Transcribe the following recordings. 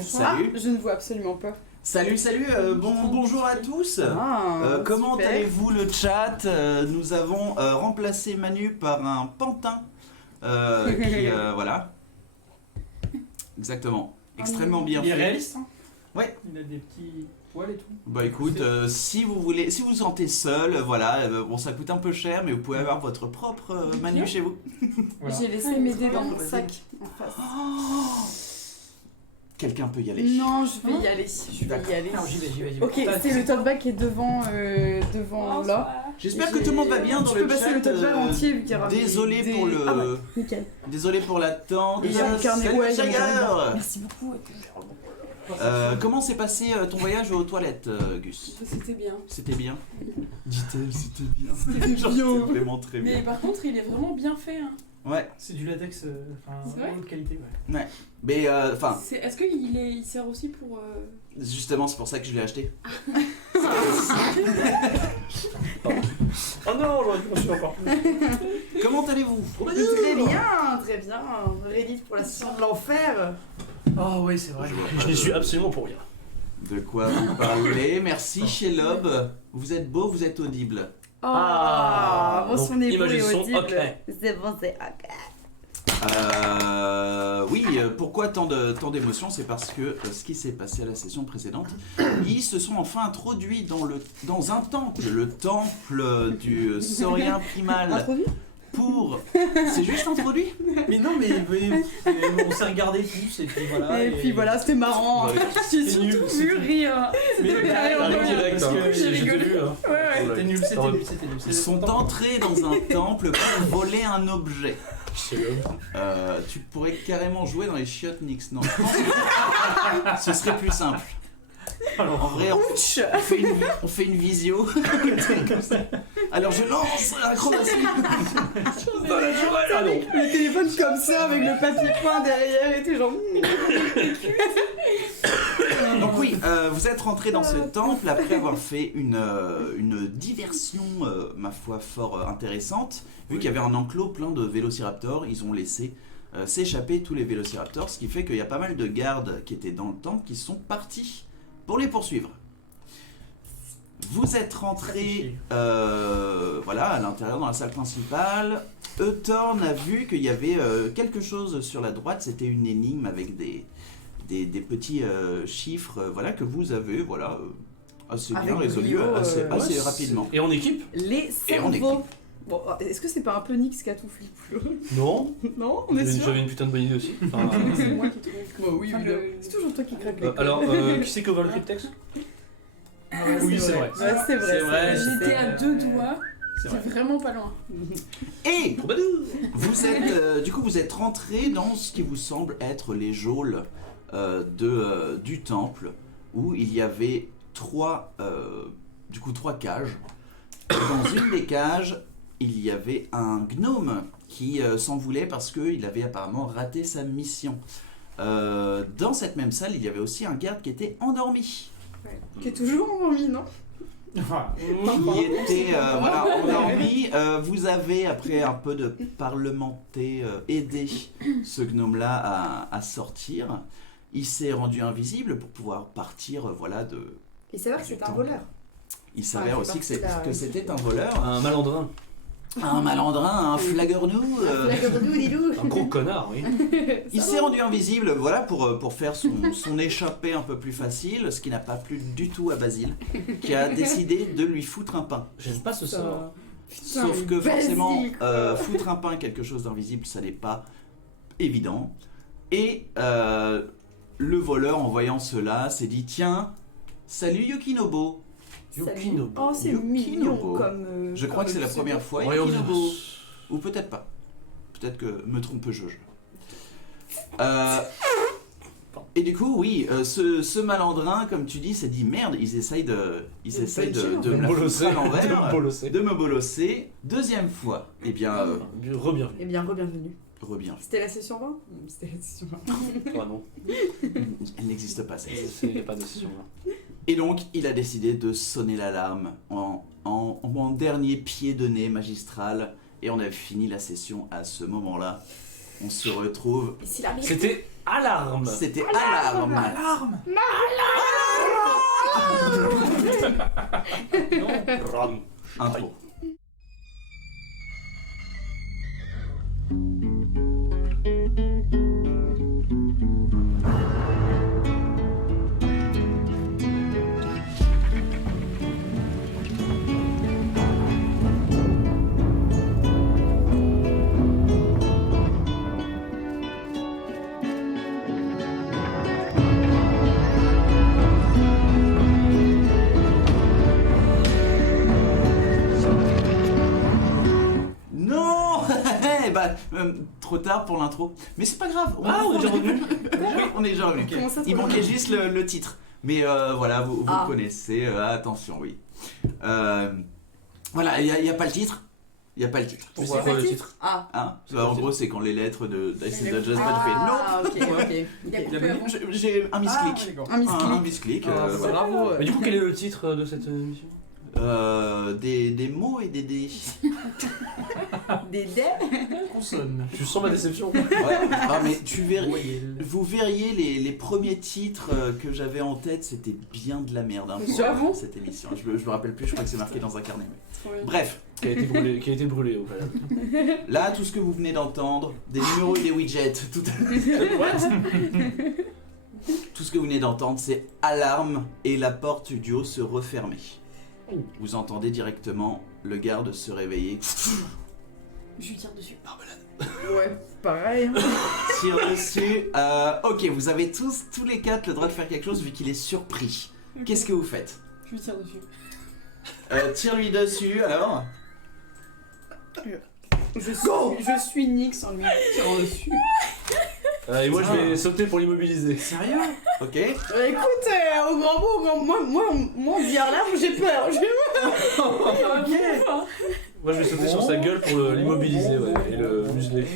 Salut. Je ne vois absolument pas. Salut, bonjour à tous. Comment super. allez-vous le chat? Nous avons remplacé Manu par un pantin. Qui, voilà. Exactement. Extrêmement bien Il est fait. réaliste, hein. Ouais. Il a des petits poils et tout. Bah écoute, si vous vous sentez seul, voilà, bon ça coûte un peu cher, mais vous pouvez avoir votre propre Manu chez vous. Voilà. J'ai laissé mes dés dans mon sac en face. Quelqu'un peut y aller. Non, je vais y aller. Je vais y aller. Non, j'y vais. Ok, c'est le top bag qui est devant là. J'espère que tout le monde va bien dans Tu le peux passer chat. le top bag entier vu qu'il y aura Désolé des- pour le. Ah ouais, nickel. Désolé pour l'attente. Et il y a mon carnet. Salut, Ouais, il y a mon Jagger. carnet. Merci beaucoup. Comment s'est passé ton voyage aux toilettes, Gus? C'était bien. C'était bien. Dit-elle, c'était bien. C'était Genre, bien. c'est vraiment très bien. Mais par contre, il est vraiment bien fait. Hein. Ouais, C'est du latex, C'est vrai haute qualité, ouais. mais enfin, Est-ce qu'il sert aussi pour. justement, c'est pour ça que je l'ai acheté. Oh non, j'aurais dû construire encore plus. Comment allez-vous? Très bien. Ready pour la session de l'enfer. Oh oui, c'est vrai. Je n'y suis absolument pour rien. De quoi vous parlez? Merci chez Lob. Vous êtes beau, vous êtes audible. Bon, Donc, son est beau imagine et son, audible. ok. C'est bon, c'est ok. Oui, pourquoi tant d'émotions? C'est parce que ce qui s'est passé à la session précédente, ils se sont enfin introduits dans un temple, le temple du saurien primal. Introduit? C'est juste introduit? Mais non, mais on s'est regardé tous et puis voilà. Et puis voilà, c'était marrant. Ouais. J'ai C'est nul, surtout c'est vu rire. Mais C'était carré en t'arrives mode- direct, parce hein. que j'ai rigolé. vu, hein. Ouais. C'était nul, c'était nul. Ils sont entrés dans un temple pour voler un objet. Tu pourrais carrément jouer dans les chiottes Nix, non? Je pense que ce serait plus simple. En vrai, on fait une visio. Alors je lance l'acrobatie. Ah non. Le téléphone comme ça avec le papier peint derrière et tout genre. Donc oui, vous êtes rentré dans ce temple après avoir fait une diversion, ma foi, fort intéressante. Vu qu'il y avait un enclos plein de vélociraptors, ils ont laissé s'échapper tous les vélociraptors, ce qui fait qu'il y a pas mal de gardes qui étaient dans le temple qui sont partis pour les poursuivre. Vous êtes rentré voilà, à l'intérieur dans la salle principale. Euthorn a vu qu'il y avait quelque chose sur la droite, c'était une énigme avec des petits chiffres voilà, que vous avez voilà, assez bien résolus, assez rapidement. Et en équipe? Les Et on cerveaux. Bon, est-ce que c'est pas un peu Nix qui a tout flippé? Non. Non, on est sûr. J'avais une putain de bonne idée aussi. Enfin, C'est moi qui trouve. Bah oui, Enfin, évidemment. le- C'est toujours toi qui craque les codes. alors, qui c'est qui ouvre le cryptex? Ouais, oui, c'est vrai. Ouais, c'est vrai. C'est vrai. J'étais à 2 doigts. C'est vrai. C'est vraiment pas loin. Et Troubadour. vous êtes, du coup, vous êtes rentré dans ce qui vous semble être les geôles du temple, où il y avait trois cages. Dans une des cages, il y avait un gnome qui s'en voulait parce qu'il avait apparemment raté sa mission. Dans cette même salle, il y avait aussi un garde qui était endormi. Qui est toujours endormi, non? Voilà. Qui était voilà, endormi. Vous avez, après un peu de parlementer, aidé ce gnome-là à sortir. Il s'est rendu invisible pour pouvoir partir, voilà, de... Il s'avère que c'est un voleur. Il s'avère Ah, aussi que, c'est parti là, que c'était un voleur, Un malandrin. un malandrin, un flagornou. Un gros connard, oui. Il s'est rendu invisible, voilà, pour faire son échappée un peu plus facile, ce qui n'a pas plu du tout à Basile, qui a décidé de lui foutre un pain. J'aime pas ce sort. Sauf que forcément, foutre un pain quelque chose d'invisible, ça n'est pas évident. Et le voleur, en voyant cela, s'est dit, tiens, salut Yukinobo. Yukinobo. Oh, c'est Yukinobo. mignon comme. Je crois que c'est la première fois, Royaume de Yukinobo. Mousse. Ou peut-être pas. Peut-être que me trompe-je. Et du coup, oui, ce malandrin, comme tu dis, s'est dit merde, ils essayent de me la foutre à l'envers, de me bolosser. Deuxième fois, eh bien, Rebienvenue. Eh bien, re-bienvenue. reviens. C'était la session 20 C'était la session 20. Toi, non. Elle n'existe pas, celle-ci. C'est pas de décision là. Et donc, il a décidé de sonner l'alarme en dernier pied de nez magistral. Et on a fini la session à ce moment-là. On se retrouve. Et si la C'était Alarme. C'était alarme. Alarme. Ram. Un tour. Non. Trop tard pour l'intro. Mais c'est pas grave. Ah, on est déjà revenu. On est déjà revenu. Comment ça, Il trop manquait tard juste le titre. Mais voilà, vous Ah. connaissez. Attention, oui. Voilà, il n'y a pas le titre. Il n'y a pas le titre. C'est C'est quoi le parti. titre? Ah. Hein C'est quoi le en titre gros, c'est quand les lettres de Dice and Dungeons Ah, ok, ok. Il a ok. coupé avant. j'ai un misclick. d'accord. Un misclick. Un misclick. Ah, bah, voilà. bravo. Mais du coup, quel est le titre de cette émission? Des mots et des dés. Des dés. Consonne. Tu sens ma déception? Ouais. Ah, mais tu verrais. Voyelle. Vous verriez les premiers titres que j'avais en tête, c'était bien de la merde hein, C'est pour sûr cette émission. Je me rappelle plus, je crois que c'est marqué dans un carnet. Trop bien. Bref, Qui a été brûlé au préalable. là tout ce que vous venez d'entendre, des numéros et des widgets, tout ce que vous venez d'entendre, c'est alarme et la porte du haut se refermer. Vous entendez directement le garde se réveiller, Je lui tire dessus. Ouais, pareil. tire dessus. Ok, vous avez tous les quatre le droit de faire quelque chose vu qu'il est surpris. Ok. Qu'est-ce que vous faites? Je lui tire dessus. Tire-lui dessus alors. Je suis Nyx en lui tirant dessus. Et moi, je vais sauter pour l'immobiliser. Sérieux? Ok. Écoute, au grand mot, moi on dit alarme, j'ai peur. Moi, je vais sauter sur sa gueule pour l'immobiliser et le museler.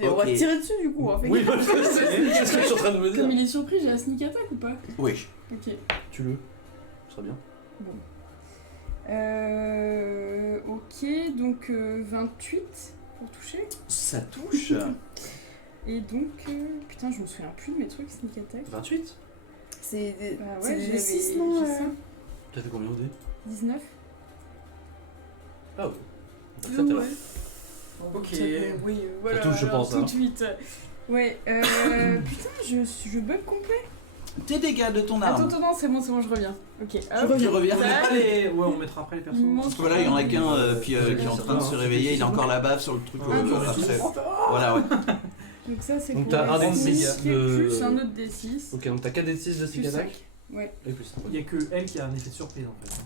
Et on va Ok. tirer dessus du coup. Hein, fait Oui, gaffe. c'est ce que je suis en train de me dire. Comme il est surpris, j'ai la sneak attack ou pas? Oui. Ok. Tue-le. Ce sera bien. Ok, donc 28 pour toucher. Ça touche. Et donc, putain, je me souviens plus de mes trucs sneak attack. 28? C'est des, Bah c'est ouais, des j'avais- 6 non j'ai ça. T'as fait combien au dé? 19. Ah ouais. Ah Parfait, alors. ouais. Ok. Oui, voilà. touche, je alors, pense, Tout hein. de suite. Ouais, putain, je bug complet. Tes dégâts de ton Attends, arme. attends, c'est bon, je reviens. Ok, Tu reviens. Allez, ouais, on mettra après les persos. Voilà, il y en a qu'un qui est en train de se réveiller, il a encore la bave sur le truc. Après. Voilà, ouais. Donc ça, c'est Donc pour t'as un le des sneak six et de- plus un autre des 6. Ok, donc t'as 4 d 6 de sneak Plus attack 5. Ouais. et plus 5. Il y a que elle qui a un effet de surprise en fait.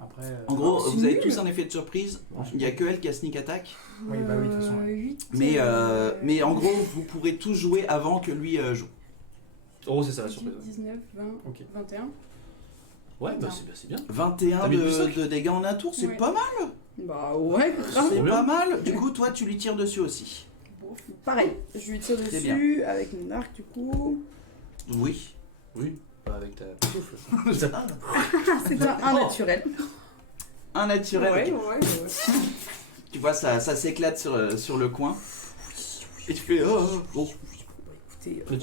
Après. En gros, c'est vous avez nul. tous un effet de surprise. Il n'y a que elle qui a sneak attack. Oui, bah oui, de toute façon, ouais. 8. Mais en gros, vous pourrez tous jouer avant que lui joue. Oh, c'est ça la surprise. 19, 20, Ok. 21. Ouais, bah c'est bien. 21 T'as mis plus cinq de dégâts en un tour, c'est Ouais. pas mal. Bah ouais, grave. C'est bien. pas mal. Du coup, toi, tu lui tires dessus aussi. Pareil, je lui tire C'est dessus avec mon arc du coup. Oui. Oui, bah avec ta souffle. C'est un naturel. Un naturel. Ouais, ok. ouais. Tu vois, ça s'éclate sur le coin. Et tu fais. Oh, oh. Écoutez, Mais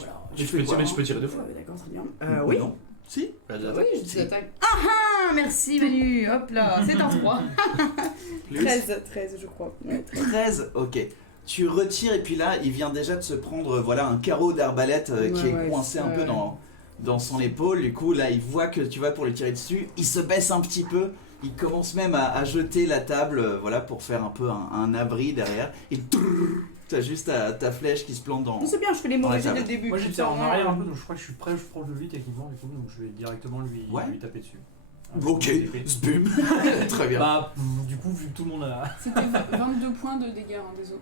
voilà. tu peux tirer deux fois. Ouais, d'accord, très bien. Oui. Non. Si. Bah, Oui, je dis Si. attaque. Ah, merci Manu. Hop là, c'est un 3. Plus. 13 je crois. Ouais, 13. 13, ok. Tu retires et puis là, il vient déjà de se prendre voilà, un carreau d'arbalète qui est Ouais, coincé un peu ouais. dans son épaule. Du coup, là, il voit que tu vas pour lui tirer dessus. Il se baisse un petit peu. Il commence même à jeter la table voilà, pour faire un peu un abri derrière. Et t'as juste ta flèche qui se plante dans... Non, c'est bien, je fais les mauvais Ouais, ça jets dès va. le début. Moi j'étais comme en ça, arrière un hein. peu, donc je crois que je suis prêt, je proche de lui techniquement du coup, donc je vais directement lui taper dessus. Avec Ok, mon épée. spum. Très bien. Bah, du coup, vu que tout le monde a. C'était 22 points de dégâts, hein, désolé.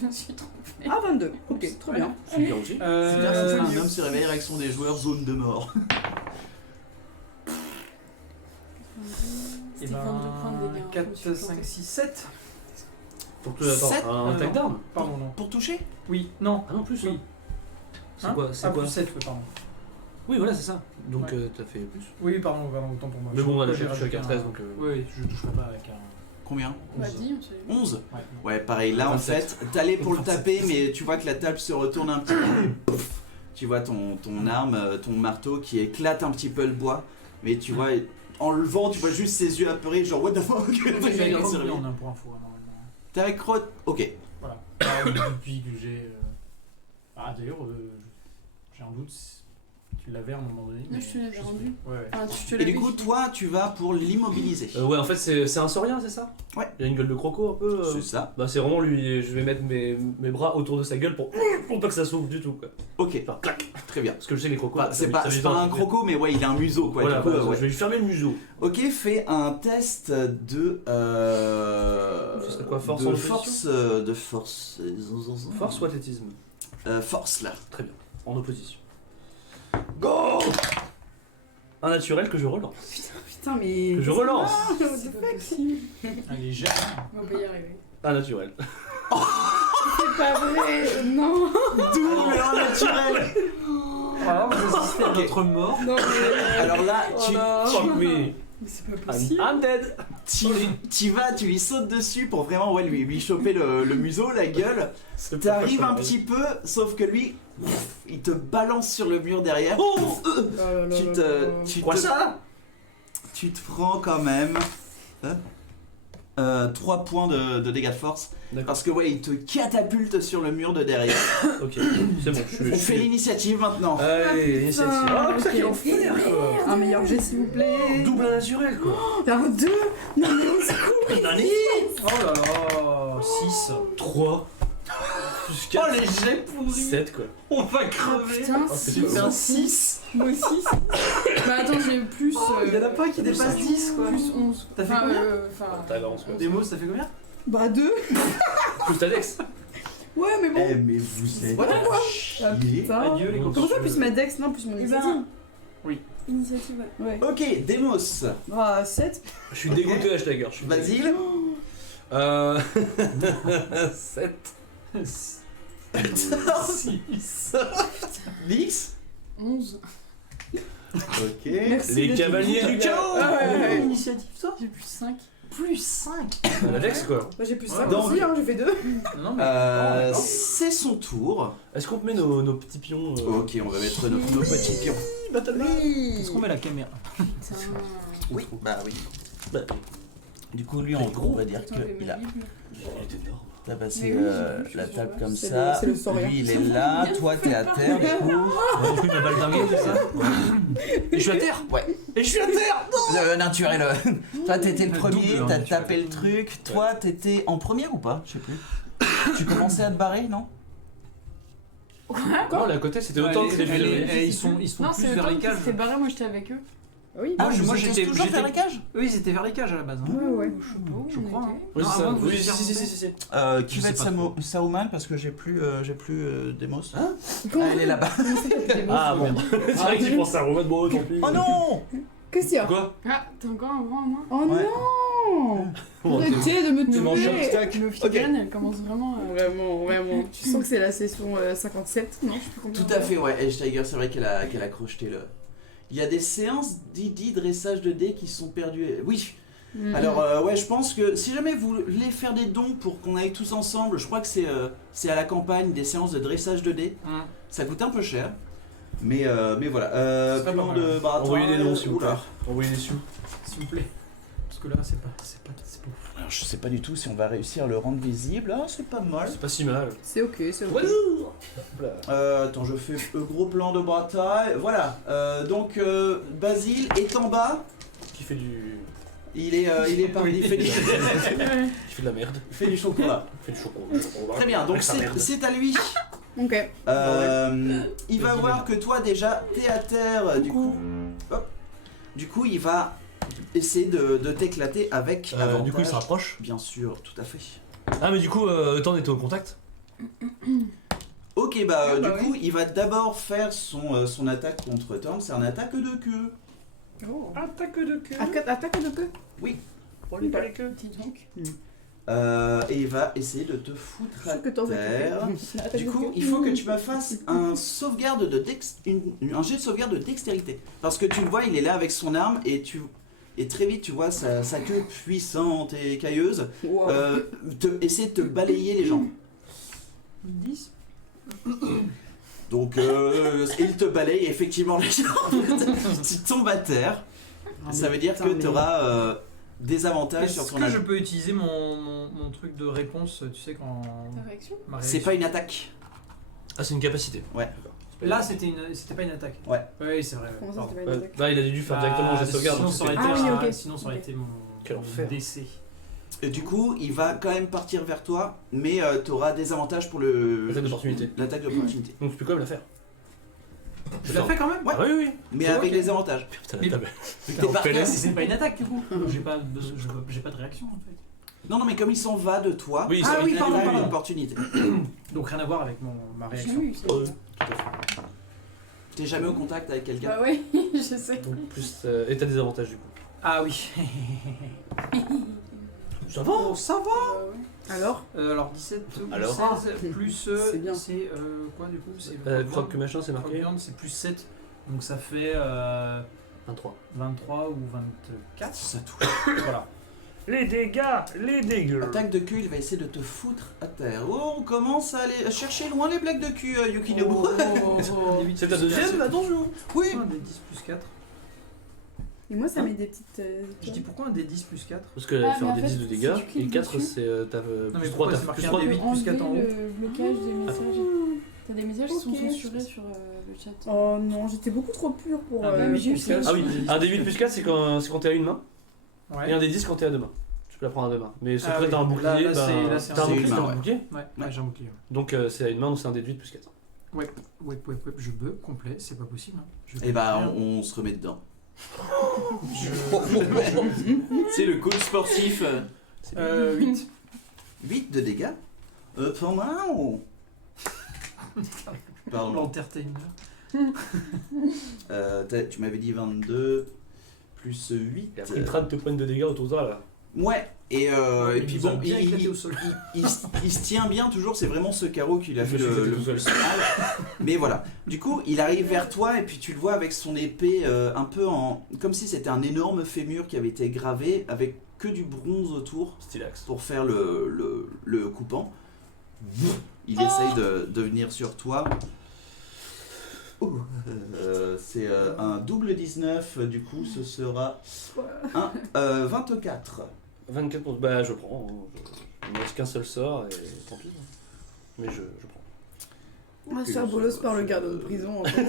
Je me suis trompée. Ah, 22. Ok, très bien. C'est bien aussi. Un homme se réveille avec son des joueurs zone de mort. Et C'était 22 points de dégâts. hein, je me 4, suis 5, plantée. 6, 7. Pour que Sept attends, un attaque non. d'arme. Pardon, non. Pour toucher? Oui, non. Ah non, plus. Oui. C'est Hein quoi? C'est Ah, quoi? plus 7, oui, pardon. Oui, voilà, c'est ça. Donc Ouais. t'as fait plus. Oui, pardon, autant pour moi. Mais bon, voilà, J'ai je suis rajouté à 13, donc. Oui, je toucherai pas avec un. Combien? Bah, 11. dis, c'est- 11? Ouais. Ouais, pareil. Là, en 27. fait, t'allais pour le taper, mais tu vois que la table se retourne un petit peu. Et pouf, Tu vois ton arme, ton marteau qui éclate un petit peu le bois, mais tu vois, en le levant, tu vois juste ses yeux apeurés, genre what the fuck. On a un point fou, normalement. T'es avec Rod. Ok. Voilà. Depuis que j'ai. Ah, d'ailleurs, j'ai un doute. Tu l'avais à un moment donné. Non, je te l'avais sais rendu. plus. Ouais. Ah, tu te Et l'avais du coup, dit. toi, tu vas pour l'immobiliser. Ouais, en fait, c'est un saurien, c'est ça? Ouais. Il a une gueule de croco un peu. C'est ça. Bah, c'est vraiment lui. Je vais mettre mes bras autour de sa gueule pour pas que ça s'ouvre du tout, quoi. Ok. Enfin, clac. Très bien. Parce que je sais que les crocos. Enfin, ça c'est vit- pas, ça vit c'est dans pas le un truc. croco, mais ouais, il a un museau quoi. Voilà, du coup, bah, ouais. je vais lui fermer le museau. Ok, fais un test de. Ce serait quoi, force de en force, de force. Force ou athlétisme? Force là. Très bien. En opposition. Go! Un naturel que je relance. Putain, mais. Que je relance. Ah, what the C'est fuck? pas possible. Allez, j'ai. On va pas y arriver. Un naturel. C'est pas vrai. Non. Double en naturel. Alors, vous assistez à notre mort. Non, mais. Alors là, Oh là. Fuck me. Mais c'est pas possible. I'm dead. tu lui sautes dessus pour vraiment ouais, lui choper le museau, la gueule. T'arrives un petit peu, sauf que lui, il te balance sur le mur derrière. Oh! Quoi ça? Tu te prends quand même 3 points de dégâts de force. D'accord. Parce que ouais, il te catapulte sur le mur de derrière. Ok, c'est bon, On fait l'initiative maintenant. Allez, initiative. putain, Oh putain, quel ok. enfer quoi. Un meilleur jet, s'il vous plaît. Double naturel quoi. Un 2. Non, mais on se coupe. Allez. Oh là là, 6. 3. Oh les jets pourris. 7 quoi. On va Ah, crever. putain, Oh, c'est six. dur. un 6. Moi aussi. Bah attends, j'ai plus. Il y en a pas qui dépassent 10 quoi. Plus 11. T'as fait combien Enfin. T'as avance quoi. Demos, ça fait combien? Bah 2. Plus ta dex. Ouais, mais bon. Eh mais vous êtes Voilà. Ah, chier. putain. Adieu les copains. Comment ça, plus ma dex? Non, plus mon Eh initiative. ben, initiative, ouais. Ouais. Ok, Demos. Bah 7. Je suis dégoûté Hashtagger. Je suis Basile. 7. 6. Lix. 11. Ok. Merci. Les d'être cavaliers venu. du chaos. Ah ouais. Initiative toi? J'ai plus 5. Plus 5. La dex quoi. Bah j'ai plus 5 Donc- aussi, hein, j'ai fait 2. Non mais. C'est son tour. Est-ce qu'on met nos petits pions Ok, on va mettre nos petits pions. Oui. Est-ce qu'on met la caméra? Putain. Oui, bah oui. Bah, Du coup, lui, en gros, on va dire Attends, je vais qu'il a mettre libre. il est énorme. t'as passé Mais oui, je la sais table pas. comme C'est ça. le- c'est le saurien. Lui, il est là. Toi, t'es à terre, du coup. Du coup, il m'a baldingué, c'est ça? Et je suis à terre. Ouais. Et je suis à terre. Le naturel. Toi, t'étais le premier, double, t'as hein, tapé le truc. Toi, t'étais en première ou pas? Je sais plus. Tu commençais à te barrer, non? Non, là à côté, c'était autant que Elle est- les ils sont Non, plus c'est vers le les temps cages. qui s'était barré, moi j'étais avec eux. Oui. Ah, vous moi, étiez j'étais- toujours vers les cages? Eux ils étaient vers les cages à la base. Hein. Ouais, ouais. Je sais pas où Je on crois, était. hein. Oui, Non, c'est ça. avant de vous Oui, dire si. monter. Qui Je va sais être pas trop. Saoman parce que j'ai plus Demos. Hein? Ah, elle est là-bas. Ah bon. C'est vrai que tu penses à Romain de bon, tant pis. Oh non! Qu'est-ce qu'il y a? Quoi? Ah, t'as encore un grand à moi. Oh Ouais. non. Comment t'es- Arrêtez de me Tu manges un tuer. steak. Le figurine, elle commence vraiment à. Vraiment, vraiment. Tu sens que c'est la session 57? Non, je sais plus combien. Tout à fait, ouais. Edge Tiger, c'est vrai qu'elle a crocheté le. Il y a des séances d'ID dressage de dés qui sont perdues. Oui. Mhm. Alors ouais, je pense que si jamais vous voulez faire des dons pour qu'on aille tous ensemble, je crois que c'est à la campagne des séances de dressage de dés. Hum. Ça coûte un peu cher. Mais voilà. C'est pas Plan mal. de baratin. Envoyez des dons, s'il vous plaît. Oula. Envoyez des sous. S'il vous plaît. Parce que là c'est pas ouf. Alors, je sais pas du tout si on va réussir à le rendre visible. Ah, c'est pas mal. C'est pas si mal. C'est ok, c'est ok. Attends, je fais le gros plan de bataille. Voilà. Donc Basile est en bas. Qui fait du. Il est parti. Il fait du, Qui fait de la merde. il fait du chocolat. Il fait du chocolat. Très bien. Donc Avec sa merde. c'est à lui. Ok. Il va Vas-y, voir que toi déjà t'es à terre. Du coup, hop. Du coup, il va essayer de t'éclater avec avantage. Du coup, il se rapproche. Bien sûr, tout à fait. Ah, mais du coup, Tan était au contact. Ok, bah, Ah, bah du coup, il va d'abord faire son attaque contre Tom. C'est un attaque de queue. Oh. Attaque de queue. Attaque de queue. Pour les pas les queues. Dis donc. Et il va essayer de te foutre Je à sais que t'en terre. veux. Du coup, il faut que tu me fasses un sauvegarde de un jet de sauvegarde de dextérité. Parce que tu le vois, il est là avec son arme et très vite, tu vois sa queue puissante et cailleuse Wow. essayer de te balayer les jambes. 10. Donc il te balaye effectivement les jambes, tu tombes à terre. Ça veut dire que tu auras des avantages sur Est-ce ton que âge. je peux utiliser mon truc de réponse, tu sais, quand. Ta réaction? ma C'est réaction. pas une attaque. Ah, c'est une capacité. Ouais. Là, c'était pas une attaque. Ouais. Oui, c'est vrai. Comment ça, pardon. c'était pas une attaque? Bah, il a dû faire directement un jet de sauvegarde. Sinon, donc ça aurait c'était- été, Ah oui, ok. sinon, ça aurait Ok. été mon, Quel mon enfer. décès. Et du coup, il va quand même partir vers toi, mais tu auras des avantages pour le Attaque d'opportunité. l'attaque d'opportunité. Donc tu peux quand même la faire. Tu l'as fait quand même? Ouais. Ah oui, oui. Mais Ok. avec des avantages. Putain, Mais- la table. T'es par Mais terre. c'est pas une attaque du coup. J'ai pas de réaction en fait. Non, mais comme il s'en va de toi, Oui, ça ça- lui oui, pardon, donne une pardon. opportunité. Donc rien à voir avec ma J'ai réaction. jamais eu ça. Ouais, tout à fait. T'es jamais au contact avec quelqu'un. Bah ouais, je sais. Donc plus. Et t'as des avantages du coup. Ah oui. Ça va. Oh, ça va. Bah ouais. Alors Alors 17 plus Alors 16 plus C'est bien. c'est quoi du coup? C'est Croque machin, c'est marqué. viande, c'est plus 7. Donc ça fait 23. 23 ou 24. Ça touche. Voilà. Les dégâts. Attaque de cul, il va essayer de te foutre à terre. Oh, on commence à aller chercher loin les blagues de cul, Yukinobu. C'est ta deuxième, attention. Oui. Pourquoi un D10 plus 4? Et moi, ça met des petites. Je dis pourquoi un D10 plus 4? Parce qu'elle Ah, fait mais un en D10 fait, de si dégâts, tu cliques et 4 dessus- c'est t'as mais plus 3, pourquoi t'as c'est marqué plus un 3. D8 plus Enlever 4 en haut. le blocage des messages. T'as des messages qui sont Ok. censurés sur le chat. Oh non, j'étais beaucoup trop pure pour. Ah, mais j'ai eu plus ça. quatre, Ah oui, c'est un D8 plus 4 c'est quand t'es à une main, et Ouais. un D10 quand t'es à deux mains. Tu peux la prendre à deux mains. Mais c'est Ah après oui, t'as un là, bouclier, là, c'est- là, c'est t'as un un bouclier, D10, t'as un ouais. bouclier. Ouais, j'ai un bouclier. Donc c'est à une main, donc c'est un D8 plus 4. Ouais, je bug complet, c'est pas possible. Hein. Et bah, on se remet dedans. Je... C'est le coach sportif. 8. 8 de dégâts. Pas mal. Pardon. L'entertainer. Tu m'avais dit 22 plus 8. Il a pris une trame de points de dégâts autour de ça là. Ouais, et puis nous a bon, bien éclaté au sol. il se tient bien toujours, c'est vraiment ce carreau qui lui a Je fait me suis le jeté tout plus mal. Mais voilà, du coup, il arrive vers toi et puis tu le vois avec son épée un peu en... Comme si c'était un énorme fémur qui avait été gravé avec que du bronze autour Stylax. pour faire le coupant. Il essaye de venir sur toi. C'est un double 19, du coup ce sera un 24. 24 pour... Bah je prends, hein. Il ne reste qu'un seul sort et tant pis. Mais je prends. Ah, c'est bolos par le garde de prison. En fait.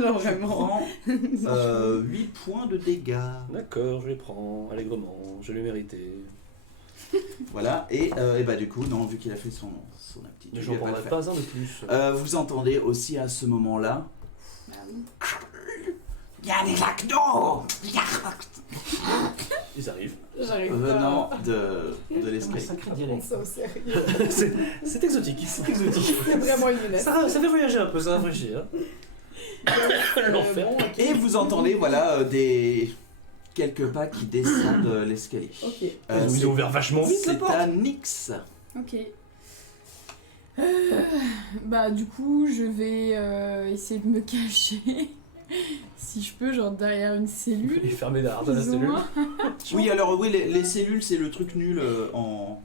Genre Tu vraiment. prends 8 points de dégâts. D'accord, je les prends allègrement, je l'ai mérité. Voilà, et bah du coup, non, vu qu'il a fait son aptitude, Mais il j'en va pas le prendrai faire. pas un de plus. Vous entendez aussi à ce moment-là. Il y a des actos Ils arrivent. J'arrive venant de l'escalier. Sacré pas. dialogue. Ça au sérieux. C'est exotique. C'est exotique. C'est vraiment une menace. Ça fait voyager un peu, ça rafraîchit. Hein. L'enfer. Bon, ok. Et vous entendez, voilà, quelques pas qui descendent l'escalier. Ok. Ils c'est- ont ouvert vachement vite la C'est porte. à Nyx. Ok. Bah du coup je vais essayer de me cacher si je peux, genre derrière une Il cellule. est fermé derrière la plus ou cellule. moins. Oui, alors oui, les cellules, c'est le truc nul en...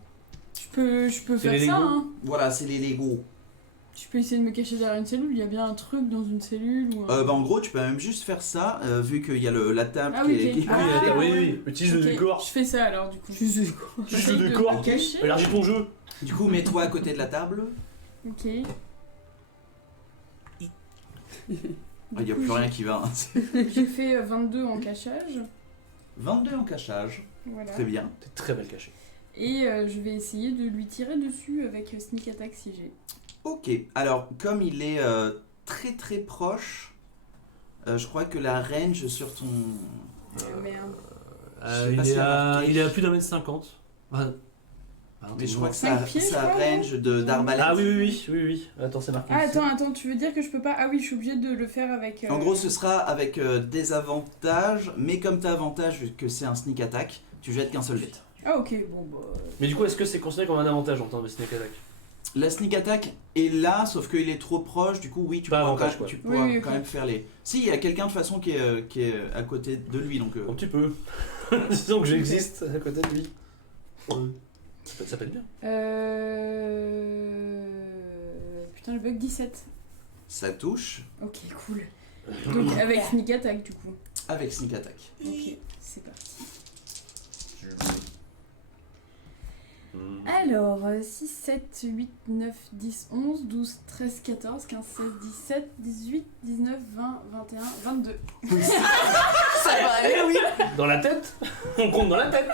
Je peux C'est faire les ça Lego. hein. Voilà, c'est les Lego. Je peux essayer de me cacher derrière une cellule, il y a bien un truc dans une cellule ou un... Bah en gros, tu peux même juste faire ça, vu qu'il y a la table Ah qui oui, est... ok. qui est- Ah, Oui, ouais. oui, petit jeu de Ok, corps. Je fais ça alors du coup. Petit J'essaye jeu de de corps. me cacher. Élargis ton jeu. Du coup, mets-toi à côté de la table. Ok. Il n'y a plus rien qui va. hein. J'ai fait 22 en cachage. 22 en cachage. Voilà. Très bien. T'es très mal caché. Et je vais essayer de lui tirer dessus avec sneak attack si j'ai. Ok. Alors, comme il est très très proche, je crois que la range sur ton... Merde. sais pas s'il y a marqué. Il est à plus d'1m50. Mais je crois que Cinq ça pieds, je ça crois, range d'arbalète. Ah oui. Attends, c'est marqué. Ah ici. attends, tu veux dire que je peux pas... Ah oui, je suis obligée de le faire avec... En gros, ce sera avec des avantages, mais comme tu as avantage, vu que c'est un sneak attack, tu jettes qu'un seul dé. Ah ok, bon bah... Mais du coup, est-ce que c'est considéré comme un avantage en termes de sneak attack? La sneak attack est là, sauf qu'il est trop proche, du coup, oui, tu Pas pourras, avantage, quand, quoi. tu pourras Oui, quand ok. même faire les... Si, il y a quelqu'un de toute façon qui est à côté de lui, donc... Un petit peu. Disons que j'existe à côté de lui. Ça peut être bien. Putain, le bug 17. Ça touche Ok, cool. Donc avec sneak attack du coup. avec sneak attack. Ok, c'est parti. Hmm. Alors, 6, 7, 8, 9, 10, 11, 12, 13, 14, 15, 16, 17, 18, 19, 20, 21, 22. Ça va aller, oui. Dans la tête. On compte dans la tête.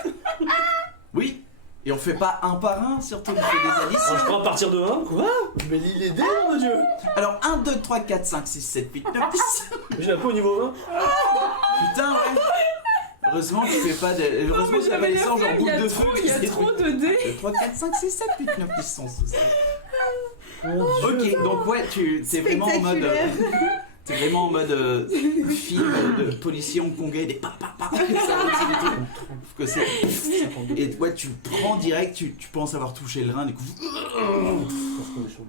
Oui. Et on fait pas un par un, surtout qu'on fait des Alors, je additions. prends à partir de 1. Quoi? Mais lis les dés, mon dieu. Alors 1, 2, 3, 4, 5, 6, 7, 8, 9, 10. J'ai la peau au niveau 1. Putain, ouais. Heureusement que tu fais pas de... Heureusement que tu fais pas les sorts genre boule de feu. Il y a trop de dés. 2, 3, 4, 5, 6, 7, 8, 9, 10 sont sous ça. Mon Ok, donc ouais, t'es vraiment en mode... T'es vraiment en mode film de policier hongkongais, des pa pa pa, ça, c'est des trucs. Que c'est... Et ouais, tu prends direct, tu penses avoir touché le rein, du coup...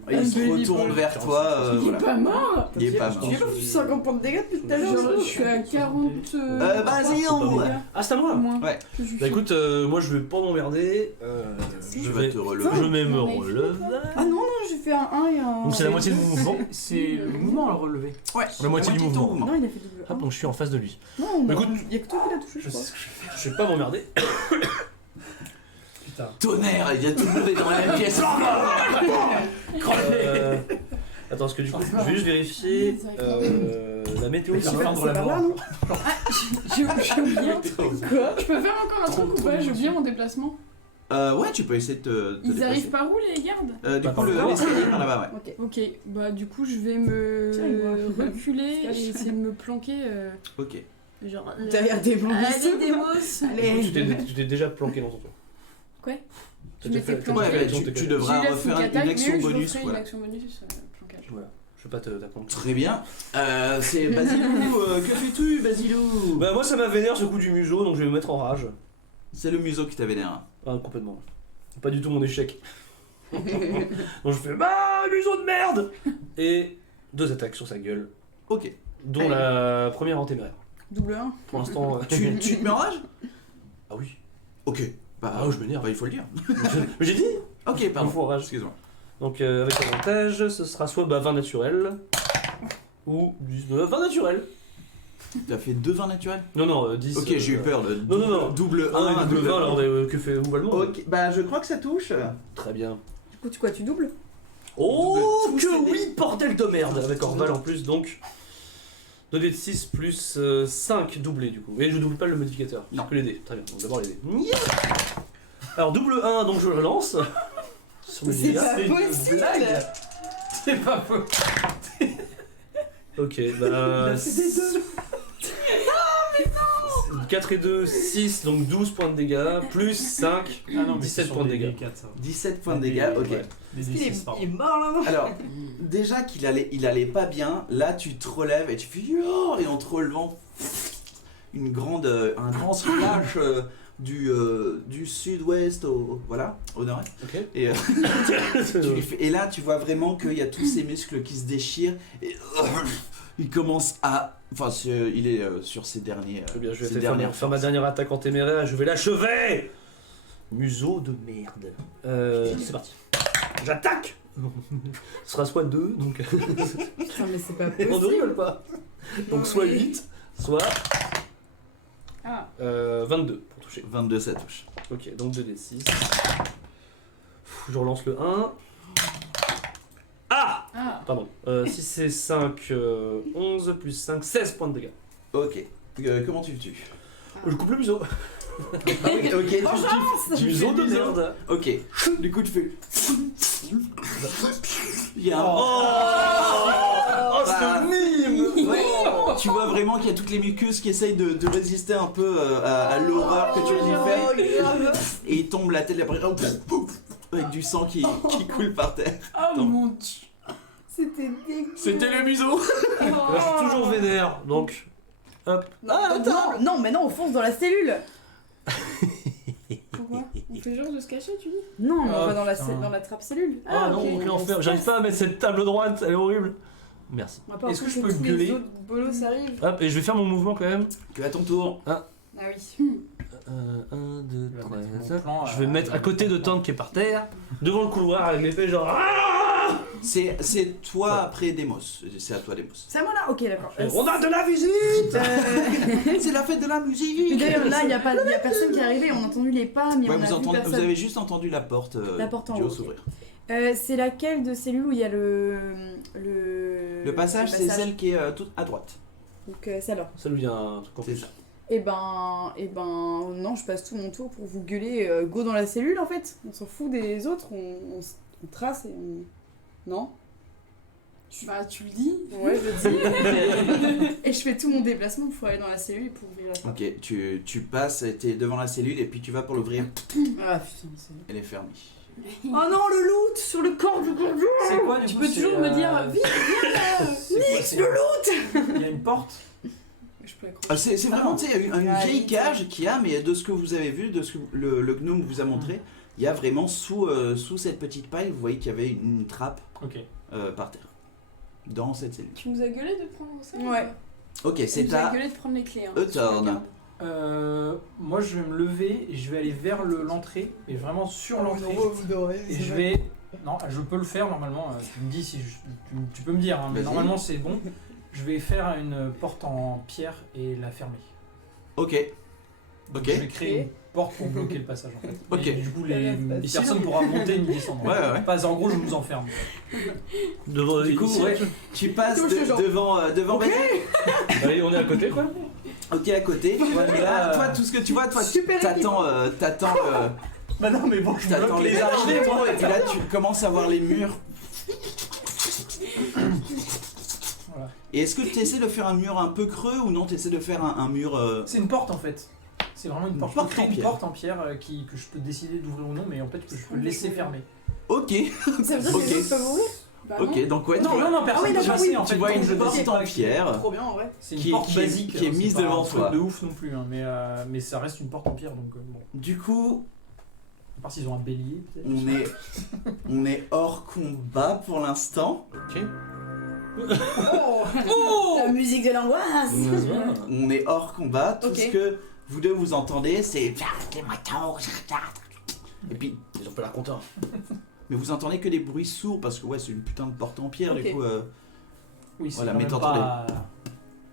Il se retourne vers toi, Il est voilà. pas mort. Il est pas mort. J'ai pas fait 50 points de dégâts depuis tout à l'heure. Genre, je suis à 40. Vas-y, on... Ah, c'est à moi. Moins. Ouais. Bah écoute, moi je vais pas m'emmerder. Je vais te relever. Je vais me relever. Ah non, j'ai fait un 1 et un. Donc c'est la moitié du mouvement. C'est le mouvement à le relever. Ouais, La moitié du de ton mouvement. Non, il a fait double 1. Hop, donc je suis en face de lui. Non, Bah, écoute, il y a que toi qui l'as touché, je Je crois. sais ce que je vais faire. Je vais pas m'emmerder. Putain. Tonnerre, il y a tout le monde est dans la même pièce. Attends, parce que du coup, je vais juste vérifier la météo. Mais qui c'est va pas- faire dans la C'est pas mort. là, non J'ai oublié un truc. Quoi Je peux faire encore un truc ou pas? J'ai oublié mon déplacement. Ouais, tu peux essayer de te Ils déplacer. arrivent par où les gardes? Du Pas coup, par le là. l'escalier est par là-bas, ouais. Ok. Ok, bah du coup je vais Tiens, il voit. reculer Il se cache. et essayer de me planquer Ok. genre Derrière des bons Allez Demos. Tu t'es déjà planqué dans ton tour. Quoi? T'as Je déjà m'étais fait- t'as planqué. déjà fait Ouais, ton tu décalage. devras J'ai eu la refaire sneak attack, une action mais je bonus. referai Voilà. une action bonus planquage. Voilà, je vais pas t'apprendre. Très bien. C'est Basilou. Que fais-tu, Basilou? Bah, moi ça m'a vénère ce coup du museau, donc je vais me mettre en rage. C'est le museau qui t'a vénère. Ah, complètement. C'est pas du tout mon échec. Donc je fais bah museau de merde. Et 2 attaques sur sa gueule, Ok. dont la première en téméraire. Double 1. Pour l'instant. Tu te mets en rage? Ah oui. Ok. Bah, Ah, je m'énerve. bah, il faut le dire. Mais j'ai dit. Ok, pardon. Il faut en rage. Excuse-moi. Donc avec avantage, ce sera soit 20 naturel ou 19 20 naturel. T'as fait 2 20 naturels? Non, 10. Ok, j'ai eu peur. Le Non. double Ah, 1, double 20, alors que fait Ouvalmont. Ok, bah je crois que ça touche. Très bien. Du coup, tu doubles? Oh, Double, que tous ces oui, bordel de merde. Avec Orval en plus, donc 2 d de 6 plus 5 doublés du coup. Et je double pas le modificateur, Non. que les dés. Très bien, donc d'abord les dés. Alors double 1, donc je le lance. Sur mes C'est dégâts. pas une possible. blague. C'est pas faux. Ok, bah. C'est des deux. 4 et 2, 6, donc 12 points de dégâts, plus 5. Ah non, mais 17 c'est points de sur des dégâts. D4, ça. 17 points de dégâts, ok. Ouais. Des Il est, D6, pardon. il est mort là, non? Alors, déjà qu'il allait pas bien, là tu te relèves et tu fais Yo et en te relevant, un grand splash du sud-ouest au nord. Ok. Et, et là tu vois vraiment qu'il y a tous ces muscles qui se déchirent et il commence à. Enfin, il est sur ses derniers. Très bien, je ses vais dernières faire ma dernière attaque en téméraire, je vais l'achever. Museau de merde. C'est parti. J'attaque. Ce sera soit 2, donc. Putain, mais c'est pas On ne possible. rigole pas. Donc soit 8, soit Ah, 22 pour toucher. 22 ça touche. Ok, donc 2d6. Je relance le 1. Ah ah. Pardon. 6 c'est 5, 11 plus 5, 16 points de dégâts. Ok. Comment tu le tues? Je coupe le museau. Ok, tu Museau de merde. Ok. Du coup tu fais. Il y a un. Oh, Bah, ce mime. Ouais, tu vois vraiment qu'il y a toutes les muqueuses qui essayent de résister un peu à l'horreur que tu lui fais. Et il tombe la tête après avec du sang qui coule par terre. Oh mon dieu. C'était dégueu. C'était le museau. Alors, je suis toujours vénère, donc. Hop. Ah, attends. Non, mais non, on fonce dans la cellule. Pourquoi? On fait genre de se cacher, tu dis? Non, mais on Ah, va putain. dans la trappe cellule. Ah non, ok. quel enfer. J'arrive pas à mettre cette table droite, elle est horrible. Merci. Est-ce que je peux gueuler? Les autres bolos arrivent. Hop, et je vais faire mon mouvement quand même. Que à ton tour. Ah oui. 1, 2, Je vais 3, mettre mon 4. plan, Je vais me mettre à côté de Tank qui est par terre, devant le couloir avec l'épée, genre. Ah C'est toi après Demos. C'est à toi Demos. C'est à moi là. Ok, d'accord. On a de la visite. C'est la fête de la musique. Mais d'ailleurs, là, il y a personne qui est arrivé. On a entendu les pas, mais Ouais, on a vu vous personne. avez juste entendu la porte, La porte en du haut, haut ok. s'ouvrir. C'est laquelle de cellules où il y a le Le passage, c'est celle qui est toute à droite. Donc celle-là. Ça lui vient un truc en C'est plus. ça. Eh ben, non, je passe tout mon tour pour vous gueuler go dans la cellule en fait. On s'en fout des autres, on trace et on. Non? Bah, tu le dis. Ouais, je le dis. Et je fais tout mon déplacement pour aller dans la cellule et pour ouvrir la porte. Ok, tu passes, t'es devant la cellule et puis tu vas pour l'ouvrir. Ah putain, c'est. Elle est fermée. Oh non, le loot sur le corps du gardien! C'est quoi du Tu coup, peux c'est, toujours me dire, vite, c'est quoi, il y a une porte. Je peux accrocher. Ah, c'est vraiment, tu sais, une Ah, vieille vite. cage qu'il y a, mais de ce que vous avez vu, de ce que le gnome vous a montré, il y a vraiment sous cette petite paille, vous voyez qu'il y avait une trappe Ok. par terre. Dans cette cellule. Tu nous as gueulé de prendre ça? Ouais. Ok, Tu c'est nous as à gueulé de prendre les clés. Hein, Euthorn. Moi je vais me lever et je vais aller vers l'entrée et vraiment Oh, sur l'entrée. Et je vais. Non, je peux le faire normalement. Tu me dis si tu peux me dire, hein, mais Vas-y. normalement c'est bon. Je vais faire une porte en pierre et la fermer. Ok. Donc, Ok. Je vais créer une porte pour bloquer le passage en fait. Ok. Et du coup, Ouais, personne ne pourra monter ni descendre. Ouais, ouais, ouais. Pas, en gros, je vous enferme. Devant, Du coup, ici. ouais, tu passes Touche le genre. devant Basile. Allez, on est à côté quoi. Ok, à côté. Et là, toi, tout ce que tu vois, toi, Super t'attends Bah non, mais bon, je t'attends bloque les les arrivées, arrivées. toi, et puis là, tu commences à voir les murs. Voilà. Et est-ce que tu essaies de faire un mur un peu creux ou non, tu essaies de faire un mur. C'est une porte en fait. C'est vraiment une porte. porte Je peux créer en une pierre. porte en pierre que je peux décider d'ouvrir ou non, mais en fait que je peux le laisser fermer. Ok, Ça veut dire Ok. que les autres peuvent ouvrir? Bah, ok, donc ouais, tu vois, Non, personne oui, ne d'accord, passer oui. en tu fait. vois Comme une je porte décide en pas- pierre Trop bien en vrai. C'est une qui- porte qui- basique. qui est c'est mise pas devant un truc toi. de ouf non plus, hein, mais ça reste une porte en pierre donc bon. Du coup, À part s'ils ont un bélier peut-être. on est hors combat pour l'instant. Ok. La musique de l'angoisse! On est hors combat. Tout Ok. ce que vous deux vous entendez, c'est. Et puis, Ils ont pas l'air contents. mais vous entendez que des bruits sourds parce que ouais, c'est une putain de porte en pierre. Ok. Du coup, Oui, c'est Voilà, quand mais même t'entends pas...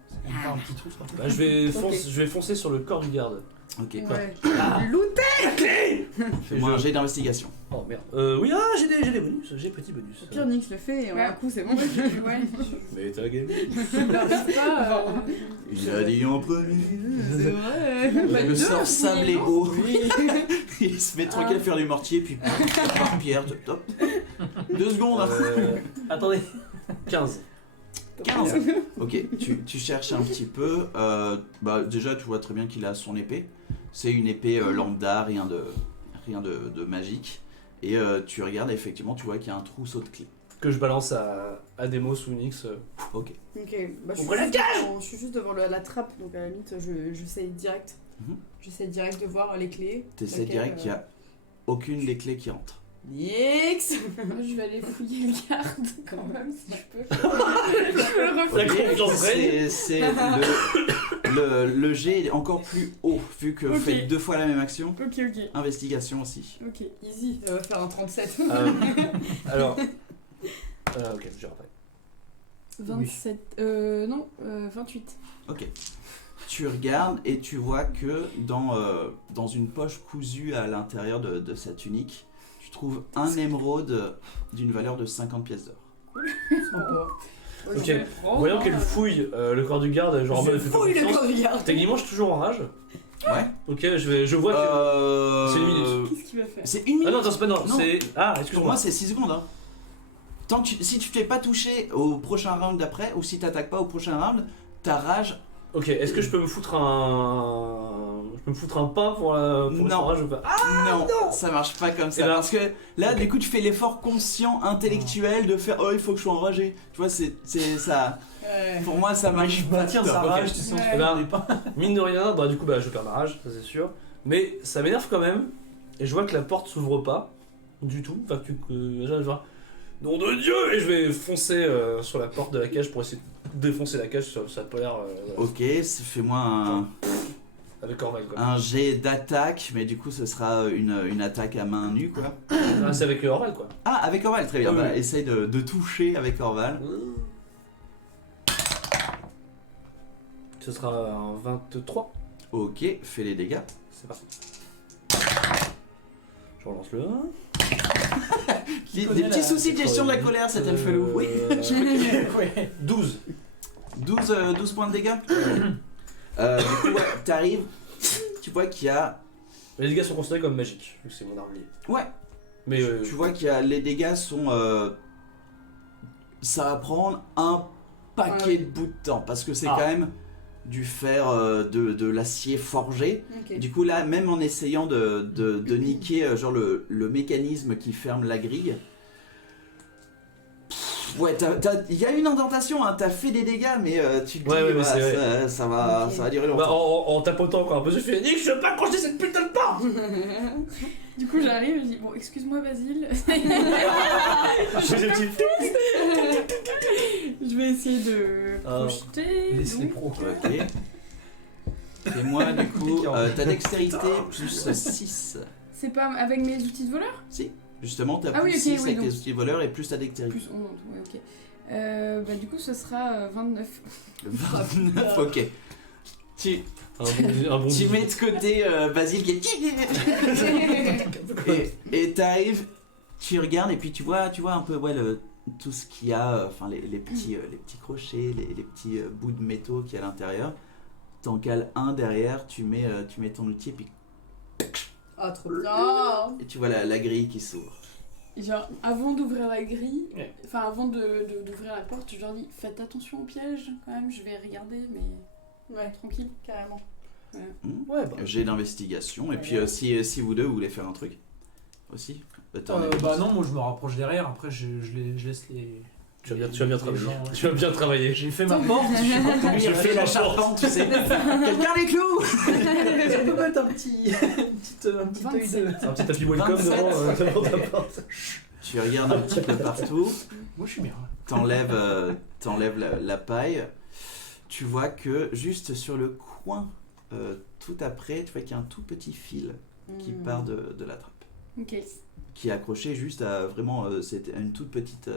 C'est quand même pas un petit trou ça. Bah, je vais foncer sur le corps du garde. ok. Ouais. Ah. Looter! Fais-moi un jet d'investigation. Oh merde. Oui, j'ai des bonus, j'ai petit bonus. Au pire, Nix le fait et en Ouais. un coup c'est bon. Ouais, Mais t'as la game. je pas. Il a dit en premier. C'est vrai. Bah, Le deux, sort oui, sable et non. haut. Il se met tranquille à faire du mortier, puis par pierre, top. 2 secondes. Attendez. 15. 15. Ok, tu cherches un petit peu. Bah, déjà, tu vois très bien qu'il a son épée. C'est une épée lambda, rien de magique. Et tu regardes, effectivement, tu vois qu'il y a un trousseau de clés. Que je balance à Demos ou Nix. Ok. Ok, bah, Ouvrez la je suis juste devant la trappe, donc à la limite, j'essaye direct. Mhm. J'essaie direct de voir les clés. T'essaies Ok, direct, il n'y a aucune des clés qui rentre. Nix! Moi, je vais aller fouiller le garde quand même si je peux. La confiance règne. C'est le jet est encore plus haut, vu que vous Ok. faites 2 fois la même action. Ok, ok. Investigation aussi. Ok, easy. Elle va faire un 37. Alors. Ok, je après. 27. Non, 28. Ok. Tu regardes et tu vois que dans une poche cousue à l'intérieur de sa tunique, tu trouves un émeraude d'une valeur de 50 pièces d'or. Sympa. Ok, voyons qu'elle fouille le corps du garde, genre en mode. fais pas Fouille le confiance. corps du garde. Techniquement, je suis toujours en rage. Ouais. Ok, je vois que. C'est une minute. Qu'est-ce qu'il va faire? C'est une minute. Ah non, attends, c'est pas non, Non. c'est. Ah, Pour excuse-moi. moi, c'est 6 secondes. Hein. Si tu te fais pas toucher au prochain round d'après, ou si t'attaques pas au prochain round, ta rage. Ok, est-ce que je peux me foutre un. Je peux me foutre un pain pour Non. son rage ou pas non, ça marche pas comme ça. Eh ben, parce que là, ok. du coup, tu fais l'effort conscient, intellectuel de faire oh, il faut que je sois enragé. Tu vois, c'est ça. Ouais. Pour moi, ça marche pas. Tiens, sa Ok. rage, tu sens Ouais. que on est pas. Mine de rien, bah du coup, bah je perds ma rage, ça c'est sûr. Mais ça m'énerve quand même. Et je vois que la porte s'ouvre pas du tout. Enfin, déjà, je vois. Nom de Dieu! Et je vais foncer sur la porte de la cage pour essayer de défoncer la cage. Ça a pas l'air. Ok, fais-moi un. Avec Orval quoi. un jet d'attaque, mais du coup ce sera une attaque à main nue quoi. Ah, c'est avec Orval quoi. Ah, avec Orval, très bien. Oui, Bah, oui. essaye de toucher avec Orval. Ce sera un 23. Ok, fais les dégâts. C'est parti. Je relance le 1. Des connaît petits la- soucis de gestion de la colère, cet elfe-loup. Oui. Ouais. 12. 12 points de dégâts. Du coup, ouais, t'arrives, tu vois qu'il y a. Les dégâts sont considérés comme magiques, vu que c'est mon arme liée. Ouais, Mais tu vois qu'il y a. Les dégâts sont. Ça va prendre un paquet Ouais. de bout de temps, parce que c'est Ah. quand même du fer, de l'acier forgé. Ok. Du coup, là, même en essayant de niquer genre le mécanisme qui ferme la grille. Ouais, il y a une indentation, hein, t'as fait des dégâts, mais tu te dis, Ouais, ouais, mais voilà, c'est ça Ok. va durer bah, longtemps. en tapotant encore un peu, je fais Nick, je veux pas accrocher cette putain de porte. Du coup, j'arrive, je dis bon, excuse-moi, Basile. Je fais des petits Je vais essayer de Ah. projeter. Laisse les donc. pros. Ok. Et moi, du coup, ta dextérité plus 6. C'est pas avec mes outils de voleur? Si, justement, t'as Ah plus oui, ok, 6 oui, avec donc. les outils voleurs et plus ta dextérité. Plus 11, ouais, ok. Bah, du coup, ce sera 29. 29, ok. Tu Un bon tu mets de côté Basile qui est. Et t'arrives, tu regardes et puis tu vois un peu ouais, tout ce qu'il y a, enfin les petits crochets, les petits bouts de métaux qu'il y a à l'intérieur. T'en cales un derrière, tu mets ton outil et puis Ah, trop bien. et tu vois la grille qui s'ouvre. Genre, avant d'ouvrir la grille, Ouais. enfin, avant d'ouvrir la porte, je leur dis faites attention au piège quand même, je vais regarder, mais Ouais, tranquille. carrément. Ouais, bah. J'ai d'investigation et puis si vous deux vous voulez faire un truc aussi. Bah non, moi je me rapproche derrière, après je laisse les. Tu vas bien les travailler. gens, ouais. Tu vas bien travailler. J'ai fait ma porte, je suis pas Je fais la charpente, tu sais. Quelqu'un les clous. Ça peut mettre un petit œil de. Un petit tapis welcome 27. devant ta porte. Tu regardes un petit peu partout. Moi je suis bien. T'enlèves la paille. Tu vois que juste sur le coin, tout après, tu vois qu'il y a un tout petit fil qui part de la trappe, Ok. qui est accroché juste à vraiment, c'était une toute petite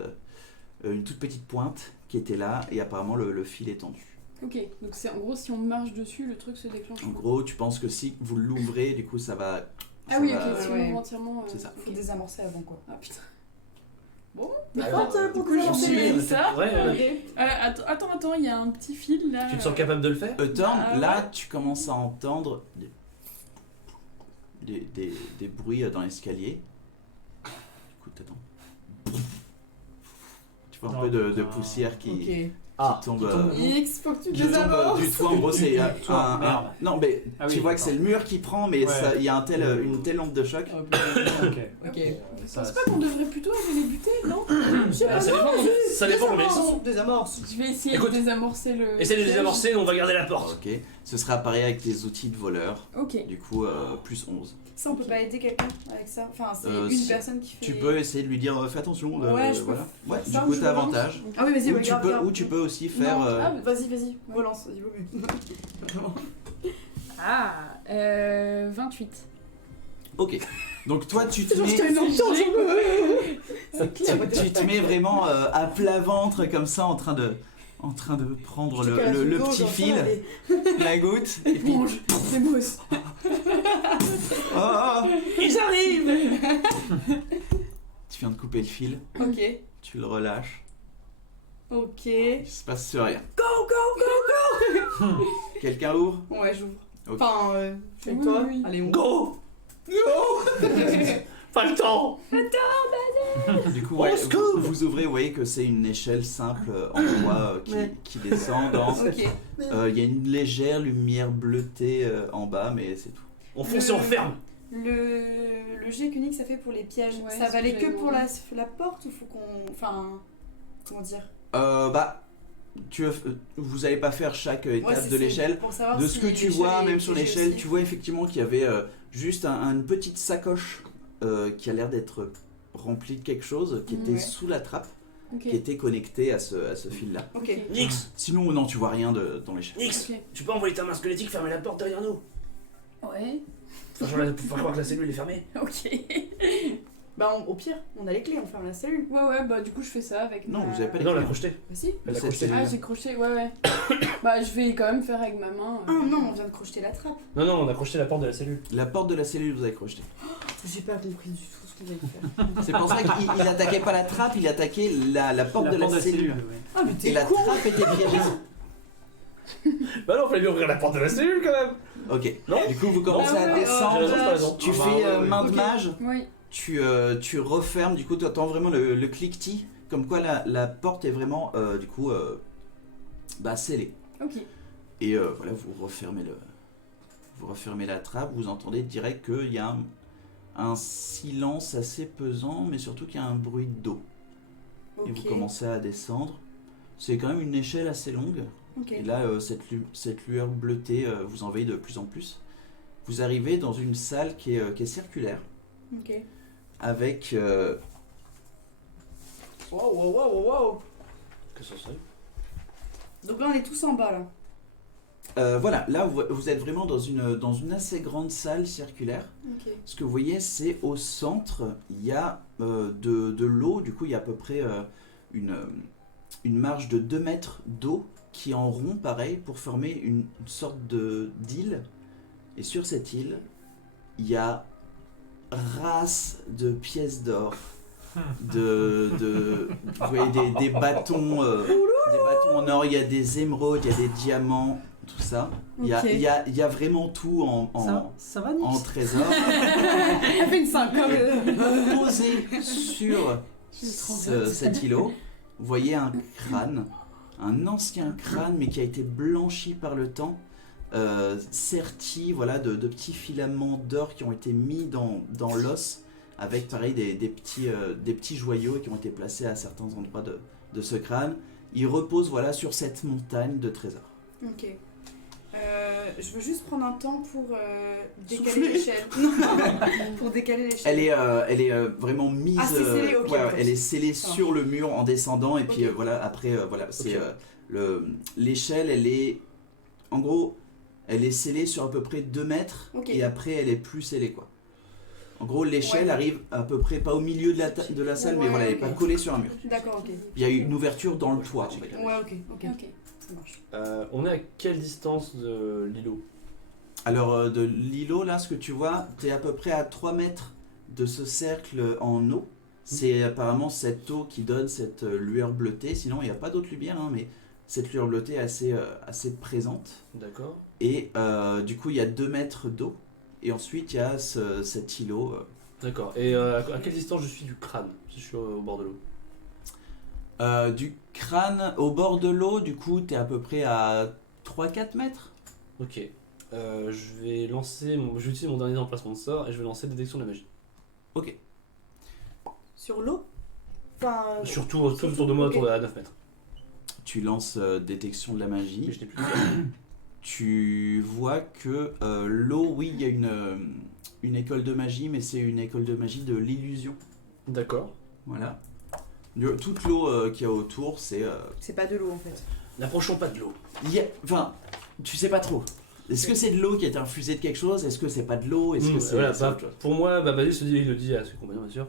pointe qui était là et apparemment le fil est tendu. Ok, donc c'est en gros, si on marche dessus, le truc se déclenche. En quoi. gros, tu penses que si vous l'ouvrez, du coup, ça va. Ah ça oui, va- ok, si on ouais. ouvre entièrement. C'est ça. Faut ok. désamorcer avant quoi. Ah putain. Alors, Du coup, j'en sais ça. Ouais, ouais. Ok. Attends, il y a un petit fil là. Tu te sens capable de le faire Thorn, Ah, là, ouais. tu commences à entendre des bruits dans l'escalier. Du coup, t'attends. Tu vois un Non, peu de putain. poussière qui Ok. tombe. X, faut que tu Qui tombe désamorces. du toit, en gros c'est Toi, merde. non mais Ah tu oui, vois que c'est le mur qui prend mais Ouais. il y a une telle onde de choc. Ok. Ok. Ça, C'est pas qu'on devrait plutôt aller les buter, non? Ah, ça dépend combien ils sont. Désamorce. Je vais essayer Écoute, de désamorcer le. Essaye de les piège. désamorcer, on va garder la porte. Ok, ce sera pareil avec tes outils de voleur, Ok. du coup plus 11. Ça, on peut pas aider quelqu'un avec ça. Enfin, c'est une si- personne qui fait. Tu peux essayer de lui dire fais attention, Ouais, je peux voilà. faire Ouais, ça, du coup je t'as relance. avantage. Ah oui, vas-y, Ou regarde. tu peux aussi faire Non. Ah, Vas-y, relance, il vaut mieux. Ah, 28. Ok. Donc toi tu te Genre, je mets t'avais dans le temps, tu te mets vraiment à plat ventre comme ça en train de prendre le petit fil, la goutte et puis Mange, c'est mousse. oh, Ils arrivent. tu viens de couper le fil, Ok. tu le relâches. Ok. Il se passe rien. Go. Quelqu'un ouvre? Ouais, j'ouvre. Ok. Enfin, je suis avec Oui, toi. oui. Allez, on. Go. Pas le temps. Du coup, Au ouais, secours vous ouvrez, vous voyez que c'est une échelle simple en bois Ouais. qui descend dans. Ok. Il y a une légère lumière bleutée en bas, mais c'est tout. On fonce et on ferme. Le jet qu'Unique ça fait pour les pièges, Ouais, ça c'est valait ce que que j'avais pour demandé. la porte ou faut qu'on. Enfin. Comment dire? Vous allez pas faire chaque Ouais, étape c'est de ça, l'échelle. pour savoir De si ce que tu l'échelle vois, est même sur piégée l'échelle, aussi. tu vois effectivement qu'il y avait juste une petite sacoche qui a l'air d'être remplie de quelque chose, qui était Ouais. sous la trappe, Ok. qui était connectée à ce fil-là. Ok. Nix, Sinon, non, tu vois rien dans l'échelle. Nix, Ok. tu peux envoyer ta main squelettique fermer la porte derrière nous. Ouais. Faut croire que la cellule est fermée. Ok. Bah, au pire, on a les clés, on ferme la cellule. Ouais, bah du coup je fais ça avec Non, ma... vous avez pas les Non, on l'a clés. crocheté. Bah, si. Elle l'a Cette crocheté. cellule. Ah, j'ai crocheté, ouais. Bah je vais quand même faire avec ma main. Ah non, on vient de crocheter la trappe. Non, on a crocheté la porte de la cellule. La porte de la cellule, vous avez crocheté. J'ai pas compris du tout ce qu'on allait faire. C'est pour ça qu'il attaquait pas la trappe, il attaquait la porte de la cellule. ouais. Ah, mais Et t'es la con. trappe était piégée. Bah non, fallait bien ouvrir la porte de la cellule quand même. Ok. Non. Du coup, vous commencez Ah à ouais, J'ai descendre. raison, j'ai pas raison. Tu Ah bah, fais ouais, main de ok. mage. Oui. Tu refermes. Du coup, tu entends vraiment le cliquetis. Comme quoi la porte est vraiment, scellée. Ok. Et voilà, vous refermez la trappe. Vous entendez direct qu'il y a un silence assez pesant, mais surtout qu'il y a un bruit d'eau. Et vous Ok. commencez à descendre. C'est quand même une échelle assez longue. Ok. Et là, cette lueur bleutée vous envahit de plus en plus. Vous arrivez dans une salle qui est circulaire, Ok. avec... Wow. Qu'est-ce que c'est? Donc là, on est tous en bas, là. voilà, là, vous êtes vraiment dans une assez grande salle circulaire. Ok. Ce que vous voyez, c'est au centre, il y a de l'eau. Du coup, il y a à peu près une marge de 2 mètres d'eau qui est en rond, pareil, pour former une sorte d'île. Et sur cette île, il y a race de pièces d'or, vous voyez des bâtons en or, il y a des émeraudes, il y a des diamants, tout ça. Il y a, Ok. il y a- il y a vraiment tout Ça va, en Nix? trésor. Elle fait une 5 Posé sur cet îlot, vous voyez un crâne, un ancien crâne, mais qui a été blanchi par le temps, serti, voilà, de petits filaments d'or qui ont été mis dans l'os, avec pareil des petits joyaux qui ont été placés à certains endroits de ce crâne. Il repose, voilà, sur cette montagne de trésors. Ok. Je veux juste prendre un temps pour décaler Souffler. l'échelle. Pour décaler l'échelle. Elle est vraiment mise. Ah, c'est scellé, ok, ouais, ok. elle est scellée Ça sur le mur en descendant, et puis Ok. voilà, après, voilà, c'est Ok. l'échelle, elle est. En gros, elle est scellée sur à peu près 2 mètres, Ok. et après, elle est plus scellée, quoi. En gros, l'échelle Ouais. arrive à peu près pas au milieu de la salle, mais Ouais, voilà, elle ok. n'est pas collée sur un mur. D'accord, ok. Il y a une ouverture dans le toit, on va dire. Ouais, ok. Ok. Ça marche. On est à quelle distance de l'îlot? Alors, de l'îlot, là, ce que tu vois, tu es à peu près à 3 mètres de ce cercle en eau. C'est apparemment cette eau qui donne cette lueur bleutée. Sinon, il n'y a pas d'autre lumière, hein, mais cette lueur bleutée est assez présente. D'accord. Et du coup, il y a 2 mètres d'eau. Et ensuite, il y a cet îlot. D'accord. Et à quelle distance je suis du crâne? Si je suis au bord de l'eau. Du crâne au bord de l'eau, du coup, tu es à peu près à 3-4 mètres. Ok. Je vais utiliser mon dernier emplacement de sort et je vais lancer détection de la magie. Ok. Sur l'eau Enfin. Surtout tout autour de moi, ok. autour de à 9 mètres. Tu lances détection de la Mais magie. je n'ai plus. Tu vois que l'eau, oui, il y a une école de magie, mais c'est une école de magie de l'illusion. D'accord. Voilà. Toute l'eau qu'il y a autour, c'est... C'est pas de l'eau en fait. N'approchons pas de l'eau. Enfin, tu sais pas trop. Est-ce que c'est de l'eau qui a été infusée de quelque chose? Est-ce que c'est pas de l'eau? Est-ce que c'est Voilà, c'est autre chose? pour moi, Basile il le dit à ses compagnons, bien sûr.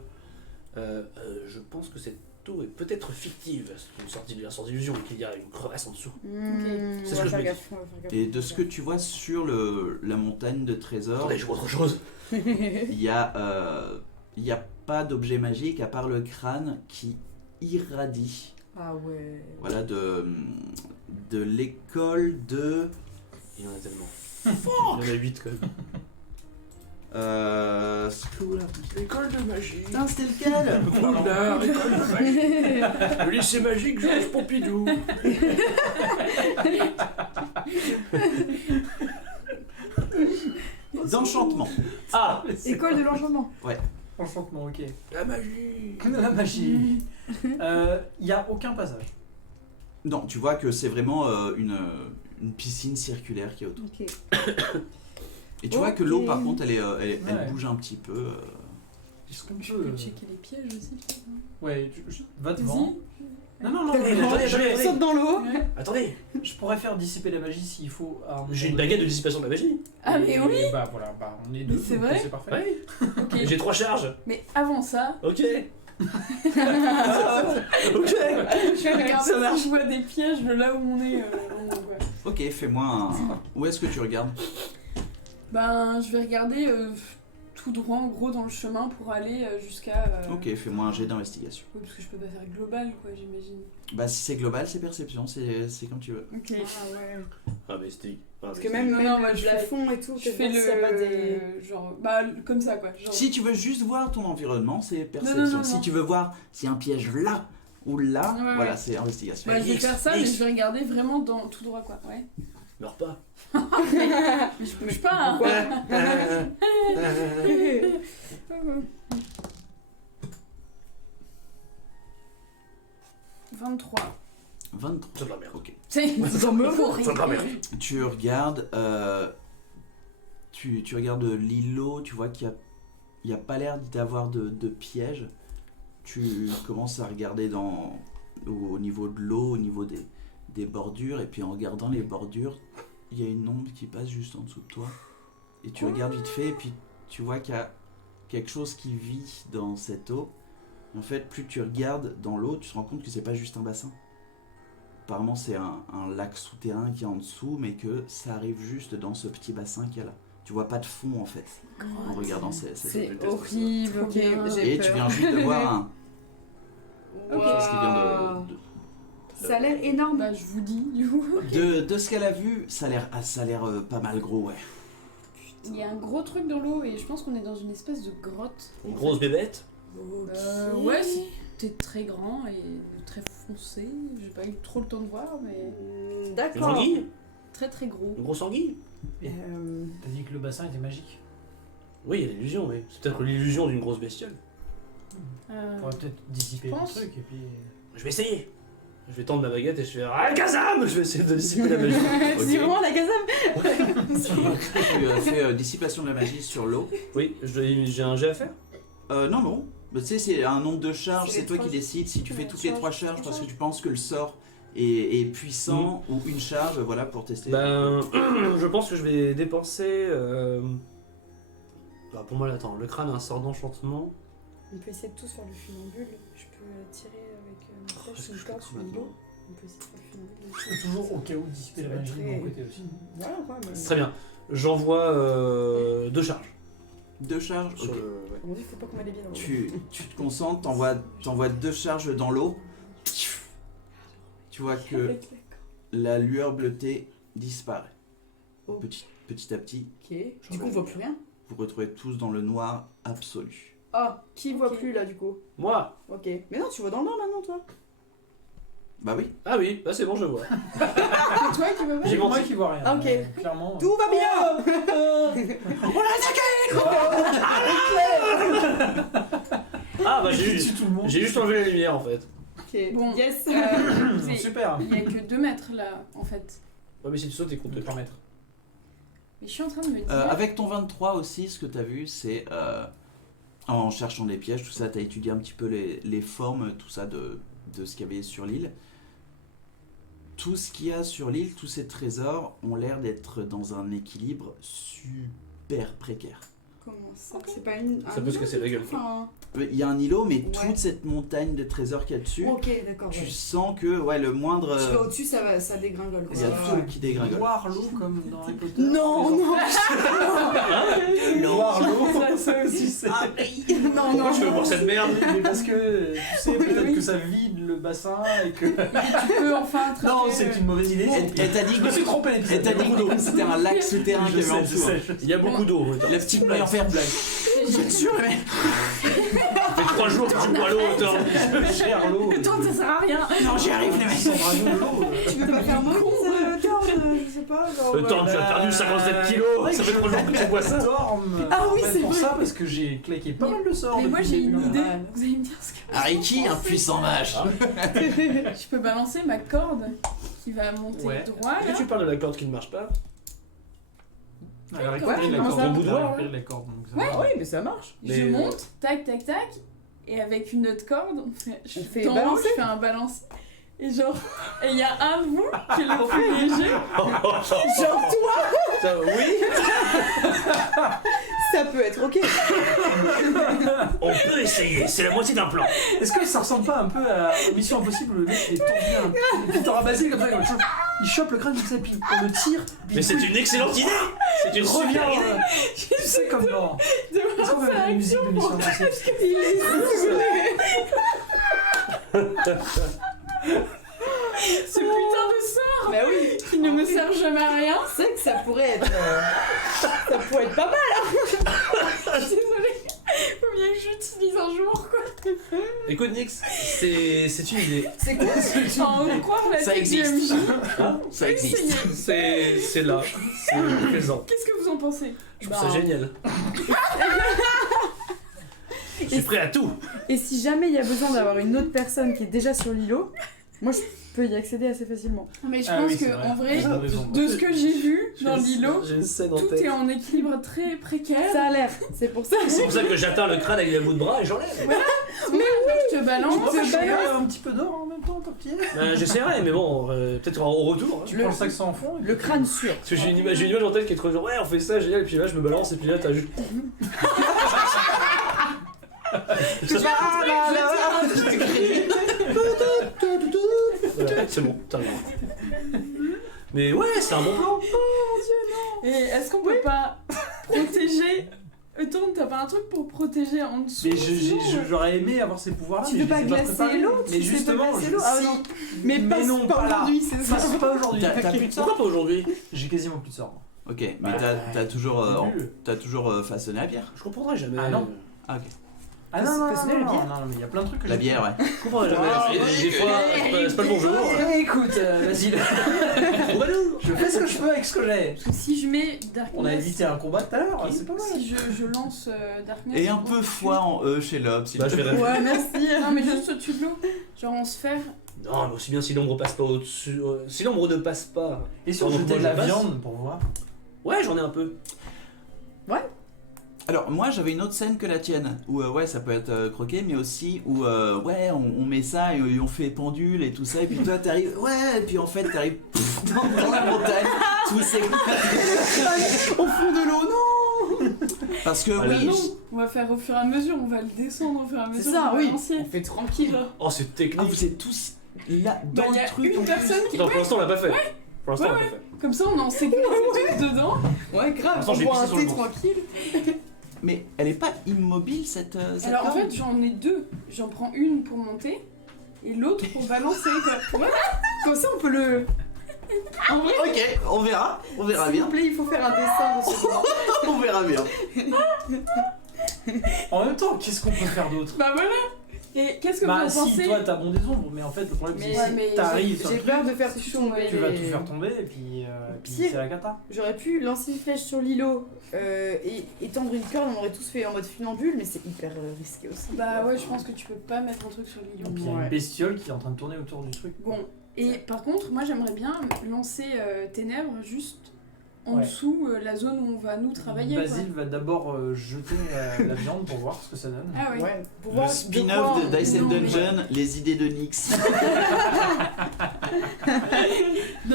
Je pense que cette eau est peut-être fictive. C'est une sorte d'illusion, qu'il y a une crevasse en dessous. On C'est ce va que je faire me dis. gaffe, on va faire gaffe. Et de ce que tu vois sur la montagne de trésors, Attendez, je vois autre chose. il y a pas d'objet magique à part le crâne qui irradie. Ah ouais. Voilà, de l'école de... Il y en a tellement. Il y en a 8 quand même. School of- L'école de magie. Putain, c'était lequel? Poudlard, école de magie. Le lycée magique Georges Pompidou. D'enchantement. Ah, École de l'enchantement. Enchantement, ok. la magie. La magie. Il n'y a aucun passage. Non, tu vois que c'est vraiment une piscine circulaire qui est autour. Ok. Et tu vois que Ok. l'eau, par contre, elle Ouais. bouge un petit peu. Est-ce qu'on Je peut. peux checker les pièges aussi, peut-être, hein. Ouais, va Vas-y. devant. Non, Saute dans l'eau. Attendez, je pourrais faire dissiper la magie s'il faut. j'ai une baguette de dissipation de la magie. Ah, mais oui. Bah voilà, on est deux. c'est donc vrai C'est parfait. Ouais. Ok. J'ai 3 charges. Mais avant ça, Ok. Ok. je vais regarder Ça marche. si je vois des pièges de là où on est. Quoi. Ok, fais-moi un. Où est-ce que tu regardes? Ben, je vais regarder tout droit en gros dans le chemin pour aller jusqu'à. Ok, fais-moi un jet d'investigation. Oui, parce que je peux pas faire global, quoi, j'imagine. Bah, si c'est global, c'est perception, c'est comme tu veux. Ok. Ah ouais. Ah, mais c'était. Parce que même, Non, moi, le je fais- plafond et tout, Je fais s'il y a pas des... le. Genre. Bah, comme ça, quoi. Genre... Si tu veux juste voir ton environnement, c'est perception. Non, non, Si non. tu veux voir s'il y a un piège là ou là, Ouais, voilà, ouais. c'est investigation. Bah, je vais X, faire ça, mais X. je vais regarder vraiment dans tout droit, quoi. Ouais. Meurs pas. Mais je bouge pas, hein. « 23. 23. C'est de la merde. Ok. C'est C'est de la merde. Tu regardes, tu regardes l'îlot, tu vois qu'il y a pas l'air d'avoir de piège. Tu commences à regarder au niveau de l'eau, au niveau des bordures, et puis en regardant les bordures, il y a une ombre qui passe juste en dessous de toi. Et tu regardes vite fait, et puis tu vois qu'il y a quelque chose qui vit dans cette eau. En fait, plus tu regardes dans l'eau, tu te rends compte que c'est pas juste un bassin. Apparemment, c'est un lac souterrain qui est en dessous, mais que ça arrive juste dans ce petit bassin qu'il y a là. Tu vois pas de fond en fait, en regardant cette C'est eau. horrible, ok, j'ai Et peur. tu viens juste de voir un. Wow. Parce qu'il vient Ça a l'air énorme. Bah, je vous dis, du coup. de ce qu'elle a vu, ça a l'air pas mal gros, ouais. Il y a un gros truc dans l'eau et je pense qu'on est dans une espèce de grotte. Une grosse bébête. Ouais, c'était très grand et très foncé. J'ai pas eu trop le temps de voir, mais Une D'accord. anguille. très très gros. Une grosse anguille. T'as dit que le bassin était magique. Oui, il y a l'illusion, oui. C'est peut-être l'illusion d'une grosse bestiole. On pourrait peut-être dissiper je le pense. truc et puis. Je vais essayer. Je vais tendre ma baguette et je vais faire Alakazam. Je vais essayer de dissiper la magie. C'est vraiment la gazam. Tu fais dissipation de la magie sur l'eau. Oui, j'ai un jet à faire. Non. Mais tu sais, c'est un nombre de charges, C'est c'est les toi trois- qui décides si tu fais Ouais, toutes les charge, 3 charges parce que charge. tu penses que le sort est puissant ou une charge, voilà, pour tester. Ben, je pense que je vais dépenser. Bah, pour moi, attends, le crâne a un sort d'enchantement. On peut essayer de tous faire le funambule. Je peux tirer avec ma flèche est-ce que une je corde peux sur le maintenant dos. On peut essayer de faire le funambule. Je peux toujours au cas où dissiper Ça la va magie de être mon très- côté aussi. Voilà quoi. Mais... Très bien. J'envoie 2 charges. 2 charges, Sur ok. le... ouais. On dit faut pas qu'on mette les pieds dans l'eau. Tu te concentres, t'envoies 2 charges dans l'eau. Tu vois que Avec la corde. la lueur bleutée disparaît. Oh. Petit à petit, Ok. Du coup on voit plus rien. vous retrouvez tous dans le noir absolu. Ah, qui voit Ok. plus là du coup? Moi. Ok. Mais non, tu vois dans le noir maintenant toi. Bah oui. Ah oui, bah c'est bon, je vois. C'est toi qui veux J'ai Moi menti. qui vois rien. Ah, ok. Clairement. Tout va bien. Ah bah J'ai dessus tout le monde. j'ai juste enlevé la lumière en fait. Ok. Bon. Yes. Super. Il y a que 2 mètres là, en fait. Ouais, mais si tu sautes, t'es contre De 3 mètres. Mais je suis en train de me dire. Avec ton 23 aussi, ce que tu as vu, c'est en cherchant des pièges, tout ça, tu as étudié un petit peu les formes, tout ça de ce qu'il y avait sur l'île. Tout ce qu'il y a sur l'île, tous ces trésors ont l'air d'être dans un équilibre super précaire. Comment ça? C'est pas une. Ça peut se casser la gueule. Enfin... Il y a un îlot, mais Ouais. toute cette montagne de trésors qu'il y a dessus, Ok, d'accord. tu Ouais. sens que le moindre. Tu vas au-dessus, ça dégringole. Il y a quoi. tout qui dégringole. Boire l'eau comme dans Harry Potter. Non, non. Boire l'eau. ça aussi, c'est. Ah, non, Pourquoi non. je veux pour cette merde? Mais parce que tu sais peut-être Oui. que ça vide le bassin et que. Tu peux enfin attraper. Non, c'est une mauvaise idée. Elle t'a dit Je me suis trompé Elle l'épisode. t'a dit que c'était un lac souterrain qu'il y avait en dessous. Hein. Il y a beaucoup d'eau. La petite blague en faire blague. J'ai C'est sûr, mais. Ça fait 3 jours que tu bois l'eau, autant. Je gère l'eau. Toi, ça sert à rien. Non, j'y arrive, les mecs. Tu veux pas faire Moïse, Thor, je sais pas. Genre, Le temps, tu as perdu 57 kilos. Ça fait 3 jours que tu bois ça. Ah oui, c'est pour vrai. ça parce que j'ai claqué pas mal de sorts. Mais moi, depuis j'ai le une début. idée. Ouais. Vous allez me dire ce que. Ariki, un puissant mage. Je peux balancer ma corde qui va monter Ouais. droit Est-ce là. que tu parles de la corde qui ne marche pas? Elle a Ouais, récupéré la comment corde. ça Au bout de Elle a doigt, récupéré la corde, donc ça Ouais. va. Ah oui, mais ça marche. Je Mais- monte, tac, tac, tac. Et avec une autre corde, je On fait tends, balancer. je fais un balance. Et genre, il y a un de vous qui est le plus léger. Genre toi, Oui, ça peut être ok. on peut essayer, c'est la moitié d'un plan. Est-ce que ça ressemble pas un peu à Mission Impossible où le mec il est tordu un petit Basile comme ça, il chope le crâne comme ça, puis on le tire, puis Mais c'est une excellente idée. C'est une il revient. super idée. C'est comme dans. De Est-ce qu'on peut mettre la musique de Mission Impossible Il est ce putain de sort Bah oui, qui ne me sert jamais à rien. c'est vrai que ça pourrait être. Ça pourrait être pas mal. Je suis désolée. Faut bien que j'utilise un jour, quoi. Écoute, Nix, c'est une idée. C'est quoi En croire la Ça tête du existe. MJ. Hein Ça existe. C'est là, c'est présent. Qu'est-ce que vous en pensez? Je trouve ça génial. Je suis prêt à tout. Et si jamais il y a besoin d'avoir une autre personne qui est déjà sur l'îlot, moi je peux y accéder assez facilement. Mais je Ah pense oui, c'est que vrai. en vrai, T'as raison. de ce que j'ai vu dans l'îlot, J'ai une scène en tout tête. est en équilibre très précaire. Ça a l'air, c'est pour ça. C'est pour ça que j'atteins le crâne avec les bouts de bras et j'enlève. Mais oui, je te balance. Tu peux te pas balance. un petit peu d'or en même temps, ton petit. J'essaierai, mais bon, peut-être au retour. Hein. Tu prends le sac sans fond. Le crâne sûr. Parce que j'ai une image en tête qui est trop genre, ouais, on fait ça, génial, et puis là, je me balance, et puis là, t'as juste. Voilà, c'est bon, t'as raison. Mais ouais, c'est un bon plan. Et est-ce qu'on peut pas protéger Euton, t'as pas un truc pour protéger en dessous? Mais sinon, j'aurais aimé avoir ces pouvoirs-là. Tu mais veux je pas les ai glacer préparés. l'eau? Mais Tu sais pas justement, glacer l'eau? Ah si. non. Mais non, pas pas là. aujourd'hui, c'est ça. Passe pas aujourd'hui. T'as plus de sang. Pourquoi pas aujourd'hui? J'ai quasiment plus de sort. Ok, mais t'as toujours, Nul. façonné la bière. Je comprendrai jamais. Ah non. Ah ok. Ah non, non, Parce que non, la non, bière. non, mais il y a plein de trucs que La j'ai bière, ouais. Je comprendrai jamais. Ah, Et des fois, c'est pas le bonjour. Écoute, vas-y, Trouve-nous. je fais ce que je peux avec ce que j'ai. Parce que si je mets Darkness, On a évité un combat tout à l'heure, c'est pas mal. si je lance Darkness. Et un bon, peu foi en E chez Lob, s'il Bah, te je plaît. vais Ouais, merci. Non, mais juste au-dessus de l'eau. Genre en sphère. Non, mais aussi bien si l'ombre passe pas au-dessus. Si l'ombre ne passe pas. Et si on Pardon, jetait de moi, la je passe. viande pour voir. Ouais, j'en ai un peu. Alors moi j'avais une autre scène que la tienne où ouais ça peut être croqué mais aussi où ouais on met ça et on fait pendule et tout ça et puis toi t'arrives ouais et puis en fait t'arrives dans la montagne tout s'éclate au fond de l'eau non parce que Ah, oui non, on va faire au fur et à mesure, on va le descendre au fur et à mesure. C'est ça, on va oui. balancer. On fait tranquille. Oh, c'est ah, technique. vous êtes tous là Bah, dans y a le truc une en plus. personne qui. Non, pour l'instant, on l'a pas fait. Pour l'instant, Ouais, on l'a pas fait. Comme ça, on en sécurise tous dedans. Ouais, grave. Attends, On j'ai boit pissé un sur le thé banc. tranquille. Mais elle est pas immobile cette Alors en corde fait, j'en ai deux. J'en prends une pour monter et l'autre pour balancer. Quoi. Ouais. Comme ça, on peut le. En vrai, Ok on verra S'il bien vous plaît, il faut faire un dessin de ce moment. on verra bien En même temps, qu'est-ce qu'on peut faire d'autre? bah voilà. Et qu'est-ce que Bah vous en si, pensez? toi t'as bon des ombres, mais en fait le problème Mais- c'est ouais, que mais si t'arrives sur J'ai le peur truc, de faire c'est tomber. tu vas tout faire tomber et puis Pire. c'est la cata. J'aurais pu lancer une flèche sur l'îlot et étendre une corde, on aurait tous fait en mode funambule, mais c'est hyper risqué aussi. Bah ouais, je pense que tu peux pas mettre un truc sur Et l'îlot. puis il y a Ouais. une bestiole qui est en train de tourner autour du truc. Bon, et par contre, moi j'aimerais bien lancer Ténèbres juste en Ouais. dessous la zone où on va nous travailler. quoi. Basile va d'abord jeter la viande pour voir ce que ça donne. Ah ouais. Ouais. Pour le voir spin-off de quoi Dice non, and mais- Dungeon les idées de Nyx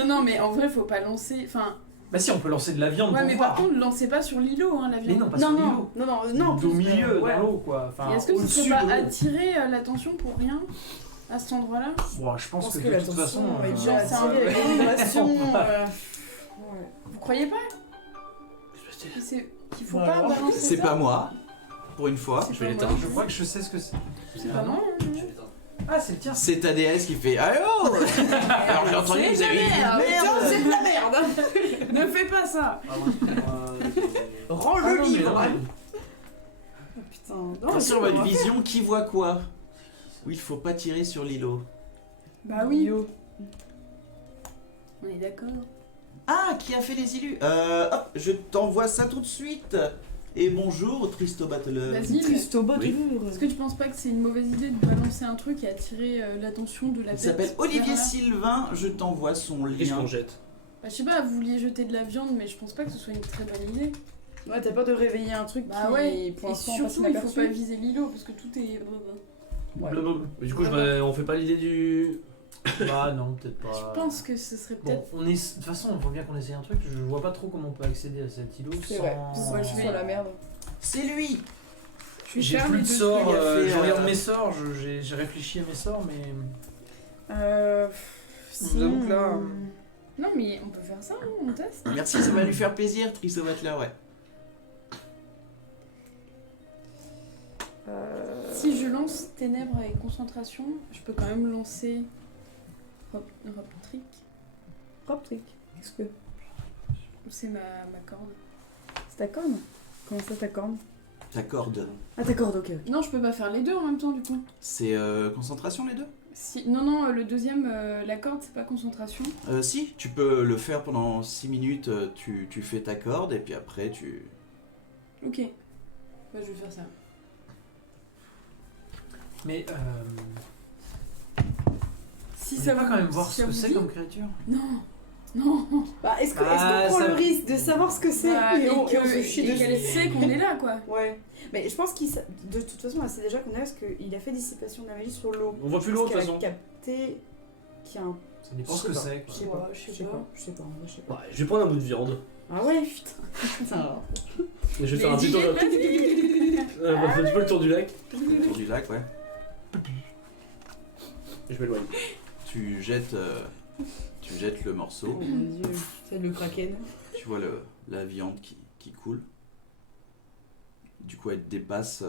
Non, mais en vrai, faut pas lancer. Enfin, Bah si, on peut lancer de la viande ouais, pour mais voir. par contre, lancez pas sur l'îlot, hein, la Mais viande. non, pas Non, sur non, l'îlot. non, non, Au milieu, ouais. dans l'eau quoi. Enfin, Et est-ce que ce au-dessus serait pas de l'eau. attirer l'attention pour rien à cet endroit-là? Bon, je pense Parce que que de la toute façon. tension est euh, déjà c'est un attirée peu- avec l'inondation. Ouais. Vous croyez pas qu'il faut Ouais, pas alors, balancer c'est ça? pas moi pour une fois C'est Je vais pas l'éteindre. moi. Je crois que je sais ce que c'est. C'est pas moi. Ah, c'est le tien. c'est ta déesse qui fait allô alors j'ai entendu que vous avez dit merde. merde C'est de la merde. Ne fais pas ça! Rends Ah le non, mais livre. non, Oh, putain. Non, Attention, mais votre vision, qui voit quoi? Oui, il faut pas tirer sur l'îlot. Bah oui, on est d'accord. Ah, qui a fait les illus hop, je t'envoie ça tout de suite. Et bonjour, Tristo Battler. Vas-y, Tristo Oui. est-ce que tu penses pas que c'est une mauvaise idée de balancer un truc et attirer l'attention de la Il bête s'appelle vers Olivier là? Sylvain, je t'envoie son Qu'est-ce lien. qu'on jette? Bah, je sais pas, vous vouliez jeter de la viande, mais je pense pas que ce soit une très bonne idée. Ouais, t'as peur de réveiller un truc Bah qui, ouais, pour et l'instant, surtout, passe il faut pas inaperçu. viser l'îlot parce que tout est. Ouais. Mais du coup, on fait pas l'idée du. Bah non, peut-être pas. Je pense que ce serait Bon, peut-être. de toute façon, il faut bien qu'on essaye un truc. Je vois pas trop comment on peut accéder à cet îlot C'est sans. vrai. Ouais, je vais- Sur la merde. C'est lui. Je vais J'ai faire plus les de deux sorts. trucs. Il a fait, Je regarde euh, mes sorts. J'ai réfléchi à mes sorts, mais. Sinon, avoue que là, Non, mais on peut faire ça, hein, on teste. Merci, ça va lui faire plaisir, Tristo Butler, ouais. Si je lance ténèbres et concentration, je peux quand même lancer Rob Trick. Propre Qu'est-ce que C'est ma corde. c'est ta corne? Comment ça ta corne? T'accordes. Ah ta corde, ok. Non, je peux pas faire les deux en même temps du coup. C'est concentration les deux? Si... Non, le deuxième, la corde, c'est pas concentration. Si, tu peux le faire pendant 6 minutes, tu fais ta corde et puis après tu... Ok. Bah, je vais faire ça. Mais. Si Ça va quand même si voir ça ce que vous c'est dit. comme créature. Non. Bah est-ce Ah, qu'on prend ça- le risque de savoir ce que c'est Bah, et on se chie et dessus. qu'elle sait qu'on est là, quoi. Ouais. Mais je pense de toute façon, elle sait déjà qu'on est là parce qu'il a fait dissipation de la magie sur l'eau. On voit plus l'eau de toute Parce façon. qu'elle a capté qu'il y a un... Ça dépend Je ce que sais pas. c'est. Je sais pas, je sais pas, je sais pas, je sais pas. Ouais, je vais prendre un bout de viande. Ah ouais, putain. Et je vais faire un Mais petit tour. dis- Un petit peu le tour du lac. Autour du lac, ouais. Et je m'éloigne. Tu jettes le morceau, Oh mon dieu, c'est le kraken. tu vois la viande qui coule. Du coup, elle dépasse,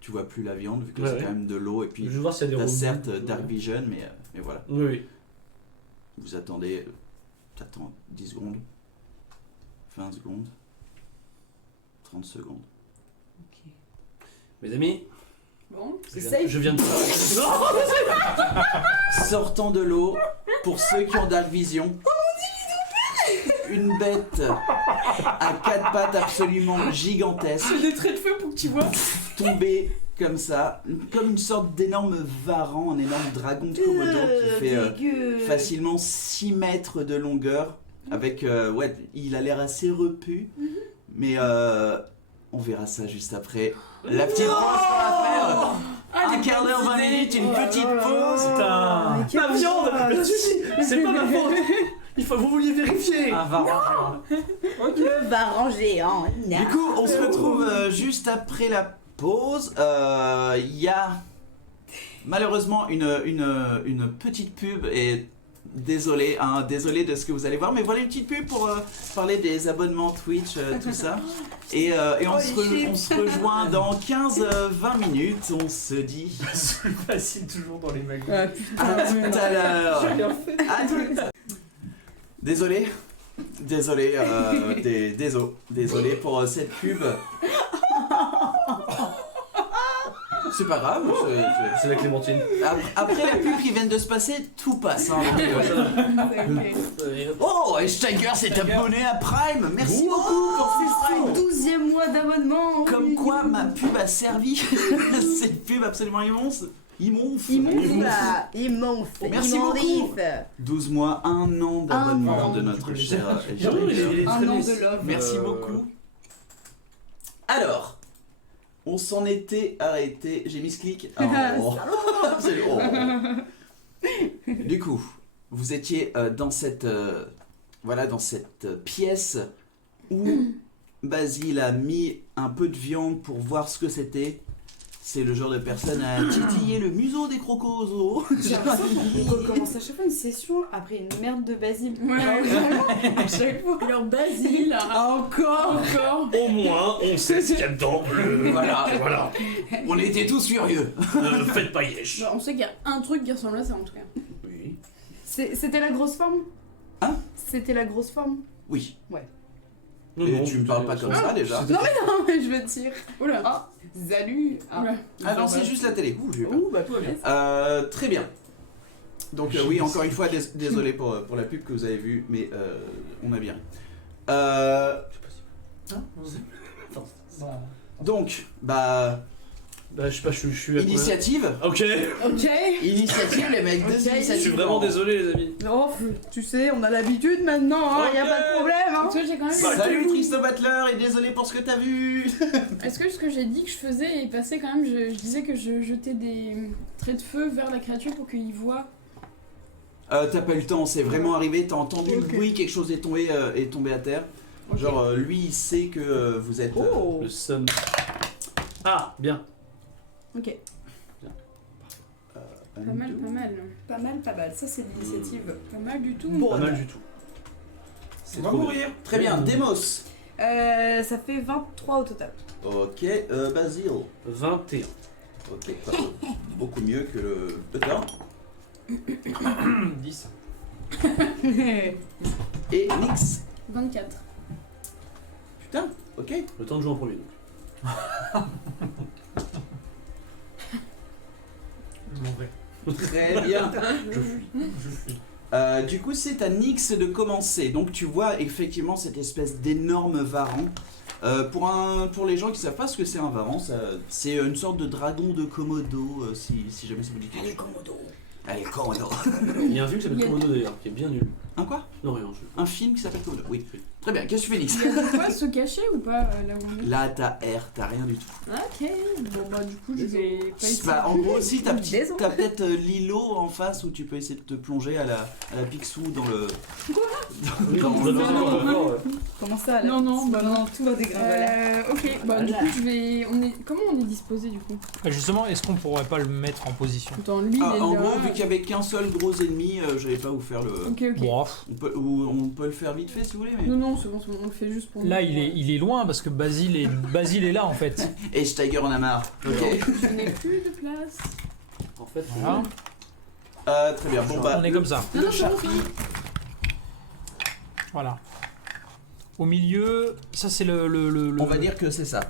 tu vois plus la viande vu que Ouais, c'est ouais. quand même de l'eau et Je puis vais voir s'il y a des t'as robots. certes Dark Vision, mais voilà. Oui, oui. Vous attendez, t'attends 10 secondes, 20 secondes, 30 secondes. Mes amis, Bon. C'est je safe. viens de. Sortant de l'eau, pour ceux qui ont Dark Vision, une bête à 4 pattes absolument gigantesque, Des traits de feu pour que tu vois. tombée comme ça, comme une sorte d'énorme varan, un énorme dragon de Komodo qui fait dégueu. facilement 6 mètres de longueur, avec, ouais, il a l'air assez repu, mais on verra ça juste après. La petite pause qu'on va faire, un quart d'heure, 20 minutes, une petite pause. Putain. quelle Ma viande. horreur. Le souci, c'est pas ma faute. Il faut vous vouliez vérifier. Un varan. Le varan géant. Du coup, on se retrouve juste après la pause. Il y a malheureusement une petite pub et désolé, hein, désolé de ce que vous allez voir, mais voilà une petite pub pour parler des abonnements Twitch, tout ça. Et on se rejoint dans 15-20 minutes. On se dit C'est facile toujours dans les mecs. Ah à putain. tout à l'heure. J'ai rien fait. À tout. Désolé. Désolé, désolé pour cette pub. C'est pas grave. C'est la clémentine. Après la pub qui vient de se passer, tout passe. Hein, donc, Oh, et Steiger s'est abonné à Prime. Merci beaucoup pour ce Prime. 12e mois d'abonnement. Comme quoi ma pub a servi. Cette pub absolument immense. Immonse. Merci beaucoup. 12 mois, 1 an d'abonnement de notre cher Steiger. Un an de love. Merci beaucoup. Alors, on s'en était arrêté. J'ai mis ce clic. Oh. Absolument. Du coup, vous étiez dans cette pièce où Basile a mis un peu de viande pour voir ce que c'était. C'est le genre de personne à titiller le museau des crocos. J'ai l'impression qu'on recommence à chaque fois une session après une merde de Basile. Ouais. À chaque fois. Alors, Basile. Encore. Au moins, on sait ce qu'il y a dedans. Voilà. On était tous furieux. Faites pas yesh. Bah, on sait qu'il y a un truc qui ressemble à ça en tout cas. Oui. C'était la grosse forme. Hein? C'était la grosse forme. Oui. Non, Et non, tu me parles pas comme ça déjà. Non mais je veux dire. Oula. Ah, salut. Ah. Oula. Ah non, c'est juste la télé. Ouh, j'ai eu peur. Ouh, bah tout va bien. Très bien. Donc oui, encore une fois, désolé pour la pub que vous avez vue, mais on a bien ri. Donc, bah, Bah, je sais pas, je suis à combien initiative. Ok. Ok. Initiative, les mecs, deux Ok. initiatives. Je suis vraiment désolé, les amis. Oh, tu sais, on a l'habitude maintenant, hein, y a Ok. pas de problème, hein. Parce que j'ai quand même. Salut Tristo Butler et désolé pour ce que t'as vu. Est-ce que ce que j'ai dit que je faisais est passé quand même je disais que je jetais des traits de feu vers la créature pour qu'il voit T'as pas eu le temps, c'est vraiment arrivé, t'as entendu le Ok. bruit, quelque chose est tombé à terre. Ok. Genre, lui, il sait que vous êtes... Oh. Le seum. Ah, bien. Ok. Pas mal, pas mal. Pas mal, pas mal. Ça, c'est l'initiative. Pas mal du tout. Bon. Pas mal du tout. On va trop mourir. Très bien, Demos. Ça fait 23 au total. Ok, Basile. 21. Ok, beaucoup mieux que le temps. 10. Et Nix. 24. Putain, ok. Le temps de jouer en premier. Donc. Je m'en vais. Très bien. Je fuis. Du coup, c'est à Nix de commencer. Donc, tu vois effectivement cette espèce d'énorme varan. Pour les gens qui savent pas ce que c'est un varan, c'est une sorte de dragon de Komodo, si jamais ça vous dit quelque chose. Allez, Komodo. Il y a un film qui s'appelle Il y a- Komodo d'ailleurs, qui est bien nul. Un quoi? Non, rien. Un film qui s'appelle Komodo. Oui. Très bien. Qu'est-ce que tu fais, Nix? Il y a de quoi se cacher ou pas là où on est? Là, t'as R, t'as rien du tout. Ok. Bon bah du coup je vais pas essayer. Bah, en gros, si t'as Désolé. peut-être l'îlot en face où tu peux essayer de te plonger à la Picsou dans le. Oui, Dans on le- doit non, devoir non, voir, Comment ça là Non, non, bah non. tout va dégringoler. Ok, bah du coup je vais. Comment on est disposé du coup? Justement, est-ce qu'on pourrait pas le mettre en position? Attends, lui il est En là. gros, vu qu'il y avait qu'un seul gros ennemi, j'allais pas vous faire le. Ok, ok. Bon, On peut le faire vite fait si vous voulez, mais. Non, non, c'est bon, on le fait juste pour là, nous. il est loin parce que Basile est là en fait. Et Steiger en a marre. Ok. Je n'ai plus de place. En fait, Voilà. Très bien. Bon bah. On est comme ça. Non, non, c'est bon, c'est bon. Voilà. Au milieu, ça c'est le. On va dire que c'est ça.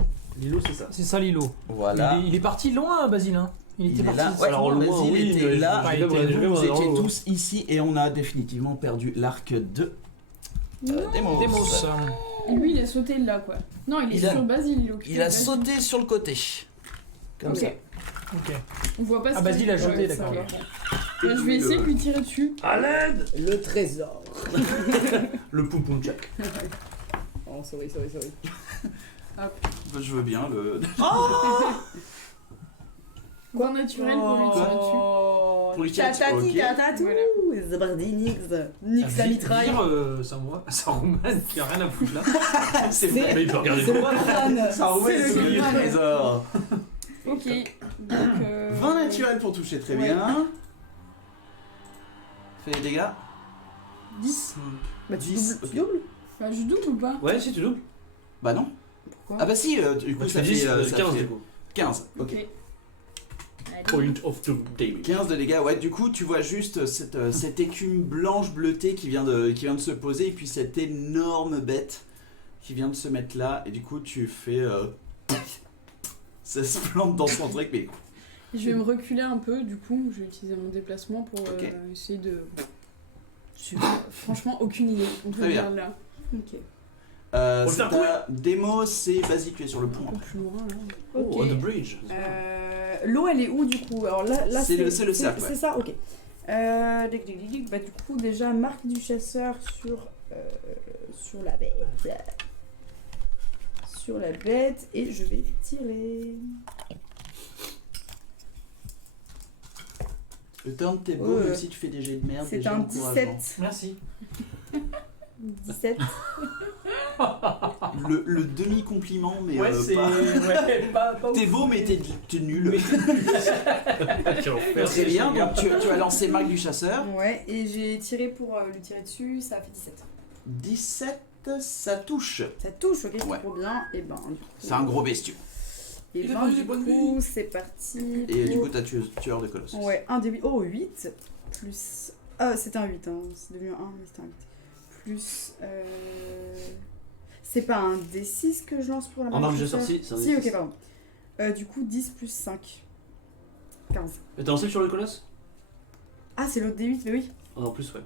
Lilo, c'est ça. C'est ça l'îlot. Voilà. Il est parti loin, Basile. Hein. Il était Il est parti. là. Ouais, Alors, vas-y, loin, il oui, était mais là. je- Et il était- vous, vous étiez dans- tous ici et on a définitivement perdu l'arc de Demos. Demos. Et lui il a sauté là quoi. Non, il est Il a- sur Basile, il est occupé Il a de Basile. sauté sur le côté. Comme Ok. ça. Ok. On voit pas ce Ah, Basile a qu'il- jeté, ouais, d'accord. ça va. Je vais essayer de lui tirer dessus. À l'aide. Le trésor. Le poum poum jack. Oh, sorry. Je veux bien le. Quoi naturel pour lui tirer dessus. Pour lui tirer dessus, Tatati, ok. tatatou. Voilà. Zabardi, Nix. Nix la mitraille. Ça Roman qui a rien à foutre là. C'est vrai. Mais il peut regarder C'est quoi le crâne. Ça roule C'est le sur le crâne. trésor. Ok. Donc. 20 naturels pour toucher, très Ouais. bien. Fais les dégâts. 10. Bah, tu 10, doubles. ok. Tu doubles Bah, je double ou pas? Ouais, si tu doubles. Bah non. Pourquoi Ah bah si, du coup Bah, ça tu fais 10, fait, ça 15 fait du coup. 15. Ok. Allez. Point of the damage. 15 de dégâts, ouais, du coup tu vois juste cette écume blanche bleutée qui vient de se poser et puis cette énorme bête qui vient de se mettre là et du coup tu fais... ça se plante dans son truc mais... Je vais me reculer un peu, du coup, je vais utiliser mon déplacement pour Ok. essayer de. Franchement, aucune idée. On peut Très bien. dire là. Ok. Faut le c'est faire couler. ta démo, c'est vas-y tu es sur le Un point. peu plus loin là. Oh, Ok. on the bridge. L'eau, elle est où du coup? Alors là C'est le cercle, ouais. C'est ça, ok. Bah, du coup, déjà, marque du chasseur sur la bête. Sur la bête, et je vais tirer. Le turn t'es beau Ouais. même si tu fais des jets de merde. C'est déjà un encourageant. 17. Merci. 17. Le demi-compliment mais Ouais, c'est. pas... Ouais, pas T'es ouf. beau mais t'es nul. Quel enfer. Très bien, donc tu as lancé marque du chasseur. Ouais, et j'ai tiré pour lui tirer dessus, ça a fait 17. 17, ça touche. Ça touche, ok, Ouais. trop bien. Et ben, du coup, C'est un gros bestiau. Et Il a ben, pas eu du des bonnes coup, c'est parti. Et du pour- coup, t'as tueur de Colossus. Ouais, un des 8. Oh, 8. Plus. Ah, c'était un 8, hein. C'est devenu un 1, mais c'était un 8. Plus. C'est pas un D6 que je lance pour la En marque de chasseur. sortie, c'est un Si, D6. ok, pardon. Du coup, 10 plus 5. 15. Et t'as lancé sur le colosse? Ah, c'est l'autre D8, mais oui. Ah, en plus, ouais.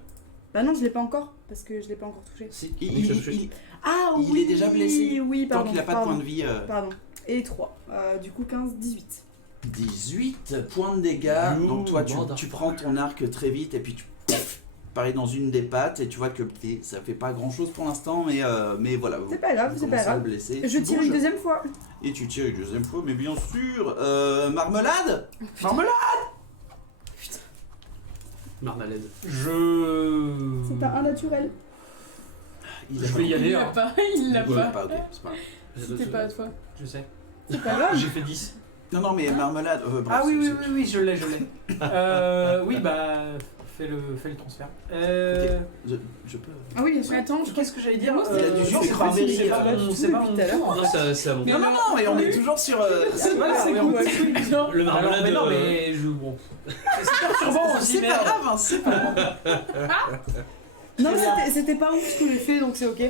Bah non, je l'ai pas encore, parce que je l'ai pas encore touché. Si, Il, Ah Il oui, est déjà blessé. Oui, tant pardon. qu'il a pas de point de vie. Pardon. Et 3. Du coup, 15, 18. 18 points de dégâts. You Donc toi, tu motherfucker. prends ton arc très vite et puis tu parais dans une des pattes et tu vois que ça fait pas grand chose pour l'instant, mais voilà. C'est pas grave, vous c'est pas commencez à grave. le blesser. Je Tu tire bouges. une deuxième fois. Et tu tires une deuxième fois, mais bien sûr. Marmelade. Marmelade. Marmalade. C'est pas un naturel. Il a Je vais y pas- aller. Il l'a hein. pas, il l'a Ouais, pas. ok, c'est pas grave. C'était pas à toi. Je sais. C'est pas grave. J'ai fait 10. Non, mais marmelade. Bref, Ah oui, c'est- oui, oui, oui, je l'ai. Oui, bah, fais le transfert. Je peux. Ah oui, bien sûr. Mais attends, je crois Qu'est-ce que j'allais dire Il a du jus Non, de c'est pas cranberry, c'est pas mon- c'est pas mon depuis tout à l'heure. tour, en Non, fait. c'est à mon Non, non, non, mais on est toujours sur. C'est Voilà, pas c'est grave, cool. ouais. Le Alors, marmelade. mais non, mais je. Bon. C'est perturbant aussi, C'est pas merde. grave, hein, c'est pas grave. Non, c'était pas ouf ce que j'ai fait, donc c'est ok.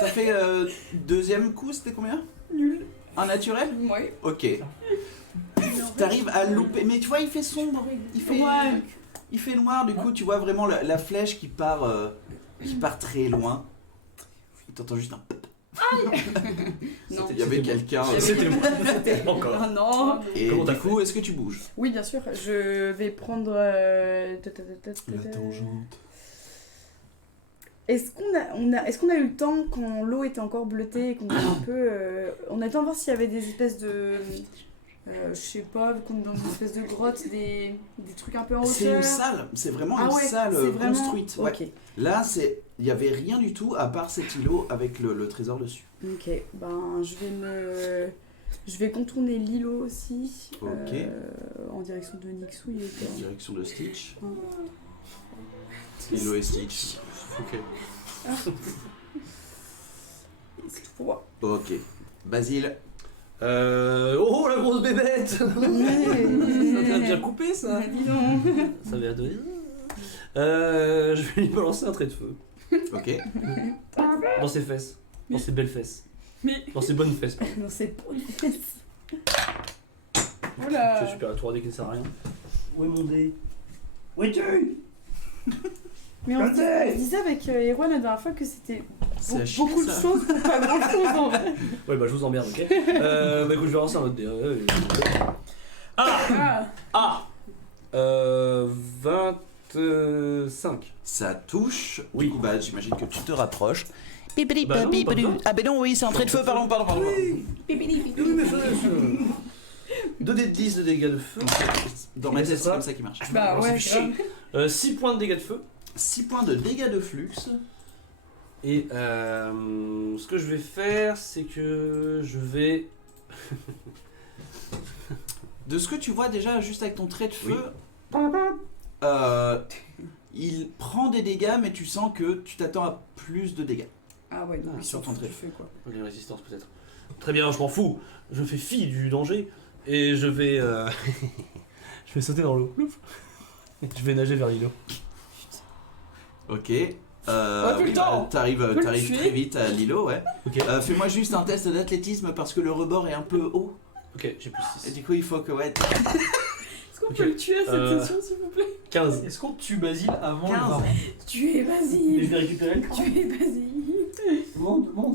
T'as fait deuxième coup, c'était combien? Nul. Un naturel? Ouais. Ok. T'arrives à louper, mais tu vois, il fait sombre. Ouais. Il fait noir, du coup, tu vois vraiment la flèche qui part très loin. T'entends juste un. Non. Il y avait quelqu'un. C'était moi. Encore. Ah non. Et Comment t'as du coup, est-ce que tu bouges? Oui, bien sûr. Je vais prendre. Est-ce qu'on a eu le temps, quand l'eau était encore bleutée et qu'on était un peu. On a le temps de voir s'il y avait des espèces de. Je sais pas, vu qu'on est dans une espèce de grotte, des trucs un peu en hauteur. C'est une salle, c'est vraiment Ah une ouais, salle c'est vraiment- construite. Ouais. Ok. Là, il n'y avait rien du tout à part cet îlot avec le trésor dessus. Ok, ben je vais contourner l'îlot aussi. Ok. En direction de Nixou, il était. En direction de Stitch. Ah. Îlot et Stitch. Ok. C'est tout pour moi. Ok. Basile. Oh la grosse bébête. Ça t'a bien coupé ça. Dis donc. Ça vient de. Je vais lui balancer un trait de feu. Ok. Dans ses fesses. Dans ses belles fesses. Mais- Dans ses bonnes fesses. pardon. Non, c'est pour une fesse. C'est Oula. super, un tour dé qui ne sert à rien. Où est mon dé? Où es-tu? Mais on se disait avec Erwan la dernière fois que c'était C'est à chier, beaucoup de ça. choses pour pas grand chose en vrai. Ouais, bah je vous emmerde, ok. Bah écoute, je vais lancer un autre dé. Ah, Ah 25. Ça touche. Oui. Du coup, bah, j'imagine que tu te rapproches. Bah non, pas dedans. Ah, ben non, oui, c'est un trait de feu, pardon. 2 dés de 10 de dégâts de feu. Dans ma C'est tête, c'est ça. comme ça qui marche. Bah Alors, ouais, c'est grave. 6 points de dégâts de feu. 6 points de dégâts de flux. Et ce que je vais faire, c'est que je vais. De ce que tu vois déjà, juste avec ton trait de feu, il prend des dégâts, mais tu sens que tu t'attends à plus de dégâts. Ah ouais, donc Ah, il sur s'en ton fout trait. du feu quoi. Les résistances peut-être. Très bien, je m'en fous. Je fais fi du danger et je vais. Je vais sauter dans l'eau. Je vais nager vers l'îlot. Ok. plus le temps. T'arrives le t'arrives tuer. très vite à l'îlot, ouais. Ok. Fais-moi juste un test d'athlétisme parce que le rebord est un peu haut. Ok, j'ai plus Et 6. du coup, il faut que, ouais. est-ce qu'on Ok. peut le tuer à cette Euh, session, s'il vous plaît? 15. Est-ce qu'on tue Basile avant 15. le baron Tu es Et je Basile. vais récupérer le crâne. Tu es Basile.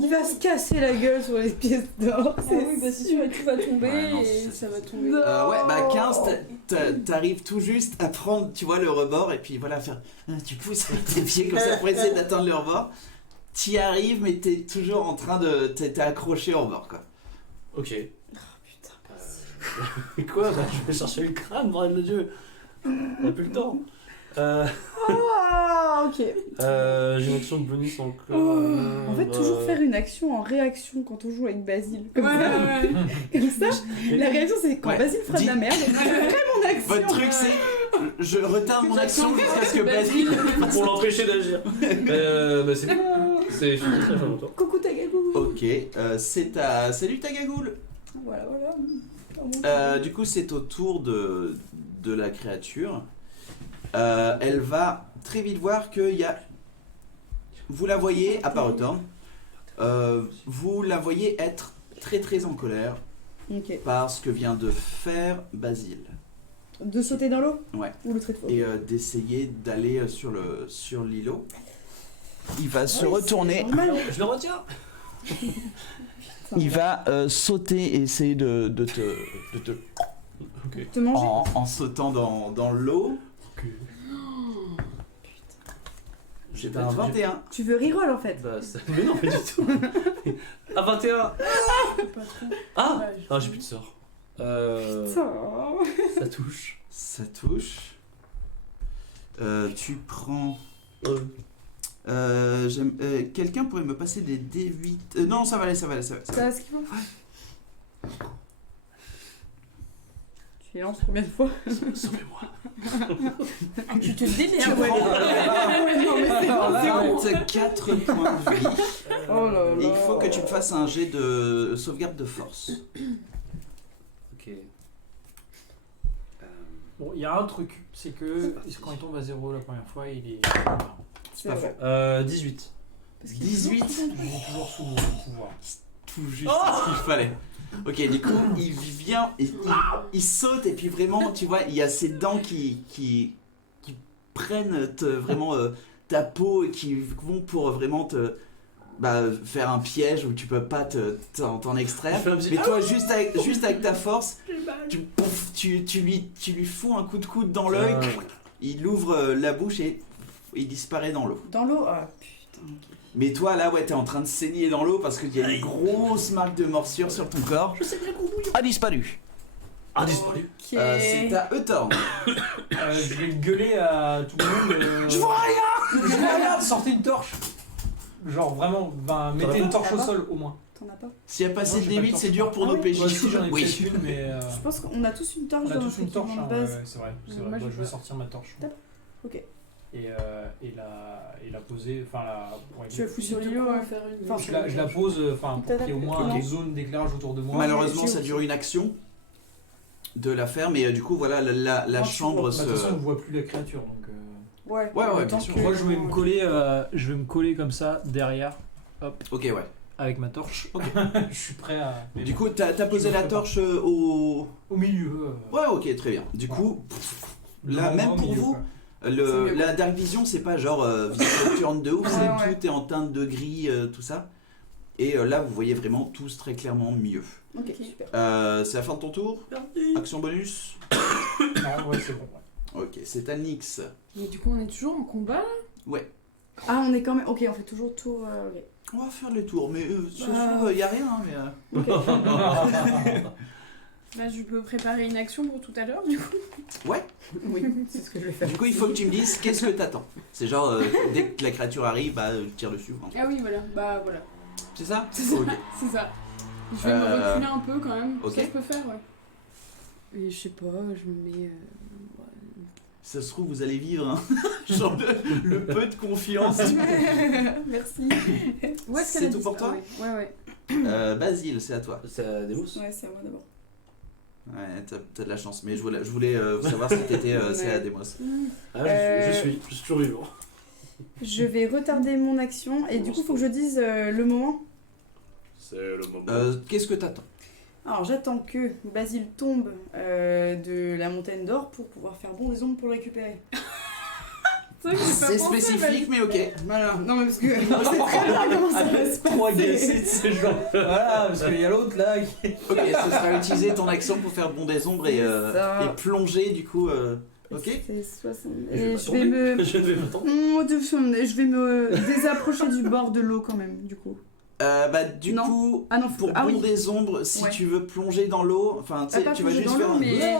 Il va se casser la gueule sur les pièces d'or. Ah oui, bah c'est sûr, et tout va tomber Ouais, non, et c'est- ça va tomber. Ouais, bah 15, t'arrives tout juste à prendre, tu vois, le rebord et puis voilà, faire. Tu pousses avec tes pieds comme ça pour essayer d'atteindre le rebord. T'y arrives, mais t'es toujours en train de. T'es accroché au bord, quoi. Ok. Putain. Quoi bah, je vais chercher le crâne, bordel de Dieu. On a plus le temps. Ah, ok. J'ai une action de bonus encore. En fait, toujours faire une action en réaction quand on joue avec Basile. Comme ça. Ouais. Comme ça. La réaction, c'est quand Ouais. Basile fera de la merde. Je ferai mon action. Votre truc, c'est. Je retarde mon action jusqu'à ce que Basile. Pour l'empêcher d'agir. Bah c'est bon. Je suis très fan de toi. Coucou Tagagou. Ok, c'est ta. Salut ta gagoule. Voilà, voilà. Oh, mon Dieu. Du coup, c'est au tour de la créature. Elle va très vite voir qu'il y a. Vous la voyez, à part Return, vous la voyez être très très en colère Ok. par ce que vient de faire Basile. De sauter dans l'eau? Ouais. Ou le trait de feu? Et d'essayer d'aller sur l'îlot. Il va se Ouais, retourner. c'est normal. Je le retiens. Il va sauter et essayer de te Te manger? en sautant dans l'eau. J'ai C'est un 21. Tu veux reroll en fait? Bah, mais non, pas du tout. À 21. Pas trop. Ah Ouais, Ah, j'ai plus de sort. Putain. Ça touche. Ça touche. Tu prends... Euh, quelqu'un pourrait me passer des D8... non, ça va aller, ça va aller. T'as ce qu'il faut. Tu les lances combien de fois? Sauvez-moi. Tu te démerdes. Tu prends Non, mais c'est bon. 24 points de vie. Oh là là. Et il faut que tu me fasses un jet de sauvegarde de force. Ok. Bon, il y a un truc, c'est que quand il tombe à 0 la première fois, il est. C'est pas vrai. 18. Parce qu'il est 18. toujours- Il est toujours sous le pouvoir. Tout juste ce qu'il fallait. Ok, du coup, il vient, il saute et puis vraiment, tu vois, il y a ses dents qui prennent vraiment ta peau et qui vont pour vraiment te faire un piège où tu peux pas t'en extraire. Je fais un petit- Mais toi, juste avec ta force, tu lui fous un coup de coude dans l'œil, il ouvre la bouche et il disparaît dans l'eau. Dans l'eau? Ah putain. Mais toi là, ouais, t'es en train de saigner dans l'eau parce qu'il y a une grosse marque de morsure sur ton corps. Je sais bien qu'on bouille. A disparu. Ah, disparu. Ok. C'est à Euthorn. Je vais gueuler à tout le monde. Je vois rien. Je vois rien, sortez une torche. Genre vraiment, mettez une torche au sol au moins. T'en as pas? S'il y a passé Non, de j'ai pas de D8, torche. c'est dur pour Ah nos oui PJ. Moi aussi j'en ai Oui. peut-être une, mais. Je pense qu'on a tous une torche On a dans tous notre une torche, équipement hein, de base. ouais, c'est vrai. C'est vrai. Moi, Moi, je je vais vois. sortir ma torche. Top. Ok. Et la poser, enfin la. ouais, Tu la fous sur l'îlot, ouais. faire une. Enfin, je la pose, enfin pour qu'il y ait au moins Ok. une zone d'éclairage autour de moi. Malheureusement, j'ai ça aussi. dure une action de la faire, mais du coup, voilà, la Non, tu chambre vois. Bah, de toute façon, on ne voit plus la créature, donc. Ouais, Ouais, en ouais, même temps bien sûr. que- Moi, je vais Ouais. me coller comme ça derrière, Ok, ouais. avec ma torche. Je suis prêt à. Du coup, t'as posé Je me la prépare. torche au... Au milieu. Ouais, ok, très bien. Du coup, là, vraiment même au pour milieu, vous, quoi. C'est mieux. la Dark Vision, c'est pas genre vision nocturne de ouf, Ouais, c'est ouais. tout est en teinte de gris, tout ça. Et là, vous voyez vraiment tous très clairement mieux. Ok, super. C'est la fin de ton tour. Action bonus. Ah, ouais, c'est bon. Ouais. Ok, c'est à Nyx. Mais du coup, on est toujours en combat là? Ouais. Ah, on est quand même. Ok, on fait toujours tour. Ok. On va faire les tours, mais ce Ah. soir, y a rien. Hein, mais, Ok. Bah, je peux préparer une action pour tout à l'heure du coup. Oui, c'est ce que je vais faire. Du coup, il faut que tu me dises qu'est-ce que t'attends. C'est genre, dès que la créature arrive, tire dessus. Enfin, Ah oui, voilà. Bah voilà. c'est ça C'est ça. Ok. C'est ça. Je vais me reculer un peu quand même. ok. Ça, je peux faire, ouais. Et je sais pas, je me mets. Ça se trouve, vous allez vivre hein. genre le peu de confiance. Merci. Où est-ce C'est qu'elle a tout dit pour ça? toi Ouais, ouais. Basile, c'est à toi. C'est à Demos. Ouais, c'est à moi d'abord. Ouais, t'as de la chance, mais je voulais savoir si t'étais c'est à Demos. Ah, je suis toujours vivant. Je vais retarder mon action et du coup, faut que je dise le moment. C'est le moment. Qu'est-ce que t'attends? Alors, j'attends que Basile tombe de la montagne d'or pour pouvoir faire bon des ombres pour le récupérer. C'est vrai que j'ai pas C'est pensé, spécifique, mais ok. Voilà, non mais parce que on sait très bien comment ça va se Trois passer. gacites, c'est genre. Voilà, parce qu'il y a l'autre là qui. Ok, ce sera utiliser ton action pour faire bon des ombres Ça. et plonger du coup. Ok. C'est 60. Je vais Et pas je tomber. vais me. Je ne vais pas tomber. Je vais me désapprocher du bord de l'eau quand même, du coup. Du Non. coup, Ah non, pour ah bon oui. des ombres, si Ouais. tu veux plonger dans l'eau, enfin tu sais, pas tu vas plonger juste dans faire l'eau, un. mais- Ouais,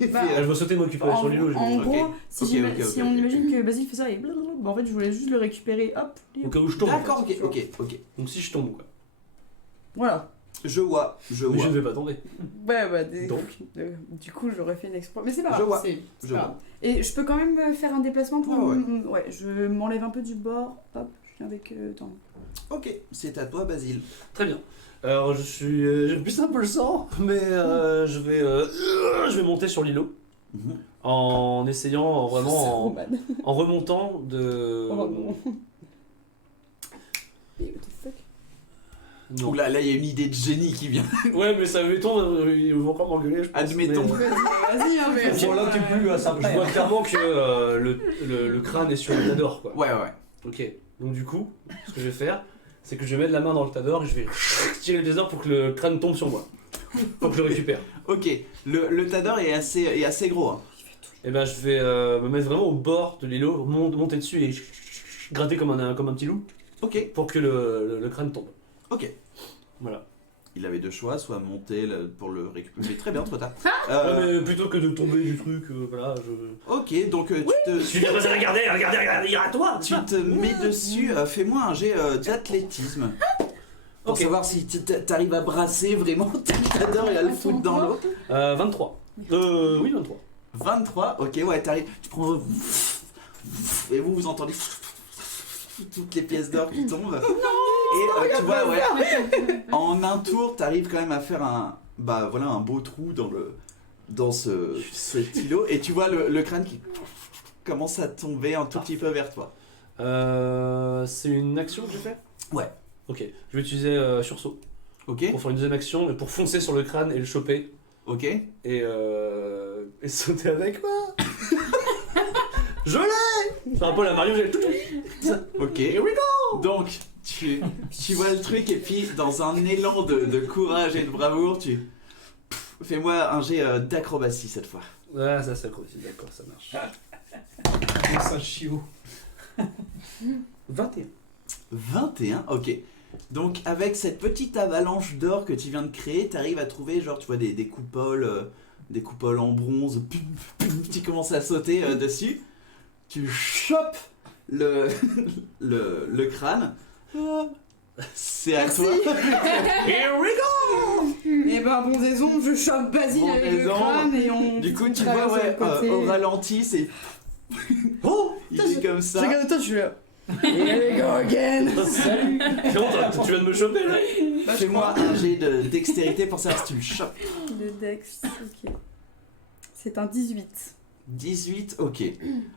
et Bah, puis, Je vais sauter de m'occuper En, sur l'îlot. en Ok. gros, si, Ok, j'ima- ok, si ok, on ok. imagine que Basile fait ça et blablabla, bah en fait je voulais juste le récupérer, hop. Au cas où je tombe. en D'accord, fait. ok. Donc si je tombe, quoi. Voilà. Je vois. Mais je ne vais pas tomber. Ouais, bah, Donc. du coup j'aurais fait une exploit. Mais c'est pas Je grave. vois. C'est Je pas vois. grave. Et je peux quand même faire un déplacement pour. Ouais, Ouais, je m'enlève un peu du bord, hop, je viens avec Tom. Ok, c'est à toi, Basile. Très bien. Alors je suis. J'ai plus un peu le sang, mais je vais monter sur l'îlot en essayant vraiment en remontant de. Oh non. Et what the fuck? Non. Oula, là il y a une idée de génie qui vient. Ouais, mais ça mettons, ils vont encore m'engueuler. Je pense. Admettons. Mais, Vas-y, hein, mais. Bon, là, t'es plus à ça je vois clairement que le crâne est sur le tas d'or, quoi. Ouais. Ok. Donc du coup, ce que je vais faire, c'est que je vais mettre la main dans le tas d'or et je vais tirer le désordre pour que le crâne tombe sur moi. Pour que je le récupère. Ok, le tas d'or est assez gros. Hein. Et ben je vais me mettre vraiment au bord de l'îlot, monter dessus et gratter comme un petit loup Ok, pour que le crâne tombe. ok. Voilà. il avait deux choix, soit monter pour le récupérer. Très bien, trop tard. Ouais, mais plutôt que de tomber du truc, voilà, je... Ok, donc Je suis bien passé à regarder, à toi. tu te mets dessus. Fais-moi un jet d'athlétisme. Pour Ok. savoir si t'arrives à brasser vraiment Tador et à le foutre dans l'eau. 23. Oui, 23. 23, ok, ouais, t'arrives, tu prends... Et vous entendez toutes les pièces d'or qui tombent. Et tu vois, ouais, en un tour, t'arrives quand même à faire un beau trou dans cet îlot. Et tu vois le crâne qui commence à tomber un tout petit peu vers toi. C'est une action que j'ai fait. Ouais. Ok, je vais utiliser sursaut Ok, pour faire une deuxième action, mais pour foncer sur le crâne et le choper ok. et sauter avec moi. Je l'ai. C'est un peu la Mario, j'ai tout. Ok. Here we Donc, tu vois le truc et puis dans un élan de courage et de bravoure, fais-moi un jet d'acrobatie cette fois. Ouais, ça c'est cool, d'accord, ça marche. C'est un chiot. 21. 21, ok. Donc avec cette petite avalanche d'or que tu viens de créer, tu arrives à trouver genre tu vois des coupoles en bronze, tu commences à sauter dessus, tu chopes le crâne. C'est à toi. Here we go. Et ben bondaison, je chope Basile avec le Bondaison. crâne et on. Du coup tu traverse vois de l'autre côté. au ralenti c'est Oh. il est comme Je ça. regarde toi, je suis là. Here we go again. Salut. Comment tu viens de me choper là? Fais-moi un jet de dextérité pour savoir si tu le chopes. Le Dex, ok. C'est un 18. 18, ok.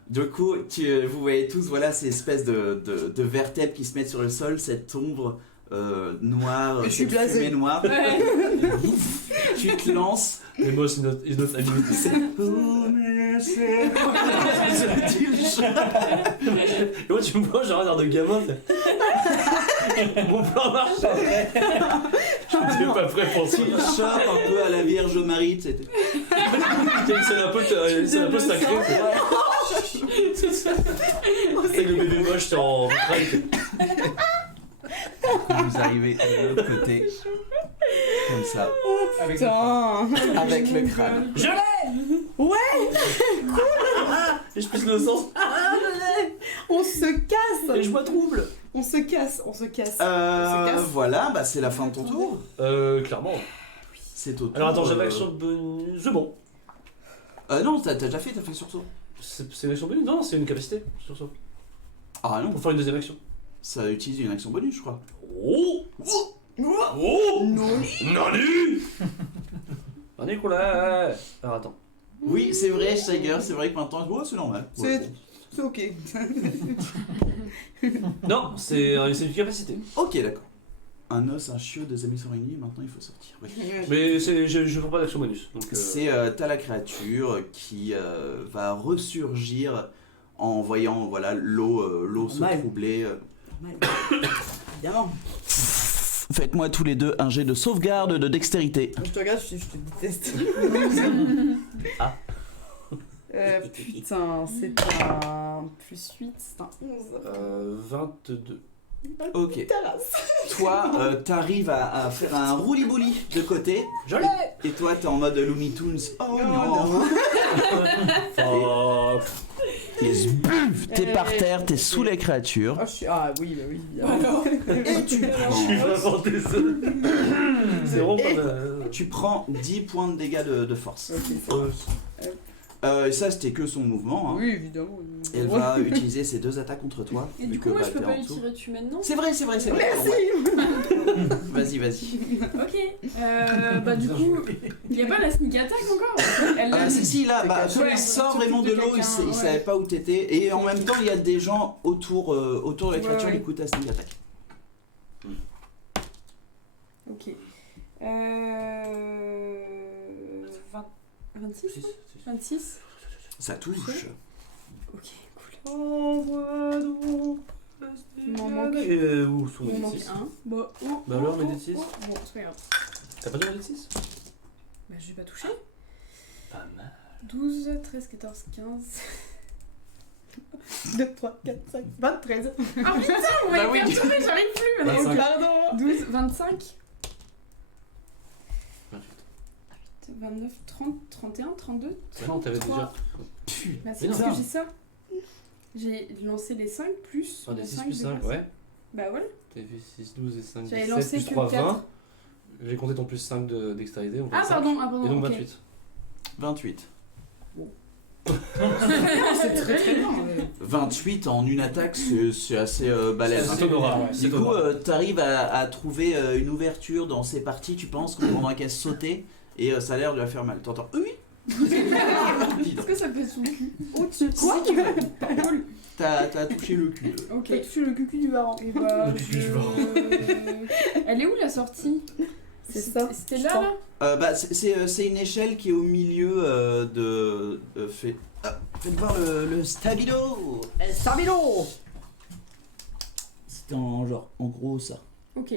Du coup, vous voyez tous, voilà, ces espèces de vertèbres qui se mettent sur le sol, cette ombre noire, Je suis cette blasé. fumée noire. Tu te lances. Les mots, is not unlimited. Tu le chopes. Et moi, tu me vois, j'ai un air de gamin. Mon plan marche. J'étais pas prêt pour ça. Tu le chopes un peu à la Vierge Marie, tu sais. C'est un peu sacré. C'est le bébé moche, t'es en vitrail. Vous arrivez de l'autre côté, comme ça, Putain. avec le crâne. Je l'ai. Et je pisse le sens. On se casse. Et je me trouble. On se casse. On se casse. Voilà, bah c'est la fin de ton tour. Clairement. C'est au tour. Alors attends, j'avais action de bonus. C'est bon. Non, t'as déjà fait, sursaut. C'est une action bonus? Non, c'est une capacité. Sursaut. Ah non, Pour faire une deuxième action. ça utilise une action bonus, je crois. Oh. Oh. Nani. Ah, Nicolas. Alors attends. Oui, c'est vrai, Steiger, c'est vrai que maintenant, c'est normal. Ouais, C'est ok. Non, c'est une capacité. Ok, d'accord. Un os, un chiot, des amis sont réunis, maintenant il faut sortir. Oui. Mais je prends pas d'action bonus. Donc, T'as la créature qui va ressurgir en voyant voilà, l'eau se Normal. troubler. Évidemment. Faites-moi tous les deux un jet de sauvegarde de dextérité. Je te regarde, je te déteste. Ah. Putain, c'est un plus 8, c'est un 11. 22. Ok. Taras. Toi, t'arrives à faire un rouli-bouli de côté. Je l'ai. Et toi, t'es en mode Looney Tunes. Oh non. Oh. Yes, buf, t'es par terre, t'es sous les créatures. Ah oui, bah oui, évidemment. Et tu Je suis vraiment désolé. C'est vraiment pas Tu prends 10 points de dégâts de force. Ok. Et ça, c'était que son mouvement. Hein. Oui, évidemment. Elle va utiliser ses deux attaques contre toi. Et vu du que, coup, moi, bah, je peux t'es pas en dessous. lui tirer dessus maintenant. C'est vrai. Merci. Ouais. Vas-y. Ok. Bah, du coup, il y a pas la sneak attack encore. Elle Ah, l'a si, là, bah, quelqu'un. il sort vraiment de l'eau, il quelqu'un, savait pas où t'étais. Et en même temps, il y a des gens autour de la créature, Ouais. du coup, t'as sneak attack. Ok. 26 26. Ça touche. Ok, cool. Il m'en manque. Où sont Il mes m'en manque D6? un. Bah, oh, Bah alors, oh, mes oh, D6? oh. Bon, c'est pas grave. T'as pas de D6? Bah, je vais pas toucher. Pas mal. 12, 13, 14, 15. 2, 3, 4, 5, 23. Ah putain, on va Bah oui. perturber, j'arrive plus maintenant. 25. Pardon. 12, 25. 29, 30, 31, 32. Non, t'avais 33. déjà. Bah, Mais c'est non. parce que j'ai ça. J'ai lancé les 5 plus. Ah, des le 6 5 plus de 5, base. ouais. Bah voilà. T'avais fait 6, 12 et 5, J'avais 17, lancé plus que 3, 4. 20. J'ai compté ton plus 5 de dextérité. Donc Ah 25. pardon, Et donc ok. 28. 28. C'est très très bien. 28 en une attaque, c'est assez balèze. C'est hein. assez honorable. Ouais, Du coup, t'arrives à trouver une ouverture dans ces parties, tu penses qu'on pendant qu'elle sauter, et ça a l'air de la faire mal. T'entends oui. Est-ce que ça peut sous le cul Au-dessus. Quoi T'as touché le cul. Ok. T'as touché le cucu du baron. Et bah, Le cul du vent. Elle est où la sortie? C'est ça. C'était je là crois. là Bah, c'est une échelle qui est au milieu faites voir le stabilo. Stabilo. C'était en genre en gros ça. Ok.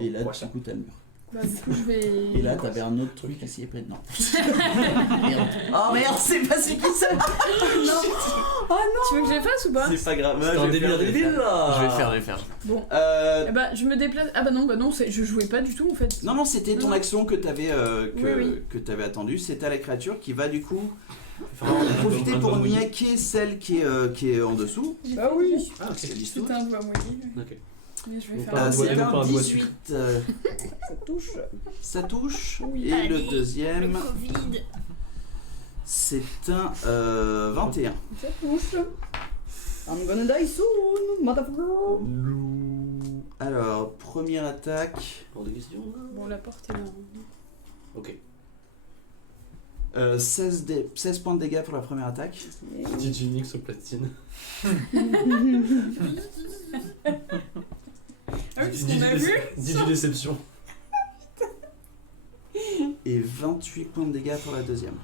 Et là Poisson. du coup t'as le mur. Bah du coup je vais... Et là t'avais un autre truc ici près de non. Merde. Oh merde, c'est pas celui qui sait. Tu veux que je les fasse ou pas? C'est pas grave. C'est un délire débile là. Je vais faire. Bon. Euh, Eh bah je me déplace... Ah bah non, je jouais pas du tout en fait. Non, c'était ton Non. action que t'avais Oui. t'avais attendu. C'était à la créature qui va du coup Enfin, profiter un pour doigt mouillé. niaquer celle qui est en dessous. Bah oui. Ah, ok. C'est l'histoire. C'était un doigt mouillé. Ok. Mais je vais Bon, faire pas un un doigt C'est et non un pas un doigt 18. Ça touche. Ça touche. Oui. Et Allez, le deuxième, Covid. c'est un 21. Ça touche. I'm gonna die soon, motherfucker. Alors, première attaque. Pour des questions là. Bon la porte est là. Ok. 16 points de dégâts pour la première attaque. Petite Unix au platine. Ah oui, ce qu'on a vu. 18 déceptions. Et 28 points de dégâts pour la deuxième.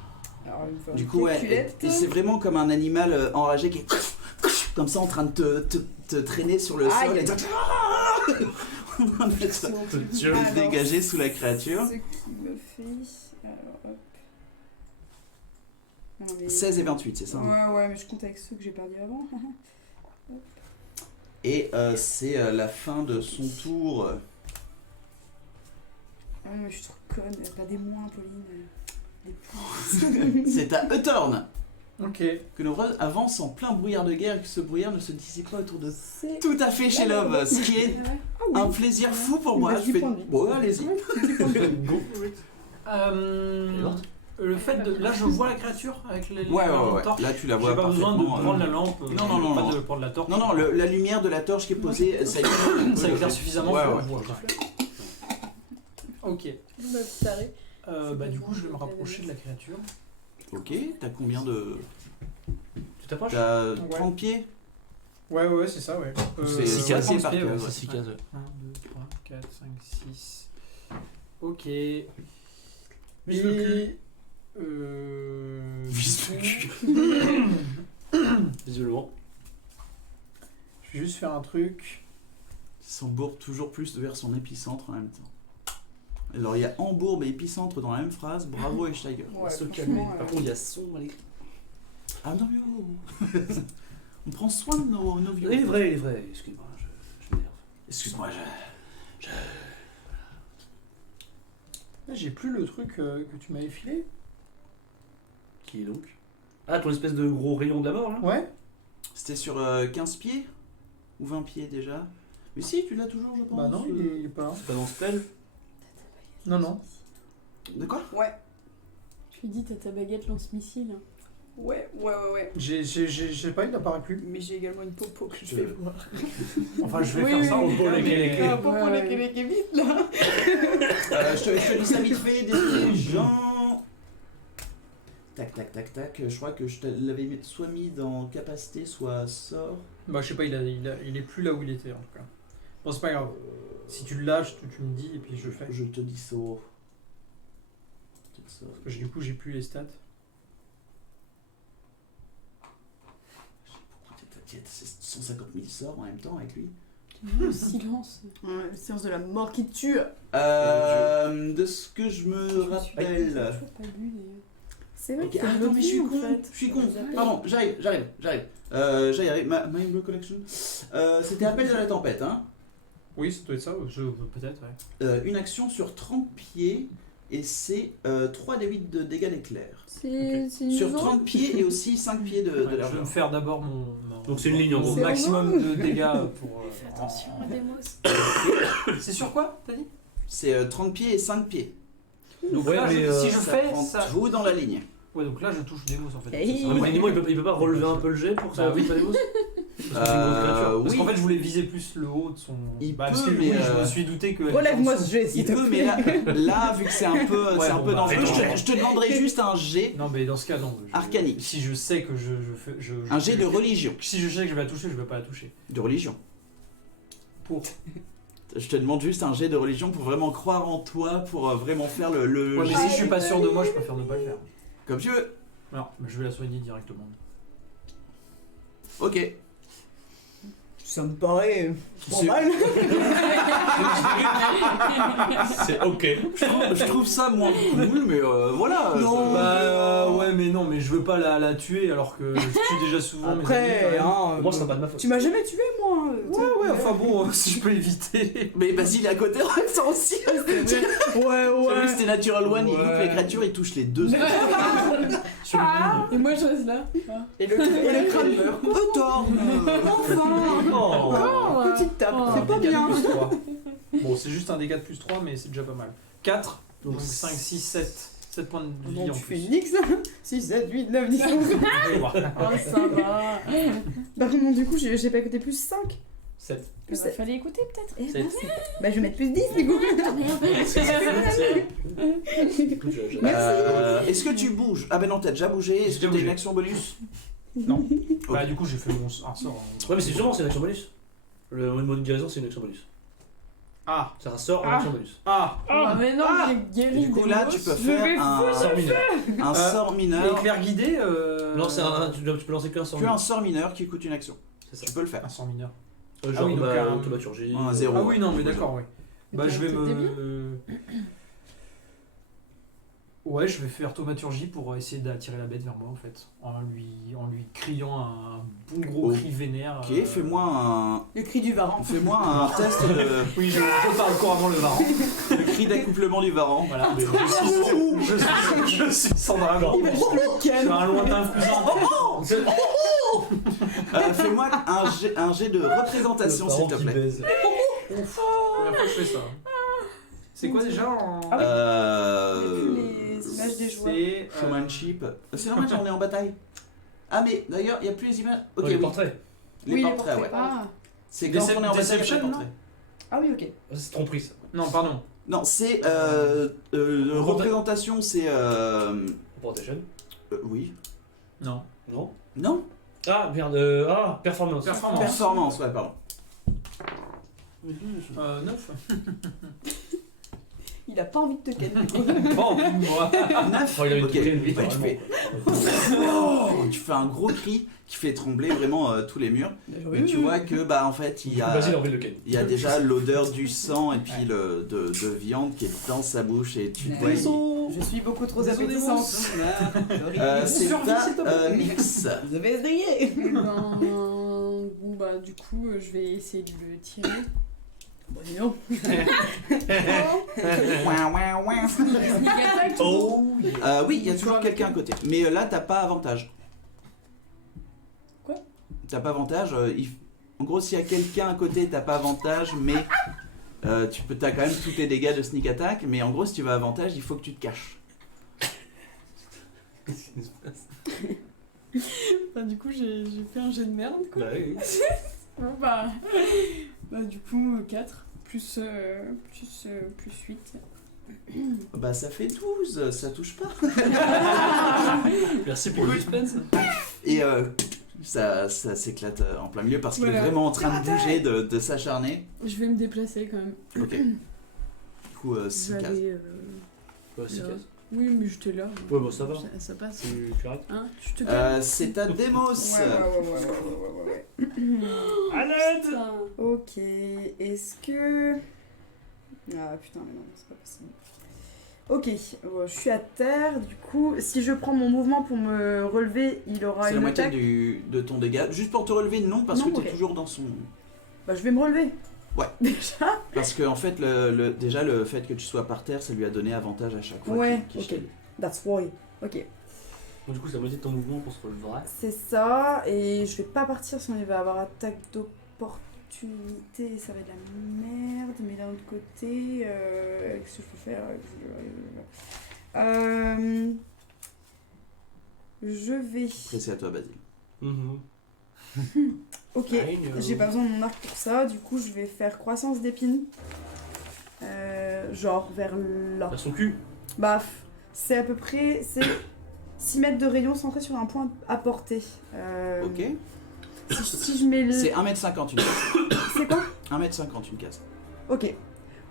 Alors, il faut Du une coup, ouais, calculette. et c'est vraiment comme un animal enragé qui est comme ça en train de te traîner sur le sol Aïe. et on va Dieu. Alors, dégager sous la créature. Ce qui me fait. Alors, hop. Non, mais... 16 et 28, c'est ça hein. Ouais, mais je compte avec ceux que j'ai perdus avant. Et c'est la fin de son tour. Ah, mais je suis trop conne. Pas des moins, Pauline. Des points. C'est à Euthorn Ok. que nos roses avancent en plein brouillard de guerre et que ce brouillard ne se dissipe pas autour de C'est. tout à fait chez l'homme, ce qui est Ah oui. un plaisir fou pour Il moi. reste Je 10 fais... points de vie. Bon, allez-y. Go. Euh, morte le fait de. Là, je vois la créature avec les Ouais, torches. là tu la J'ai vois pas besoin de parfaitement. prendre la lampe. Non, pas non. de prendre la torche. Non, la lumière de la torche qui est posée, ça éclaire, Ça éclaire suffisamment Ouais, pour ouais. que je vois. Ok. Bah, du coup, je vais me rapprocher de la créature. Ok, t'as combien de. Tu t'approches? T'as Ouais. 30 pieds Ouais, c'est ça, ouais. C'est six cases, c'est par case, ouais. C'est 6 cases. 1, 2, 3, 4, 5, 6. Ok. Vise le Et. Vise le cul. Visuellement. Je vais juste faire un truc. S'embourbe toujours plus vers son épicentre en même temps. Alors il y a embourbe et épicentre dans la même phrase, bravo et Steiger. On va Ouais, se franchement, calmer. Par contre, il y a son à l'écrit. Ah non, mais oh. On prend soin de nos vieux. Il est vrai. Excuse-moi, je m'énerve. Excuse-moi, Là, j'ai plus le truc que tu m'avais filé. Qui est donc? Ah, ton espèce de gros rayon de la mort là? Ouais. C'était sur 15 pieds ou 20 pieds déjà. Mais si, tu l'as toujours, je pense. Bah non, il est pas là. C'est pas dans spell? Non. De quoi? Ouais. Je lui dis, t'as ta baguette lance-missile. Ouais. J'ai pas, il apparaît plus. Mais j'ai également une popo que je vais voir. Enfin, je vais Oui, faire oui, ça en oui. polo avec les Ah, popo, Ouais. les Québec est vite là. Je te dis ça vite fait, désolé gens. Tac. Je crois que je te l'avais soit mis dans capacité, soit sort. Bah, je sais pas, il est plus là où il était en tout cas. Bon, c'est pas grave. Si tu le lâches, tu me dis et puis je le fais. Je te dis ça. Parce que du coup, j'ai plus les stats. C'est 150 000 sorts en même temps avec lui. Le silence. Ouais, séance de la mort qui tue. De ce que je me J'ai rappelle. toujours pas bu d'ailleurs. C'est vrai Ok, qu'il y a attends, mais je suis en con. fait. Je suis con. J'appelle. Pardon, j'arrive. J'arrive. My Blue Collection. C'était Appel de la Tempête, hein. Oui, ça doit être ça, peut-être, ouais. Une action sur 30 pieds. et c'est 3 des 8 de dégâts d'éclair. C'est Sur une zone. 30 pieds et aussi 5 pieds de Ouais, je vais largeur. me faire d'abord mon Donc c'est une ligne en gros. C'est maximum de dégâts pour. Fais attention à des mosses. C'est sur quoi, t'as dit? C'est 30 pieds et 5 pieds. Donc Ouais, là, mais, si je Ça fais prend ça. tout dans la ligne. Ouais, donc là je touche des mousses en fait. Hey. C'est ça. Ah, mais dis-moi, il peut pas relever un peu le jet pour que ça Bah oui. fasse pas des mousses? Parce que c'est une grosse créature. Parce oui. qu'en fait, je voulais viser plus le haut de son. Il parce peut, que mais, oui, je me suis douté que. Relève-moi ce jet, s'il Il te peut, mais plaît. là, vu que c'est un peu, Ouais, c'est un bon, peu bah, dangereux, fais-le. je te demanderai juste un jet, Non, mais dans ce cas, non. Arcanique. Si je sais que je fais. un jet de religion. Si je sais que je vais la toucher, je vais pas la toucher. De religion. Pour. Je te demande juste un jet de religion pour vraiment croire en toi, pour vraiment faire le Ouais, mais jet. si je suis pas sûr de moi, je préfère ne pas le faire. Comme tu veux. Alors, je vais la soigner directement. Ok. Ça me paraît pas C'est- mal. C'est ok. Je trouve ça moins cool, mais voilà. Non. Bah ouais, mais non, mais je veux pas la tuer alors que je tue déjà souvent mes amis. Après, quand même. hein, Pour moi, ce sera pas de ma faute. tu m'as jamais tué, moi. Ouais, enfin bon, si je peux éviter. Mais Basile est à côté en même temps aussi. Ouais, J'ai vu ouais. que c'était Natural One, il Ouais. loupe les créatures, il touche les deux. Sur le mini. Et moi je reste là. Et le crâne meurt. Peu tort. Enfin. Oh. Petite tape, Oh. c'est pas bien. Plus 3. Bon, c'est juste un dégât de plus 3, mais c'est déjà pas mal. 4, donc 5, 6, 7. 7 points de vie Non, en tu fais plus. Nix, 6, 7, 8, 9, 10, 11. Oh ça va. Bah non, du coup, j'ai pas écouté plus 5. 7. Il fallait écouter peut-être. Eh, Sept. merci. Bah je vais mettre plus 10 du coup. Est-ce que tu bouges? Ah ben non, t'as déjà bougé. Est-ce que J'ai t'as bougé. une action bonus? Non. Bah Ok. du coup, j'ai fait un sort. Ouais, mais c'est sûrement c'est une action bonus. Le mot de guérison, c'est une action bonus. Ah. C'est un sort en Ah. action bonus. Ah. Ah mais non, Ah. j'ai guéri. Du coup des là, mosses. tu peux Je vais faire Un sort mineur. un sort mineur. Éclair guidé Non, c'est tu peux lancer qu'un sort Tu as un mineur. sort mineur qui coûte une action. C'est ça. Tu peux le faire. Un sort mineur. Genre oui, donc un- thaumaturgie. Un zéro. Ah oui, non, mais d'accord, oui. Bah Mais je vais t'es me... Ouais, je vais faire thaumaturgie pour essayer d'attirer la bête vers moi en fait. En lui criant un bon gros Oh. cri vénère. Ok, fais-moi Le cri du varan. un test de Oui, je parle couramment le varan. le cri d'accouplement du varan. Voilà. Je suis sans dragon. Je suis un lointain cousin. Fais-moi un jet de représentation s'il te plaît. Première fois que je fais ça. C'est quoi déjà en... Ah oui. Euh... Les images des joueurs. C'est... Showmanship. C'est normal, on est en bataille. Ah mais d'ailleurs, il n'y a plus les images. Ok, les oui. portraits. Les Oui, les portraits, ouais. portraits. Ah. C'est quand on est en bataille, il y a pas de Deception, portraits. Ah oui, ok. C'est tromperie ça. Non, pardon. Non, c'est représentation, c'est Representation. oui. Non. Non. Non. Ah merde. Performance. Performance. Performance, ouais, pardon. 9. Il a pas envie de te ken. Bon, moi. 9. Oh, il a une Ok. token, Bah, tu fais. Oh, tu fais un gros cri qui fait trembler vraiment tous les murs. Mais tu vois que bah en fait il y a Vas-y, envie de le ken. il y a déjà l'odeur du sang et puis de viande qui est dans sa bouche et tu vois. Je suis beaucoup trop appétissante. C'est ta Nix. Vous avez essayé. Eh ben, bon bah du coup je vais essayer de le tirer. Bon, dis donc. Ouin, ouin, ouin. Sneak attack, tout Oh. Oui, il y a toujours quelqu'un à côté. Mais là, t'as pas avantage. Quoi? T'as pas avantage. En gros, s'il y a quelqu'un à côté, t'as pas avantage, mais t'as quand même tous tes dégâts de sneak attack. Mais en gros, si tu veux avantage, il faut que tu te caches. Bah, du coup j'ai fait un jet de merde quoi. Bah oui. Bon bah du coup 4 plus 8. Bah, ça fait 12, ça touche pas. Merci pour le suspense. Et ça s'éclate en plein milieu parce qu'il est Voilà. vraiment en train de bouger, de s'acharner. Je vais me déplacer quand même. Ok. Du coup, Je 6 vais cases. aller. Ouais, c'est là. casse. Oui mais j'étais là. Ouais, bon, ça va. Ça passe. Tu arrêtes. Hein, tu te calmes. C'est ta Demos. À l'aide. Putain. Ok, est-ce que... Ah putain, mais non, c'est pas possible. Ok, je suis à terre, du coup, si je prends mon mouvement pour me relever, il aura C'est la une moitié attaque. de ton dégât. Juste pour te relever, non, parce Non, que t'es ok. toujours dans son. Bah je vais me relever. Déjà. Parce que en fait, déjà le fait que tu sois par terre, ça lui a donné avantage à chaque fois. Ouais, qu'il ok. chute. That's why. Ok. Donc, du coup, c'est la moitié de ton mouvement pour se relever. C'est ça, et je vais pas partir sinon il va avoir attaque d'opportunité, ça va être de la merde, mais d'un autre côté, qu'est-ce que je peux faire je vais... Après, c'est à toi, Basile. Ok, j'ai pas besoin de mon arc pour ça, du coup je vais faire croissance d'épines. Genre vers là. Vers son cul. Bah, c'est à peu près... C'est 6 mètres de rayon centré sur un point à portée. Ok. Si je mets le... C'est 1m50 une case. C'est quoi 1m50 une case. Ok.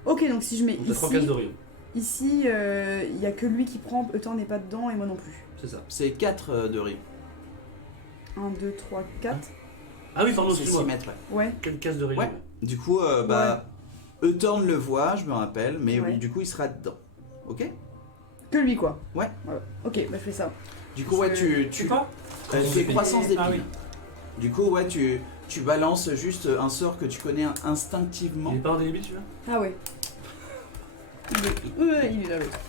Ok, donc si je mets Donc, t'as 3 cases de rayon. ici, il n'y a que lui qui prend, Eutan n'est pas dedans et moi non plus. C'est ça. C'est 4 de rayon. 1, 2, 3, 4. Ah oui, pardon, C'est 6 excuse-moi. mètres, ouais. Ouais. Quelle case de rayon? Ouais. Du coup, Eutorn le voit, je me rappelle, mais Ouais. oui, du coup, il sera dedans. Ok. Que lui, quoi. Ouais. Ok, bah je fais ça. Du coup, ouais, tu Tu pas fais croissance d'épines. Ah oui. Du coup, ouais, tu balances juste un sort que tu connais instinctivement. Il est pas indélébile celui-là? Ah ouais. Il est là, l'autre.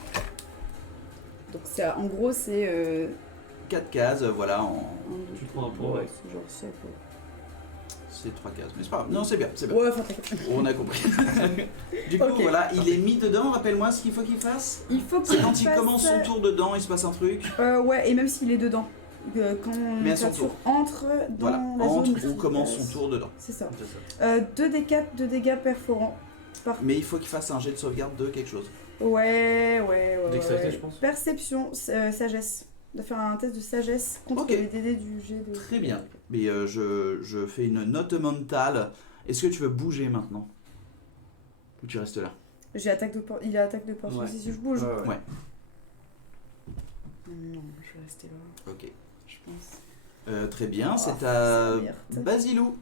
Donc en gros, c'est... 4 cases, voilà, Tu prends un point, ouais. C'est genre ça, quoi. c'est 3 cases. Mais c'est pas grave. Non, c'est bien, c'est bien. Ouais, enfin, t'inquiète. On a compris. Du coup, Ok. voilà, il est mis dedans. Rappelle-moi ce qu'il faut qu'il fasse. Il faut C'est qu'il quand il fasse- commence son tour dedans, il se passe un truc. Ouais, et même s'il est dedans. Quand Mais à la son créature tour. entre dans Voilà, la entre zone ou commence efficace. son tour dedans. C'est ça. C'est ça. 2d4 de dégâts perforants. Mais il faut qu'il fasse un jet de sauvegarde de quelque chose. Ouais. Dextérité, je pense. Perception, sagesse. De faire un test de sagesse contre Ok. les DD du jet de... Très bien. Mais je fais une note mentale. Est-ce que tu veux bouger maintenant? Ou tu restes là? J'ai attaque de il a attaque de opportunité si je bouge. Ouais. Non, je vais rester là, Ok. je pense. Très bien, c'est ça à merde. Basilou.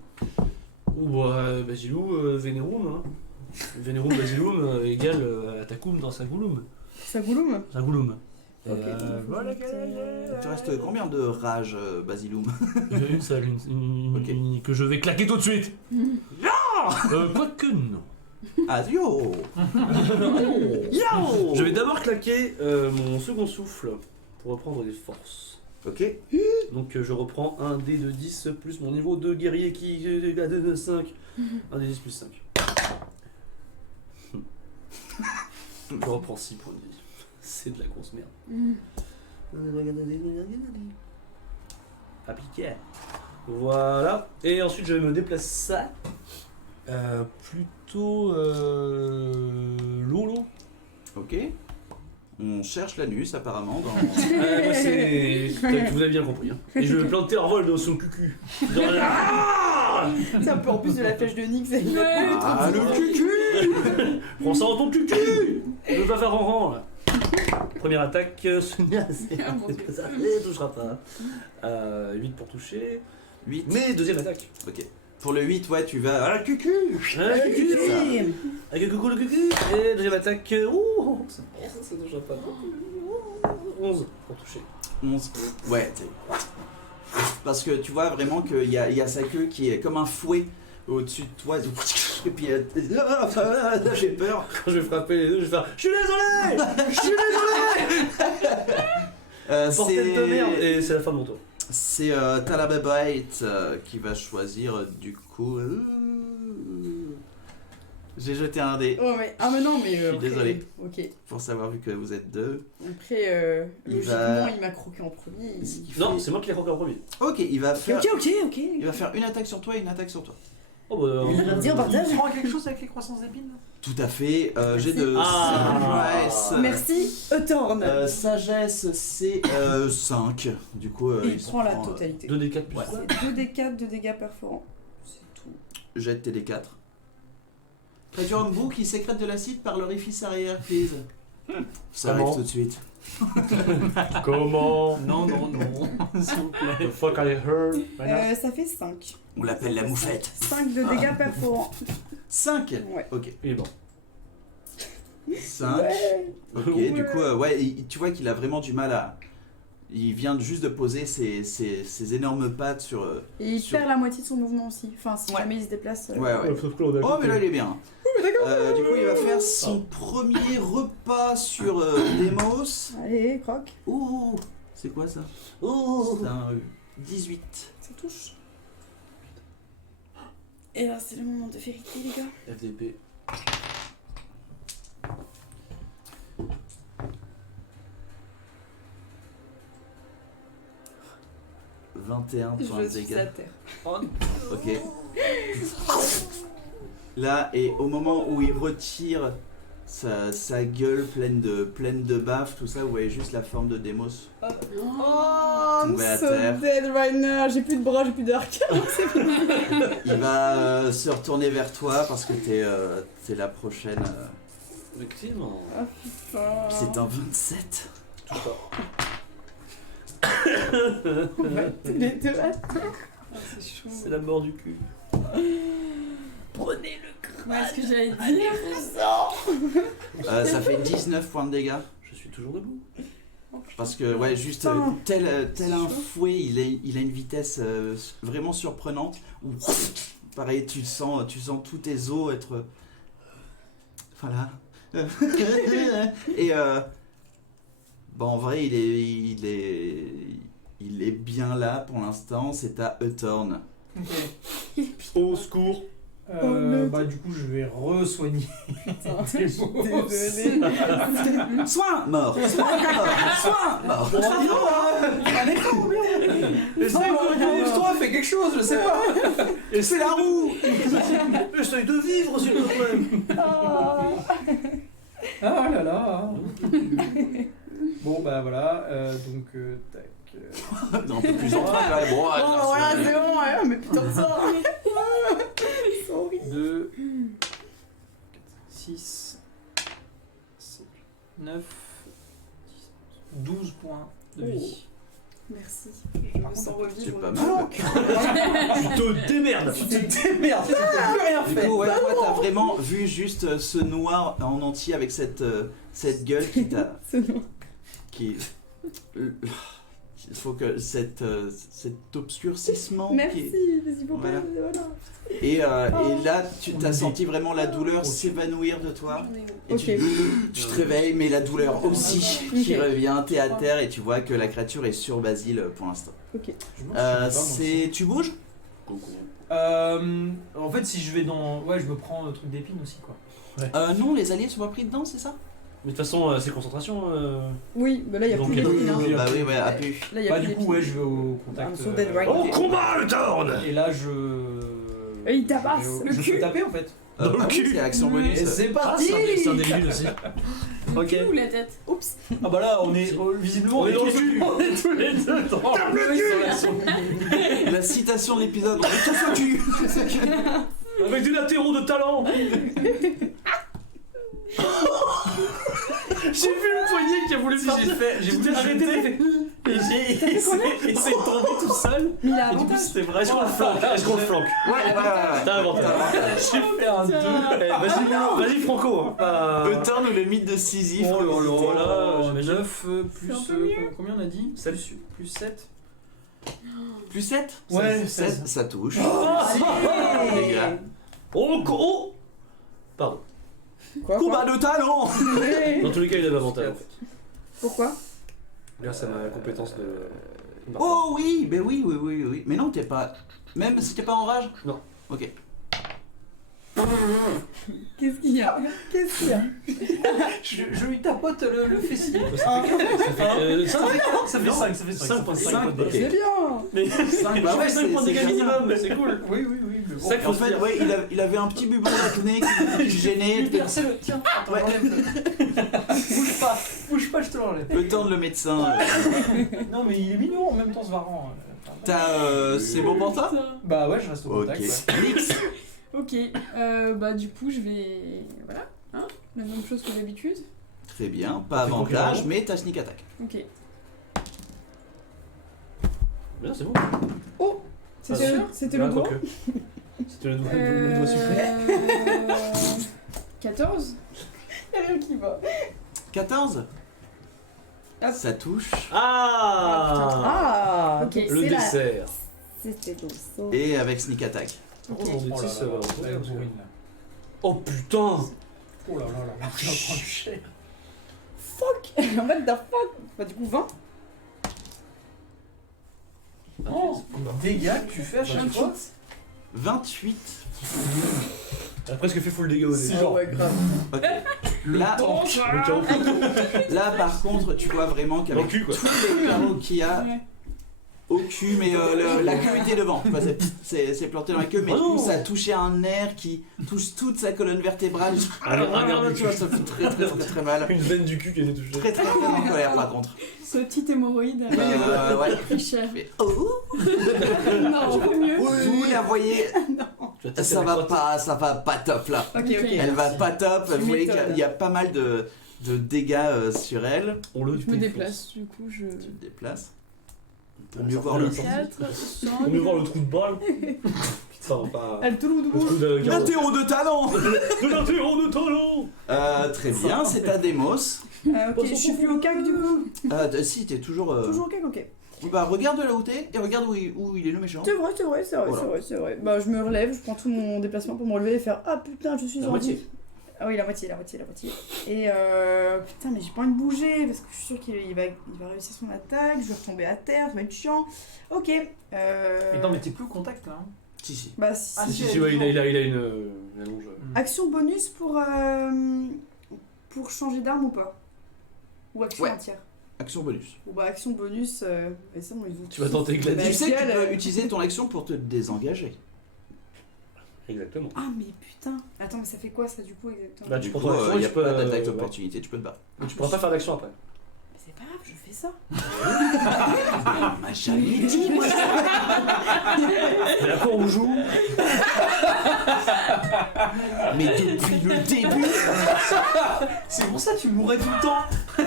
Ou Basilou, Vénérum. Hein. Vénérum, Basilum égale Atakum dans Sagouloum. Ça gouloume. Sagouloum. Ok. Voilà, Il te reste combien de rage, Basiloum? une seule, une que je vais claquer tout de suite. Quoique non. Ah, yo! Yo! Je vais d'abord claquer mon second souffle pour reprendre des forces. Ok. Donc je reprends un dé de 10 plus mon niveau de guerrier qui est à 5. Un dé 10 plus 5. Je reprends 6 points de vie. C'est de la grosse merde. Appliqué. Voilà. Et ensuite je vais me déplacer ça. Plutôt Lolo. Ok. On cherche l'anus apparemment dans. Vous avez bien compris. Hein. Et je vais planter en vol dans son cucu. C'est un peu en plus de la flèche de Nyx. Ah, le cucu! Prends ça dans ton cucu. Ne va faire en rang là. Première attaque, Sonia, Ah, mon Dieu. ça ne touchera pas. 8 pour toucher. 8. Mais deuxième attaque. Ok. Pour le 8, ouais, tu vas. Ah, le cucu! Ah, le cucu. Avec le coucou, le cucu. Et deuxième attaque. Ouh, ça ne touchera pas. 11 pour toucher. 11. Ouais, t'sais. Parce que tu vois vraiment qu'il y a sa queue qui est comme un fouet au-dessus de toi. Et puis j'ai peur. Quand je vais frapper les deux, je vais faire je suis désolé. Je suis désolé. Portée de merde. Et c'est la fin de mon tour. C'est Talababite qui va choisir du coup. J'ai jeté un dé Oh, mais... Ah, mais non, mais. Je suis désolé. Ok. pour savoir vu que vous êtes deux. Après, Il logiquement, va- il m'a croqué en premier. Ce qui Non, fait- c'est moi qui l'ai croqué en premier. Ok, il va faire. Ok. Il va faire une attaque sur toi et une attaque sur toi. Oh bah. Il va dire Tu partage. prends quelque chose avec les croissances d'épines là Tout à fait. J'ai de Ah. sagesse. Merci, Eutorn. Sagesse, c'est 5. Du coup, Et il il se prend la totalité. 2d4 plus Ouais. quoi C'est 2d4 de dégâts perforants. C'est tout. Jette tes D4. Créature en boue qui sécrète de l'acide par l'orifice arrière, please. Ça Comment arrive tout de suite. Comment Non, s'il vous plaît. The fuck I heard Ça fait 5. On l'appelle la moufette. 5 de dégâts perforants. 5. Ouais. Ok. Il est bon. 5. Ok, Ouais. du coup, ouais, tu vois qu'il a vraiment du mal Il vient juste de poser ses énormes pattes sur... Et il sur- perd la moitié de son mouvement aussi. Enfin, si Ouais. jamais il se déplace. Ouais, ouais. Sauf que là, on a Oh, coupé. mais là, il est bien. Du coup, il va faire son premier repas sur Demos. Allez, croque. Ouh, c'est quoi ça? Oh. C'est un 18. Ça touche. Et là, c'est le moment de vérité, les gars. FDP. « 21 points de dégâts. terre. Ok. Là, et au moment où il retire sa gueule pleine de baffes, tout ça, vous voyez juste la forme de Demos. Oh, I'm Tomber à so terre. dead right now. J'ai plus de bras, j'ai plus d'arc. C'est fini. Il va se retourner vers toi parce que t'es la prochaine. Effectivement. C'est un 27. Touche pas. On va tous les deux à terre. C'est chaud. C'est la mort du cul. Prenez le crâne. Ouais, ce que j'allais dire. Allez-vous-en. Ça fait 19 points de dégâts. Je suis toujours debout. Parce que, ouais, juste tel un fouet, il a une vitesse vraiment surprenante. Où, pareil, tu sens tous tes os être. Voilà. Et. Bon, en vrai, il est bien là pour l'instant. C'est à Euthorn. Ok. Au secours. Bah du coup je vais re-soigner. Désolée. Soin mort. Soin mort. Toi, fais quelque chose, je sais pas. Et c'est la roue. Essaye de vivre, s'il te plaît. Ah là là. Bon bah voilà, donc tac. Non, un peu plus en train quand même. Bon, Bon, bah voilà, c'est bon, ouais, mais putain de ça. 2, 6, 9, 12 points de vie. Merci. Je me sens C'est revivre. pas mal. Tu te démerdes. Tu te démerdes, tu peux rien Du coup, ouais, toi, t'as vraiment vu juste ce noir en entier avec cette gueule qui t'a. C'est bon. Qui. Il faut que cet obscurcissement. Merci, Qui... vas-y, bon, Voilà. voilà. Et là, tu t'as senti vraiment la douleur s'évanouir de toi. Et Ok. tu te réveilles, mais la douleur aussi qui Ok. revient. T'es à terre et tu vois que la créature est sur Basile pour l'instant. Tu bouges? En fait, si je vais dans. Ouais, je me prends le truc d'épine aussi, quoi. Non, les alliés sont pas pris dedans, c'est ça? Mais de toute façon, c'est concentration. Oui, bah là, il y a Donc, plus d'épines. Hein. Bah oui, ouais, à pu. Là, il y a Bah, plus du coup, d'épines. ouais, je vais au contact. I'm so dead right Au now. combat, le Thorn. Et là, je. Et il tabasse le Je cul. peux taper en fait. Dans le Ah oui, cul. c'est action bonus. Et c'est parti. C'est un début aussi. Ok. Ou la tête. Oups. Ah bah là, on est visiblement On est dans le tous- cul. On est tous les deux dans le cul. La citation de l'épisode, on est tous au cul. Avec des latéraux de talent. J'ai vu le poignet qui a voulu sortir. j'ai voulu arrêter jeter. Et c'est tombé tout seul. Mais il a Et du coup, avantage. c'était Est-ce qu'on le flanque? Est-ce qu'on le flanque? Ouais, T'as inventé. J'ai fait un 2. Vas-y Franco. Hein. Euthorn ou le mythe de Sisyphe. Oh là, j'imagine. 9 plus. C'est un peu mieux. Combien on a dit Sept. Plus 7. Plus 7? Ouais, 16, ça touche. Allez. Les gars. Oh. Pardon. Quoi, Combat de talent. Dans tous les cas, il a l'avantage. Pourquoi? Grâce à ma compétence de. Oh oui, mais oui. Mais non, t'es pas. Même si t'es pas en rage? Non. Ok. Qu'est-ce qu'il y a? Qu'est-ce qu'il y a? Je lui tapote le fessier. Ça fait Ça fait 5, ça fait 5. 5 points de C'est dégâts. bien. Mais 5, bah ouais, 5 points de dégâts c'est minimum, mais c'est cool. Oui, mais bon. Cinq En fait, ouais, il avait un petit bubon d'acné qui gênait. le tien. Attends, Ouais. Bouge pas, je te l'enlève. Le temps de le médecin. Non, mais il est mignon en même temps, ce varan. C'est bon pour toi? Bah ouais, je reste au Ok. contact. Ouais. Nix. Ok, bah du coup je vais... Voilà, hein, la même chose que d'habitude. Très bien, pas C'est avantage, concurrent. mais t'as sneak attack. Ok. Bien, c'est bon. Oh, c'était Ah, le, c'était le doigt. C'était le doigt sucré. 14. Y'a rien qui va. 14. Ça touche. Ah, Ok, Le c'est là. dessert. C'était donc ça. Et avec sneak attack. Par Ok. contre, on Oh là utilise, là là, on la peut- bourrine, là. Oh putain. Oh là là là, là, ça prend cher. What the fuck. Bah du coup 20. Oh, dégâts que tu fais à chaque fois. 28. Elle a presque fait full dégâts au début. Ah ouais, grave. Ok. Là, Le carreau. là, par contre, tu vois vraiment Dans le qu'avec cul, quoi. tous les carreaux qu'il y a Ouais. au cul, mais la queue était devant. Enfin, c'est planté dans la queue, mais Oh du coup, non. ça a touché un nerf qui touche toute sa colonne vertébrale. Un nerf du Tu vois, cul. ça fait très mal. Une veine du cul qui est touchée. Très en colère par contre. Ce petit hémorroïde. Ouais. Très cher. Mais, oh, Non, mieux. vous la voyez, Tu vas taper ça la va crotte. pas, ça va pas top là. Ok, ok. Elle va pas top. Vous voyez m'étonnes. qu'il y a pas mal de dégâts sur elle. On le Je me défonce. déplace, du coup, je. Tu te déplaces. Pour Ça mieux va voir le bien. 4, On veut voir le trou de balle. Putain, pas. Elle toulouse. Le trou de carreau. L'interro de talent. De l'interro de talent. Très bien, c'est à Demos. Ok, je suis plus au cac du coup. Si, t'es toujours. Toujours au cac, ok. Bah, regarde là où t'es et regarde où il est le méchant. C'est vrai, c'est vrai, c'est vrai, Voilà. c'est vrai, c'est vrai. Bah je me relève, je prends tout mon déplacement pour me relever et faire ah putain je suis La en moitié. vie. Ah oui la moitié. Et putain mais j'ai pas envie de bouger parce que je suis sûre qu'il va réussir son attaque, je vais retomber à terre, ça va être chiant. Ok. Mais non, mais t'es plus au contact là. Hein. Si. Bah si. Ah, Si, si, ouais, il a une allonge. Action bonus pour changer d'arme ou pas? Ou action Ouais. entière? Action bonus. Ou bah action bonus, mais ça, ils ont Tu vas tenter Gladys. Tu sais que tu Laquelle, peux utiliser ton action pour te désengager. Exactement. Ah mais putain. Attends mais ça fait quoi ça du coup exactement? Bah, Du tu coup, prends ton action il et n'y a tu peux. pas d'attaque ouais. d'opportunité, tu peux te battre. Mais tu pourras pas faire d'action après. Mais c'est pas grave, je fais ça. On m'a jamais dit, moi. Mais à quoi on joue? Mais depuis le début. C'est pour ça que tu mourrais tout le temps.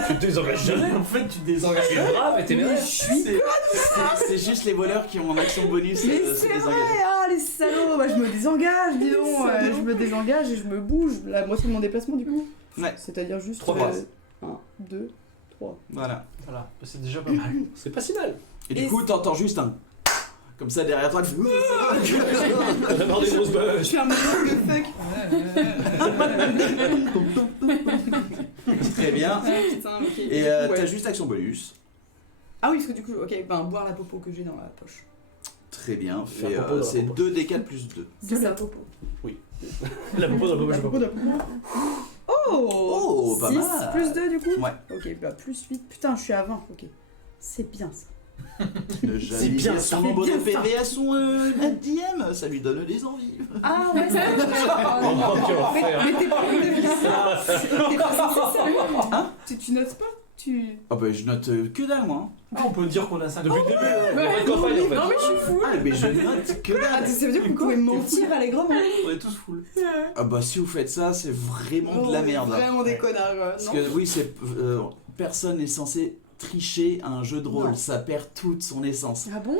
Tu te désengages jamais. En fait, tu te désengages. C'est grave et t'es Mais ménage. je suis C'est juste les voleurs qui ont en action bonus Mais se c'est vrai, désengager. ah les salauds, bah, je me désengage, dis donc, je me désengage et je me bouge, la moitié de mon déplacement du coup. Ouais. C'est-à-dire juste 3 phrases. 1, 2, 3. Voilà. Voilà, c'est déjà pas mal. C'est pas si mal. Et du Et coup, t'entends juste un. Comme ça derrière toi. tu fais- On a marre des grosses Je bâches. fais un fuck. Très bien. Ah putain, ok. Et Ouais. t'as juste action bonus. Ah oui, parce que du coup, ok, ben boire la popo que j'ai dans la poche. Très bien. La Fait, popo dans la c'est popo. 2d4 plus 2. C'est la popo. La popo dans La le popo, popo. la popo. Oh, Oh, pas 6 mal. plus 2 du coup. Ouais. Ok, bah plus 8. Putain, je suis à 20, ok. C'est bien ça. C'est bien, son ça nombre fait de bien ça. PV à son DM, ça lui donne des envies. Ah ouais, ça Oh, quel enfer. Mais t'es pas censé ça. T'es pas censé ça. Hein Tu notes pas? Ah bah je note que dalle moi. Ah, on peut dire qu'on a 5 Depuis le début, il y a pas de non, campagne en fait. non, mais je suis fou. Ah mais je note que Ah, dalle. ça veut dire que vous pouvez mentir allègrement. On est tous full. Ah bah si vous faites ça, c'est vraiment de la merde. Vraiment des connards, Parce non? que oui, personne n'est censé tricher à un jeu de rôle, Non. ça perd toute son essence. Ah bon?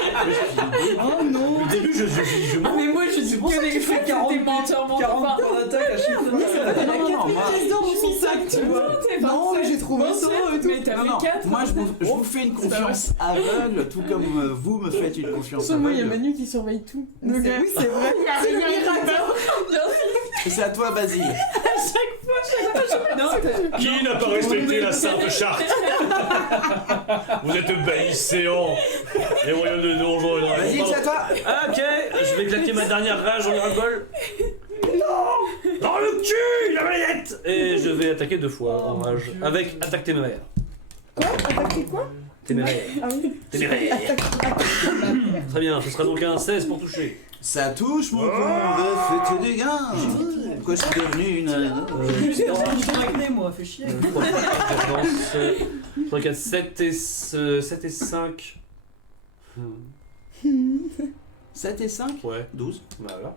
Oh non. Depuis le début, je Ah, mais moi, je dis pour ça que que les tu fais faits, 40 c'était menteur, 40 enfin. points d'attaque à chaque fois. Non, moi, pièces d'or dans son sac, tu vois. Non, mais j'ai trouvé ça et tout. Mais t'as non, fait non, 4. moi je vous fais une confiance aveugle, tout comme vous me faites une confiance aveugle. Manu qui surveille tout. Oui, c'est vrai. C'est le miracle. Et c'est à toi, Basile. Non, Qui n'a pas respecté la sainte charte? Vous êtes baïsséants. Les royaumes de donjons et dragons. Vas-y, c'est à toi. Ah, ok, je vais claquer ma dernière rage en ras-le-bol. Non. Dans le cul, la manette. Et je vais attaquer 2 fois en rage. Avec attaque téméraire. quoi? Attaquer quoi? Téméraire. Ah oui. Téméraire. Attaque. Très bien, ce sera donc un 16 pour toucher. Ça touche, mon con, fais tes dégâts. Pourquoi je suis devenu une. Juste dans un acné, moi, fais chier. 3, 4, 7 et 5. 7 et 5 Ouais, 12. voilà.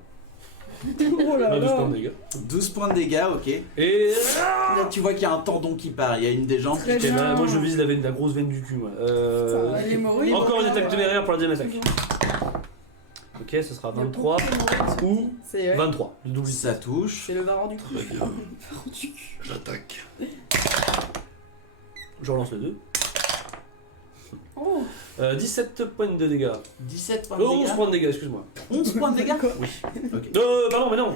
Oh là 12 points là. de dégâts. 12 points de dégâts, ok. Et. Là, tu vois qu'il y a un tendon qui part, il y a une des jambes Très qui. Ok, bah, bien. moi je vise la grosse veine du cul, moi. Putain, l'hémorroïde. Encore une attaque téméraire pour la deuxième attaque. Ok, ce sera 23 ou C'est 23. Le double. Ça touche. C'est le varan du cul. Très bien. Le varan du cul. J'attaque. Je relance le 2. Oh 17 points de dégâts. 17 points de 11 dégâts. points de dégâts, excuse-moi. 11 points de dégâts. Oui. Ok. Pardon, mais non.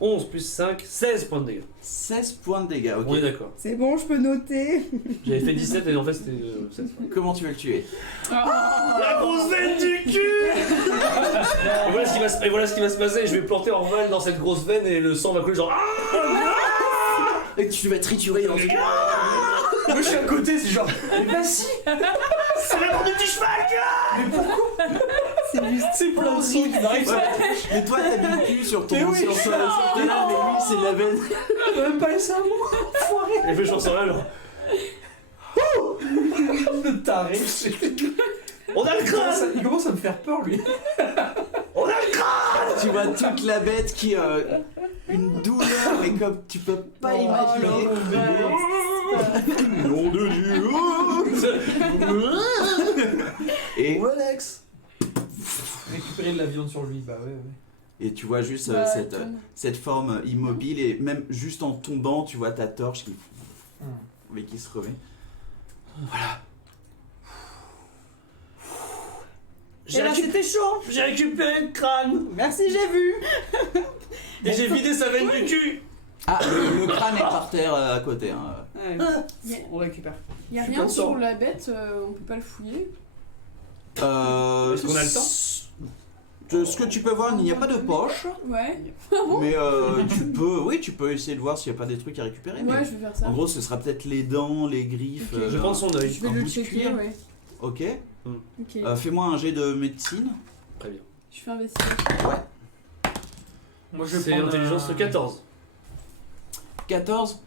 11 plus 5, 16 points de dégâts. 16 points de dégâts, ok. On est d'accord. C'est bon, je peux noter. J'avais fait 17 et en fait c'était 16. Comment tu veux le tuer? La grosse veine du cul. Et voilà ce qui va se passer. Je vais planter en balle dans cette grosse veine et le sang va couler genre. Et tu vas triturer en tout cas. Moi je suis à côté, c'est genre. Mais vas-y. C'est la bande du petit cheval. C'est juste. C'est plein de sang qui m'arrive. Mais toi t'as mis le cul sur ton Mais oui. sur là, mais lui c'est de la veine. On a même pas laissé un mot. Foiré. Et je chanson là genre. Le taré. On a le crâne. Il commence à me faire peur lui. On a le crâne. Tu vois toute la bête qui une douleur mais comme tu peux pas imaginer. Nom de Dieu. Et Alex. Récupérer de la viande sur lui, bah ouais. Et tu vois juste Bah, cette forme immobile et même juste en tombant, tu vois ta torche qui, mais qui se remet. C'était chaud. J'ai récupéré le crâne Merci, j'ai vu. et j'ai vidé sa veine du cul. Ah, le crâne est par terre à côté. Hein. On récupère. Y'a Je suis rien content. sur la bête, on peut pas le fouiller. Est-ce qu'on a le temps De ce que tu peux voir, il n'y a pas de poche, Ouais. mais tu peux essayer de voir s'il n'y a pas des trucs à récupérer. mais Ouais, je vais faire ça. en gros, ce sera peut-être les dents, les griffes. Ok. Je vais prendre son œil. Je vais un le bout de checker, cuir. ouais. Ok. Ok. Fais-moi un jet de médecine. Très bien. Je fais investir. Moi je vais C'est prendre intelligence 14. 14.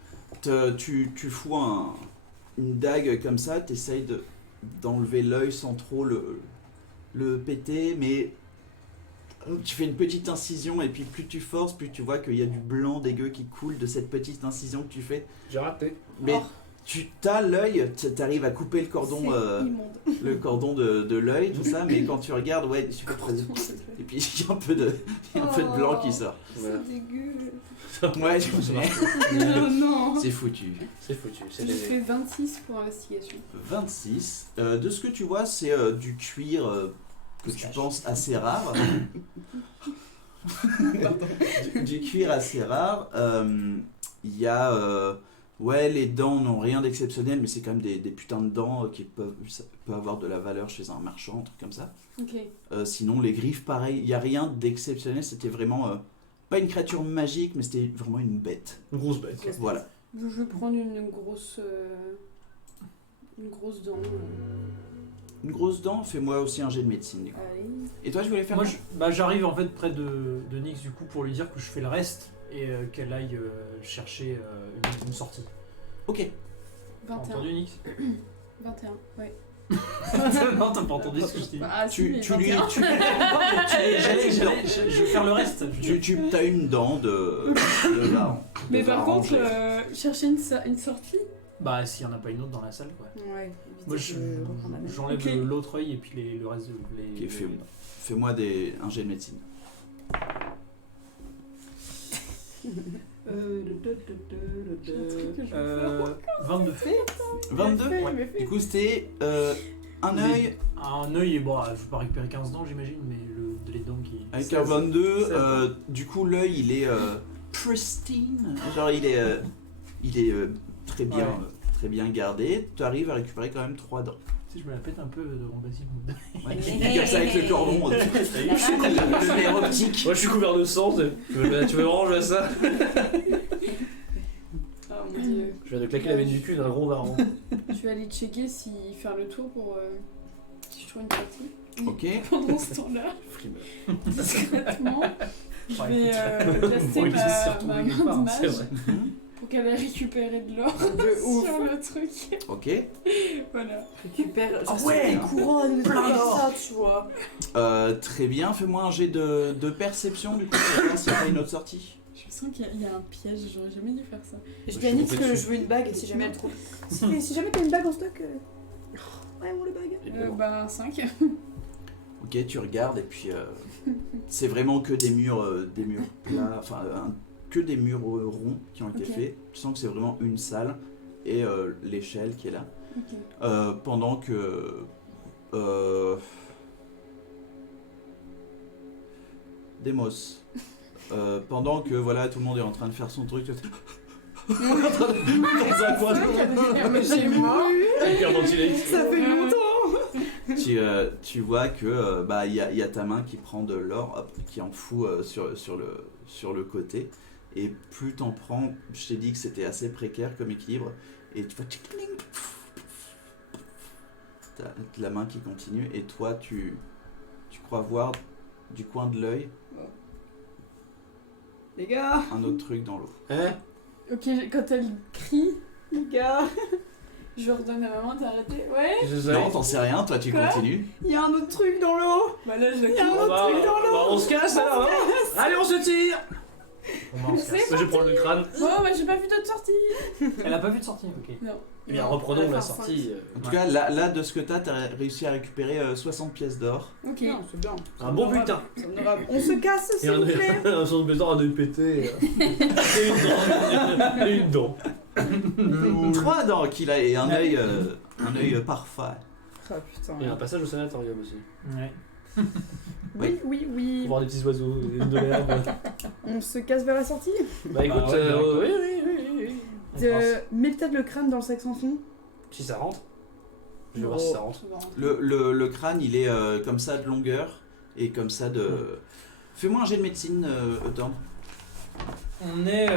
Tu fous une dague comme ça, t'essayes d'enlever l'œil sans trop le péter, mais tu fais une petite incision et puis plus tu forces, plus tu vois qu'il y a du blanc dégueu qui coule de cette petite incision que tu fais. J'ai raté. Mais Oh. tu as l'œil, t'arrives à couper le cordon, de l'œil, tout ça, mais quand tu regardes, ouais, il suffit de... Et puis il y a un peu de blanc qui sort. Voilà. C'est dégueu. Ouais, je Non, non. c'est foutu. C'est foutu. C'est J'ai léger. fait 26 pour investigation. 26. De ce que tu vois, c'est du cuir que tu penses assez rare. du cuir assez rare. Il y a... ouais, les dents n'ont rien d'exceptionnel, mais c'est quand même des putains de dents qui peuvent avoir de la valeur chez un marchand, un truc comme ça. Ok. Sinon, les griffes, pareil, il n'y a rien d'exceptionnel. C'était vraiment... pas une créature magique, mais c'était vraiment une bête. Une grosse bête. Voilà. Je vais prendre une grosse dent. Une grosse dent, fais-moi aussi un jet de médecine. Du coup. Allez. Et toi, je voulais faire... Moi j'arrive en fait près de Nyx du coup pour lui dire que je fais le reste et qu'elle aille chercher une sortie. Ok. T'as 21. entendu Nyx 21, ouais. Non t'as pas entendu ce que je t'ai dit. Ah, si, mais Tu lui... 21. Je vais faire le reste. Tu as une dent de là. Mais de par contre, ranger. chercher une sortie. Bah s'il y en a pas une autre dans la salle quoi. Ouais, Moi j'enlève Ok. l'autre œil et puis le reste de les. Ok, fais-moi un jet de médecine. J'ai un truc que je veux faire. 22. 22. Ouais. Du coup, c'était un œil Un œil et bon, je vais pas récupérer 15 dents j'imagine, mais les dents qui. avec un 22. 16. Du coup, l'œil, il est pristine. Genre, il est très bien, Ouais. très bien gardé. Tu arrives à récupérer quand même 3 dents. Tu sais, je me la pète un peu devant Basile. Ouais, tu fais comme ça avec le cordon. Le nerf optique. Moi je suis couvert de sang. Tu veux ranger ça? Oh mon dieu. Je viens de claquer la veine du cul d'un gros varan. Je vais aller checker si faire le tour pour si je trouve une sortie. Ok. Pendant ce temps-là, Frimeur. discrètement, je Ouais, vais écoute. placer Bon, il s'est ma retrouvé main quelque de part, C'est mage vrai. pour qu'elle ait récupéré de l'or De ouf. sur le truc. Ok. Voilà. Récupère. Ah ouais, ouais. couronne, des trucs Plein comme d'or. ça, tu vois. Très bien. Fais-moi un jet de perception du coup pour voir s'il y a une autre sortie. Je sens qu'il y a un piège, j'aurais jamais dû faire ça. Je je dis à suis Nix tombé que dessus. je veux une bague si jamais elle trouve. Si jamais t'as une bague en stock. Ouais, on les bagues. Bah 5. Ok, tu regardes et puis c'est vraiment que des murs plats, enfin que des murs ronds qui ont été Ok. faits. Tu sens que c'est vraiment une salle et l'échelle qui est là. Ok. Pendant que... Demos. Pendant que voilà, tout le monde est en train de faire son truc. Dans un coin. Mais j'ai mort. Hyper ventilé. Ça fait longtemps. Tu vois que y a ta main qui prend de l'or, hop, qui en fout sur le côté. Et plus t'en prends, je t'ai dit que c'était assez précaire comme équilibre. Et tu vois, t'as la main qui continue. Et toi, tu crois voir du coin de l'œil Les gars, un autre truc dans l'eau. Hein? Ok, quand elle crie, les gars, je redonne à maman, t'as arrêté? Ouais? Non, t'en sais rien, toi tu Quoi continues. il y a un autre truc dans l'eau. Bah là, je Il y a un la autre truc dans l'eau. On se casse alors, hein? Allez, on se tire! On se casse. Je vais prendre le crâne. Bon, bah j'ai pas vu d'autre sortie. Elle a pas vu de sortie, ok. Non. Eh bien, reprenons la Enfin, sortie. En tout cas, là de ce que t'as réussi à récupérer 60 pièces d'or. Ok. Non, c'est bien. Un bon butin. C'est honorable. On se casse, Et s'il vous plaît. un son de béton, un œil pété. Et une dent. 3 dents qu'il a et un œil parfait. Ah putain. Et un passage au sanatorium aussi. Ouais. Oui, oui, Pour oui. voir des petits oiseaux, de l'herbe. On se casse vers la sortie. Bah écoute, ouais, directement. oui. On pense. Mets peut-être le crâne dans le sac sans fond. Si ça rentre. Je vais voir si ça rentre. Le crâne, il est comme ça de longueur et comme ça de... Fais-moi un jet de médecine, Thorn. On est.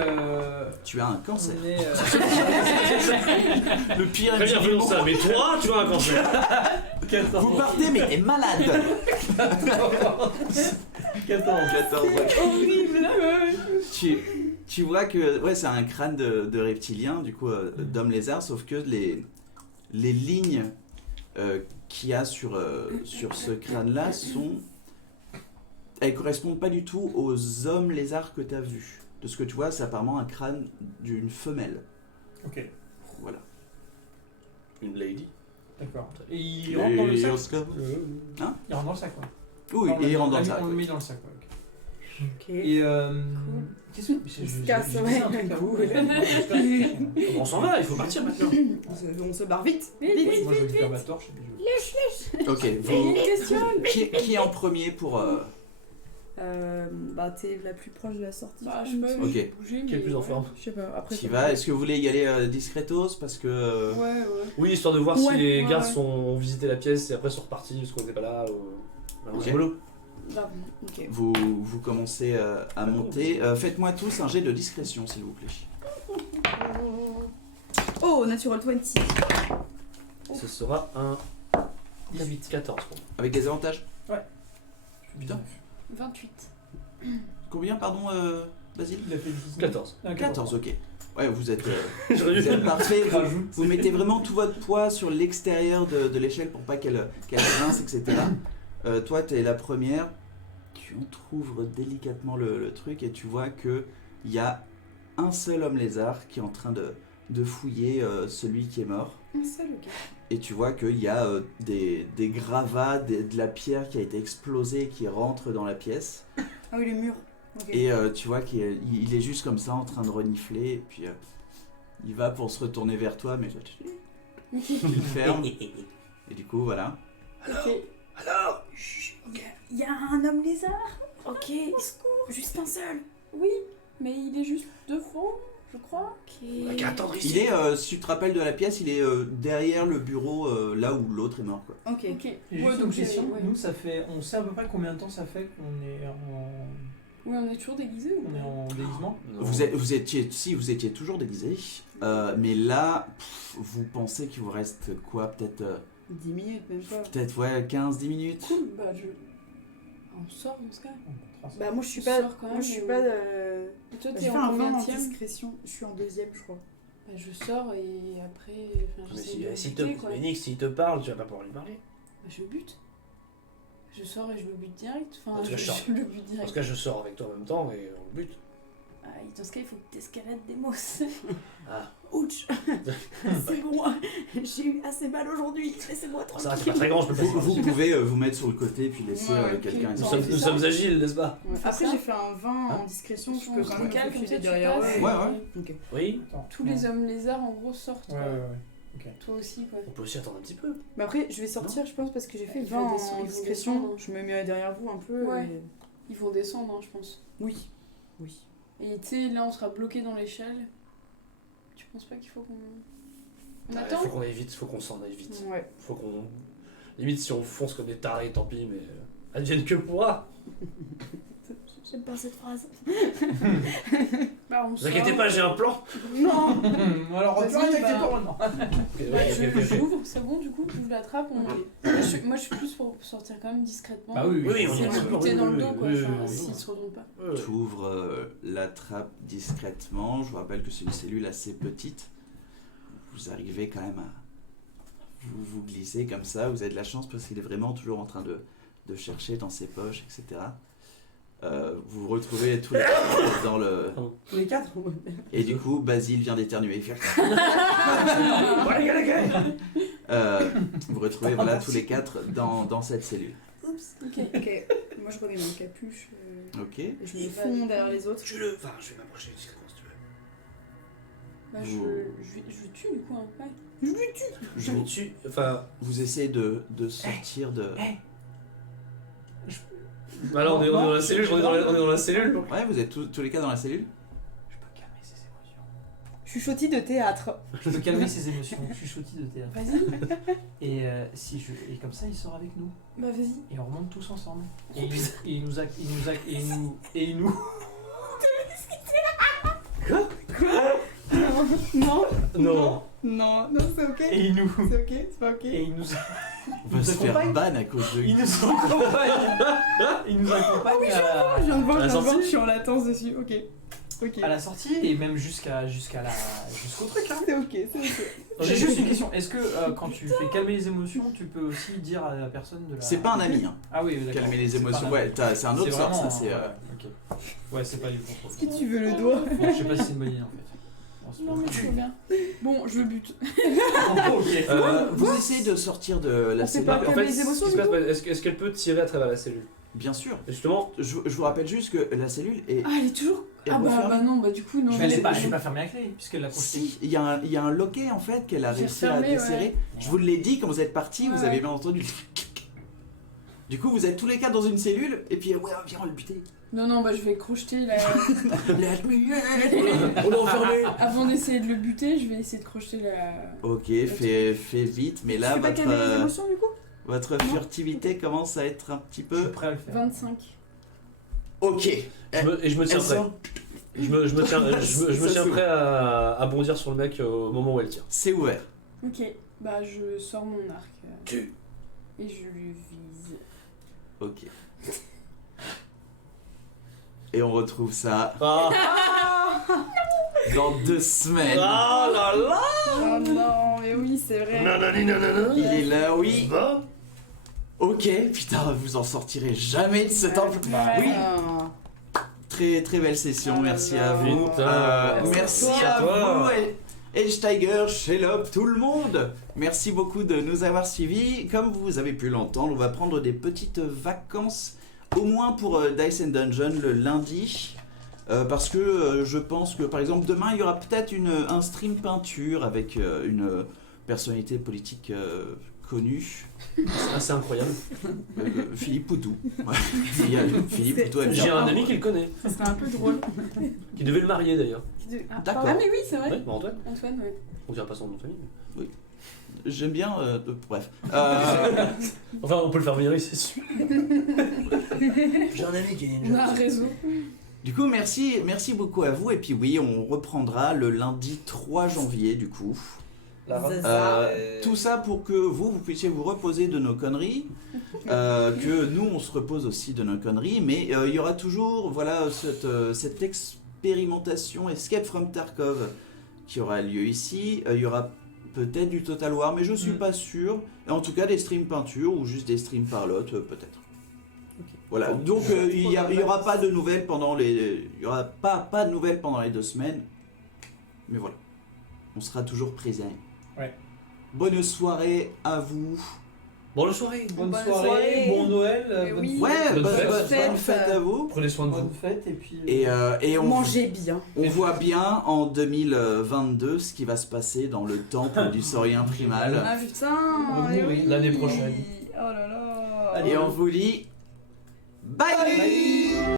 Tu as un cancer. On est. Le pire Très bien, du faisons monde. ça. Mais toi, tu as un cancer. Vous partez, mais t'es malade. 14. Horrible. Tu vois que ouais, c'est un crâne de reptilien, du coup d'homme lézard, sauf que les lignes qu'il y a sur ce crâne-là elles correspondent pas du tout aux hommes lézards que tu as vus. De ce que tu vois, c'est apparemment un crâne d'une femelle. Ok, Voilà. Une lady. d'accord. Et il rentre dans le sac. Oscar. Il rentre dans le sac, quoi. Oui, et il rentre dans le sac. On le oui. met dans le sac, quoi. Ok. Ok. Et qu'est-ce que. On se casse, j'ai ouais. dit un truc à vous. On s'en va, il faut partir maintenant. On se barre vite. Vite, Moi, je vais faire ma torche et puis je. Ok, Une vous... question. qui est en premier pour... Bah t'es la plus proche de la sortie. Bah, je sais pas, Ok. j'ai bougé, Qui est le plus en forme? Je sais pas. Après. T'y vas. Est-ce que vous voulez y aller discretos parce que... Ouais. Oui, histoire de voir Ouais, si les ouais, gardes ouais. ont visité la pièce et après sont repartis parce qu'on n'était pas là. Ou... Ok. C'est mollo. Bah, ok. Vous commencez à monter. Faites-moi tous un jet de discrétion, s'il vous plaît. Oh, natural 20. Ce sera un 18, 14. Bon. Avec des avantages. Putain. 28. Combien, pardon, Basile? Il a fait 10. 14. 14, ok. Ouais, vous êtes J'aurais dû faire parfait. Rajoute. Vous mettez vraiment tout votre poids sur l'extérieur de l'échelle pour pas qu'elle grince, etc. Toi, t'es la première. Tu entrouvres délicatement le truc et tu vois que il y a un seul homme lézard qui est en train de fouiller celui qui est mort. Un seul, ok. Et tu vois qu'il y a des gravats, de la pierre qui a été explosée qui rentre dans la pièce. Ah oui, le mur. Ok. Et tu vois qu'il est juste comme ça en train de renifler. Et puis il va pour se retourner vers toi, mais tu le fermes. Et du coup, voilà. Ok. Alors Il y a un homme lézard. Ok. Juste un seul. Oui, mais il est juste devant, je crois. Ok. qu'à attendre ici. Il est, si tu te rappelles de la pièce, il est derrière le bureau là où l'autre est mort. Quoi. Ok. Ok. Et Ouais, juste donc, une question, ouais. nous ça fait. On sait à peu près combien de temps ça fait qu'on est en. Oui, on est toujours déguisés ou On est pas? en déguisement. Vous étiez toujours déguisé, mais là, vous pensez qu'il vous reste quoi? Peut-être 10 minutes, même pas. ouais, 15-10 minutes. Cool, bah on sort dans ce cas. On comptera ça. Bah, moi je suis On pas. sort quand Moi même, je suis ou- pas. Et toi, J'ai t'es fait en un 20 en combien? discrétion. Je suis en deuxième, je crois. Bah, je sors et après. Enfin, Mais j'essaie de si buter, quoi. Nick, s'il te parle, tu vas pas pouvoir lui parler. Bah, je bute. Je sors et je le bute direct. Enfin, Parce que je sors. le bute Parce direct. que je sors avec toi en même temps et on le bute. Ah, dans ce cas, il faut que tu escalades des mots. Ah. Ouch. C'est bon. J'ai eu assez mal aujourd'hui, laissez-moi Ça va, c'est tranquille. pas très grand, je peux pas Vous pouvez vous mettre sur le côté puis laisser Ouais, quelqu'un ok. Nous essayer. sommes, nous sommes agiles, n'est-ce pas? Ouais. C'est Après, ça. j'ai fait un 20 en discrétion, je peux On quand se même calme, comme faufiler ça, tu derrière passes. eux. Ouais, ouais. Ok. Oui. Attends, Tous les hommes lézards en gros sortent. Ouais, quoi. ouais, ouais. Toi aussi quoi. On peut aussi attendre un petit peu. Mais après, je vais sortir, je pense, parce que j'ai fait Ils 20 vont descendre, en ils vont discrétion. descendre. Je me mets derrière vous un peu. Ouais. et- Ils vont descendre, hein, je pense. Oui. Oui. Et tu sais, là on sera bloqué dans l'échelle. Tu penses pas qu'il faut qu'on. On attend Faut qu'on aille vite, faut qu'on s'en aille vite. Ouais. Faut qu'on. Limite, si on fonce comme des tarés, tant pis, mais. Advienne que pourra. J'aime pas cette phrase. Bah on Ne vous inquiétez pas, j'ai un plan. Non. Alors, Vas-y, tu vois, avec bah. tes parents, non. Ok, Bah, ok, ok. j'ouvre, c'est bon du coup, je l'attrape. Moi je suis plus pour sortir quand même discrètement. Bah oui, Oui, on y C'est va. le buter dans le dos quoi, Oui, enfin, oui, oui. s'il se retourne pas. Ouais. Tu ouvres la trappe discrètement. Je vous rappelle que c'est une cellule assez petite. Vous arrivez quand même à vous glisser comme ça. Vous avez de la chance parce qu'il est vraiment toujours en train de chercher dans ses poches, etc. Vous vous retrouvez tous les quatre dans le... Tous les 4 Et du coup, Basile vient d'éternuer. Vous retrouvez voilà, tous les quatre dans cette cellule. Oups. Ok. Ok. Moi, je remets mon capuche. Ok. Et je me fonds derrière les autres. Tue-le. Enfin, je vais m'approcher discrètement si tu veux. Bah je tue du coup, hein. Ouais. Je me tue. Enfin. Vous essayez de sortir de... Bah là, on est dans la cellule, on est dans la cellule. Ouais, vous êtes tous les quatre dans la cellule. Je peux calmer ses émotions. Chuchotis de théâtre. Je peux calmer ses émotions. Chuchotis de théâtre. Vas-y. Et, et comme ça, il sort avec nous. Bah vas-y. Et on remonte tous ensemble. Et il nous. Non. Non. Non, c'est ok. Et il nous. C'est ok, c'est pas ok. Et il nous. On va se faire accompagne. ban à cause de... Il nous accompagne. Il nous accompagne Je viens de voir, À la sortie je suis en latence dessus. Ok. Ok. à la sortie et même jusqu'au truc. Hein. C'est ok, c'est ok. J'ai juste une question. Est-ce que quand tu fais calmer les émotions, tu peux aussi dire à la personne de la. C'est pas un ami, hein. Ah oui, d'accord. Calmer les C'est émotions. pas un Ouais, ami. c'est un autre C'est sort, ça. vraiment, C'est... Ok. Ouais, c'est pas du contrôle. Est-ce que tu veux le doigt? Je sais pas si c'est une bonne idée en fait. Non mais tout va bien. Bon, je le bute. Ok. Vous essayez de sortir de la On sait cellule. pas En calmer fait, les ce émotions, qui se du passe, coup est-ce qu'elle peut tirer à travers la cellule? Bien sûr. Et justement, Je vous rappelle juste que la cellule est... Ah elle est toujours. est Ah bah refermée. non, bah du coup non. Elle sais est pas, pas, je vais pas fermer la clé puisqu'elle l'a projeté. Si, il y a un loquet en fait qu'elle a J'ai réussi à refermé, desserrer. ouais. Je vous l'ai dit quand vous êtes partis, vous Ouais. avez bien entendu. Du coup, vous êtes tous les quatre dans une cellule et puis ouais, viens on va le buter. Non, bah je vais crocheter là. La lumière. On l'a enfermé. Avant d'essayer de le buter, je vais essayer de crocheter la. Ok, fais vite, mais là Tu peux pas calmer les émotions du coup? votre furtivité commence à être un petit Je suis peu. prêt à le faire. 25. Ok. et je me tiens Elle prêt. sort. Je me tiens, je me Ça tiens s'ouvre. prêt à bondir sur le mec au moment où elle tire. C'est ouvert. Ok, bah je sors mon arc Tu. et je lui vise. Ok. Et on retrouve ça Ah, dans 2 semaines. ah là là. Oh non, mais oui, c'est vrai. Nanani nanana. Il est là, oui. Va. Ok, putain, vous en sortirez jamais de ce temple. Oui, Ah. très très belle session, Oh là merci là. à vous. Putain. Merci Merci à à toi. vous, Edgetiger, Shelob, tout le monde. Merci beaucoup de nous avoir suivis. Comme vous avez pu l'entendre, on va prendre des petites vacances, au moins pour Dice and Dungeon le lundi. Parce que je pense que par exemple demain il y aura peut-être un stream peinture avec une personnalité politique connue. Ah, c'est incroyable. Philippe Poutou. Ouais. Philippe Poutou aime J'ai bien. un ami qui le connaît, Ça serait un peu drôle. qui devait le marier d'ailleurs. D'accord. Ah mais oui, c'est vrai. Ouais, bah Antoine. Antoine, ouais. On dirait pas son nom de famille. mais- J'aime bien. Bref. Enfin, on peut le faire venir ici, c'est sûr. J'ai un ami qui est On a un réseau. Du coup, merci beaucoup à vous. Et puis oui, on reprendra le lundi 3 janvier du coup. Tout ça pour que vous puissiez vous reposer de nos conneries, que nous on se repose aussi de nos conneries, mais il y aura toujours voilà cette expérimentation Escape from Tarkov qui aura lieu ici. Il y aura peut-être du Total War, mais je suis pas sûr. Et en tout cas des streams peinture ou juste des streams parlotte peut-être. Voilà, donc il y aura pas de nouvelles pendant les, il y aura pas de nouvelles pendant les 2 semaines, mais voilà, on sera toujours présent. Ouais. bonne soirée à vous. Bonne soirée. Bonne Bonne soirée, soirée. bon Noël, Mais bonne oui. Ouais, Bonne bonne fête. bonne fête à vous. Prenez soin de vous. bonne fête et puis. Et on, Mangez bien. on voit bien en 2022 ce qui va se passer dans le temple du saurien primal. Ah putain. On va eh mourir oui. l'année prochaine. Oh là là. Allez, Et on vous dit bye.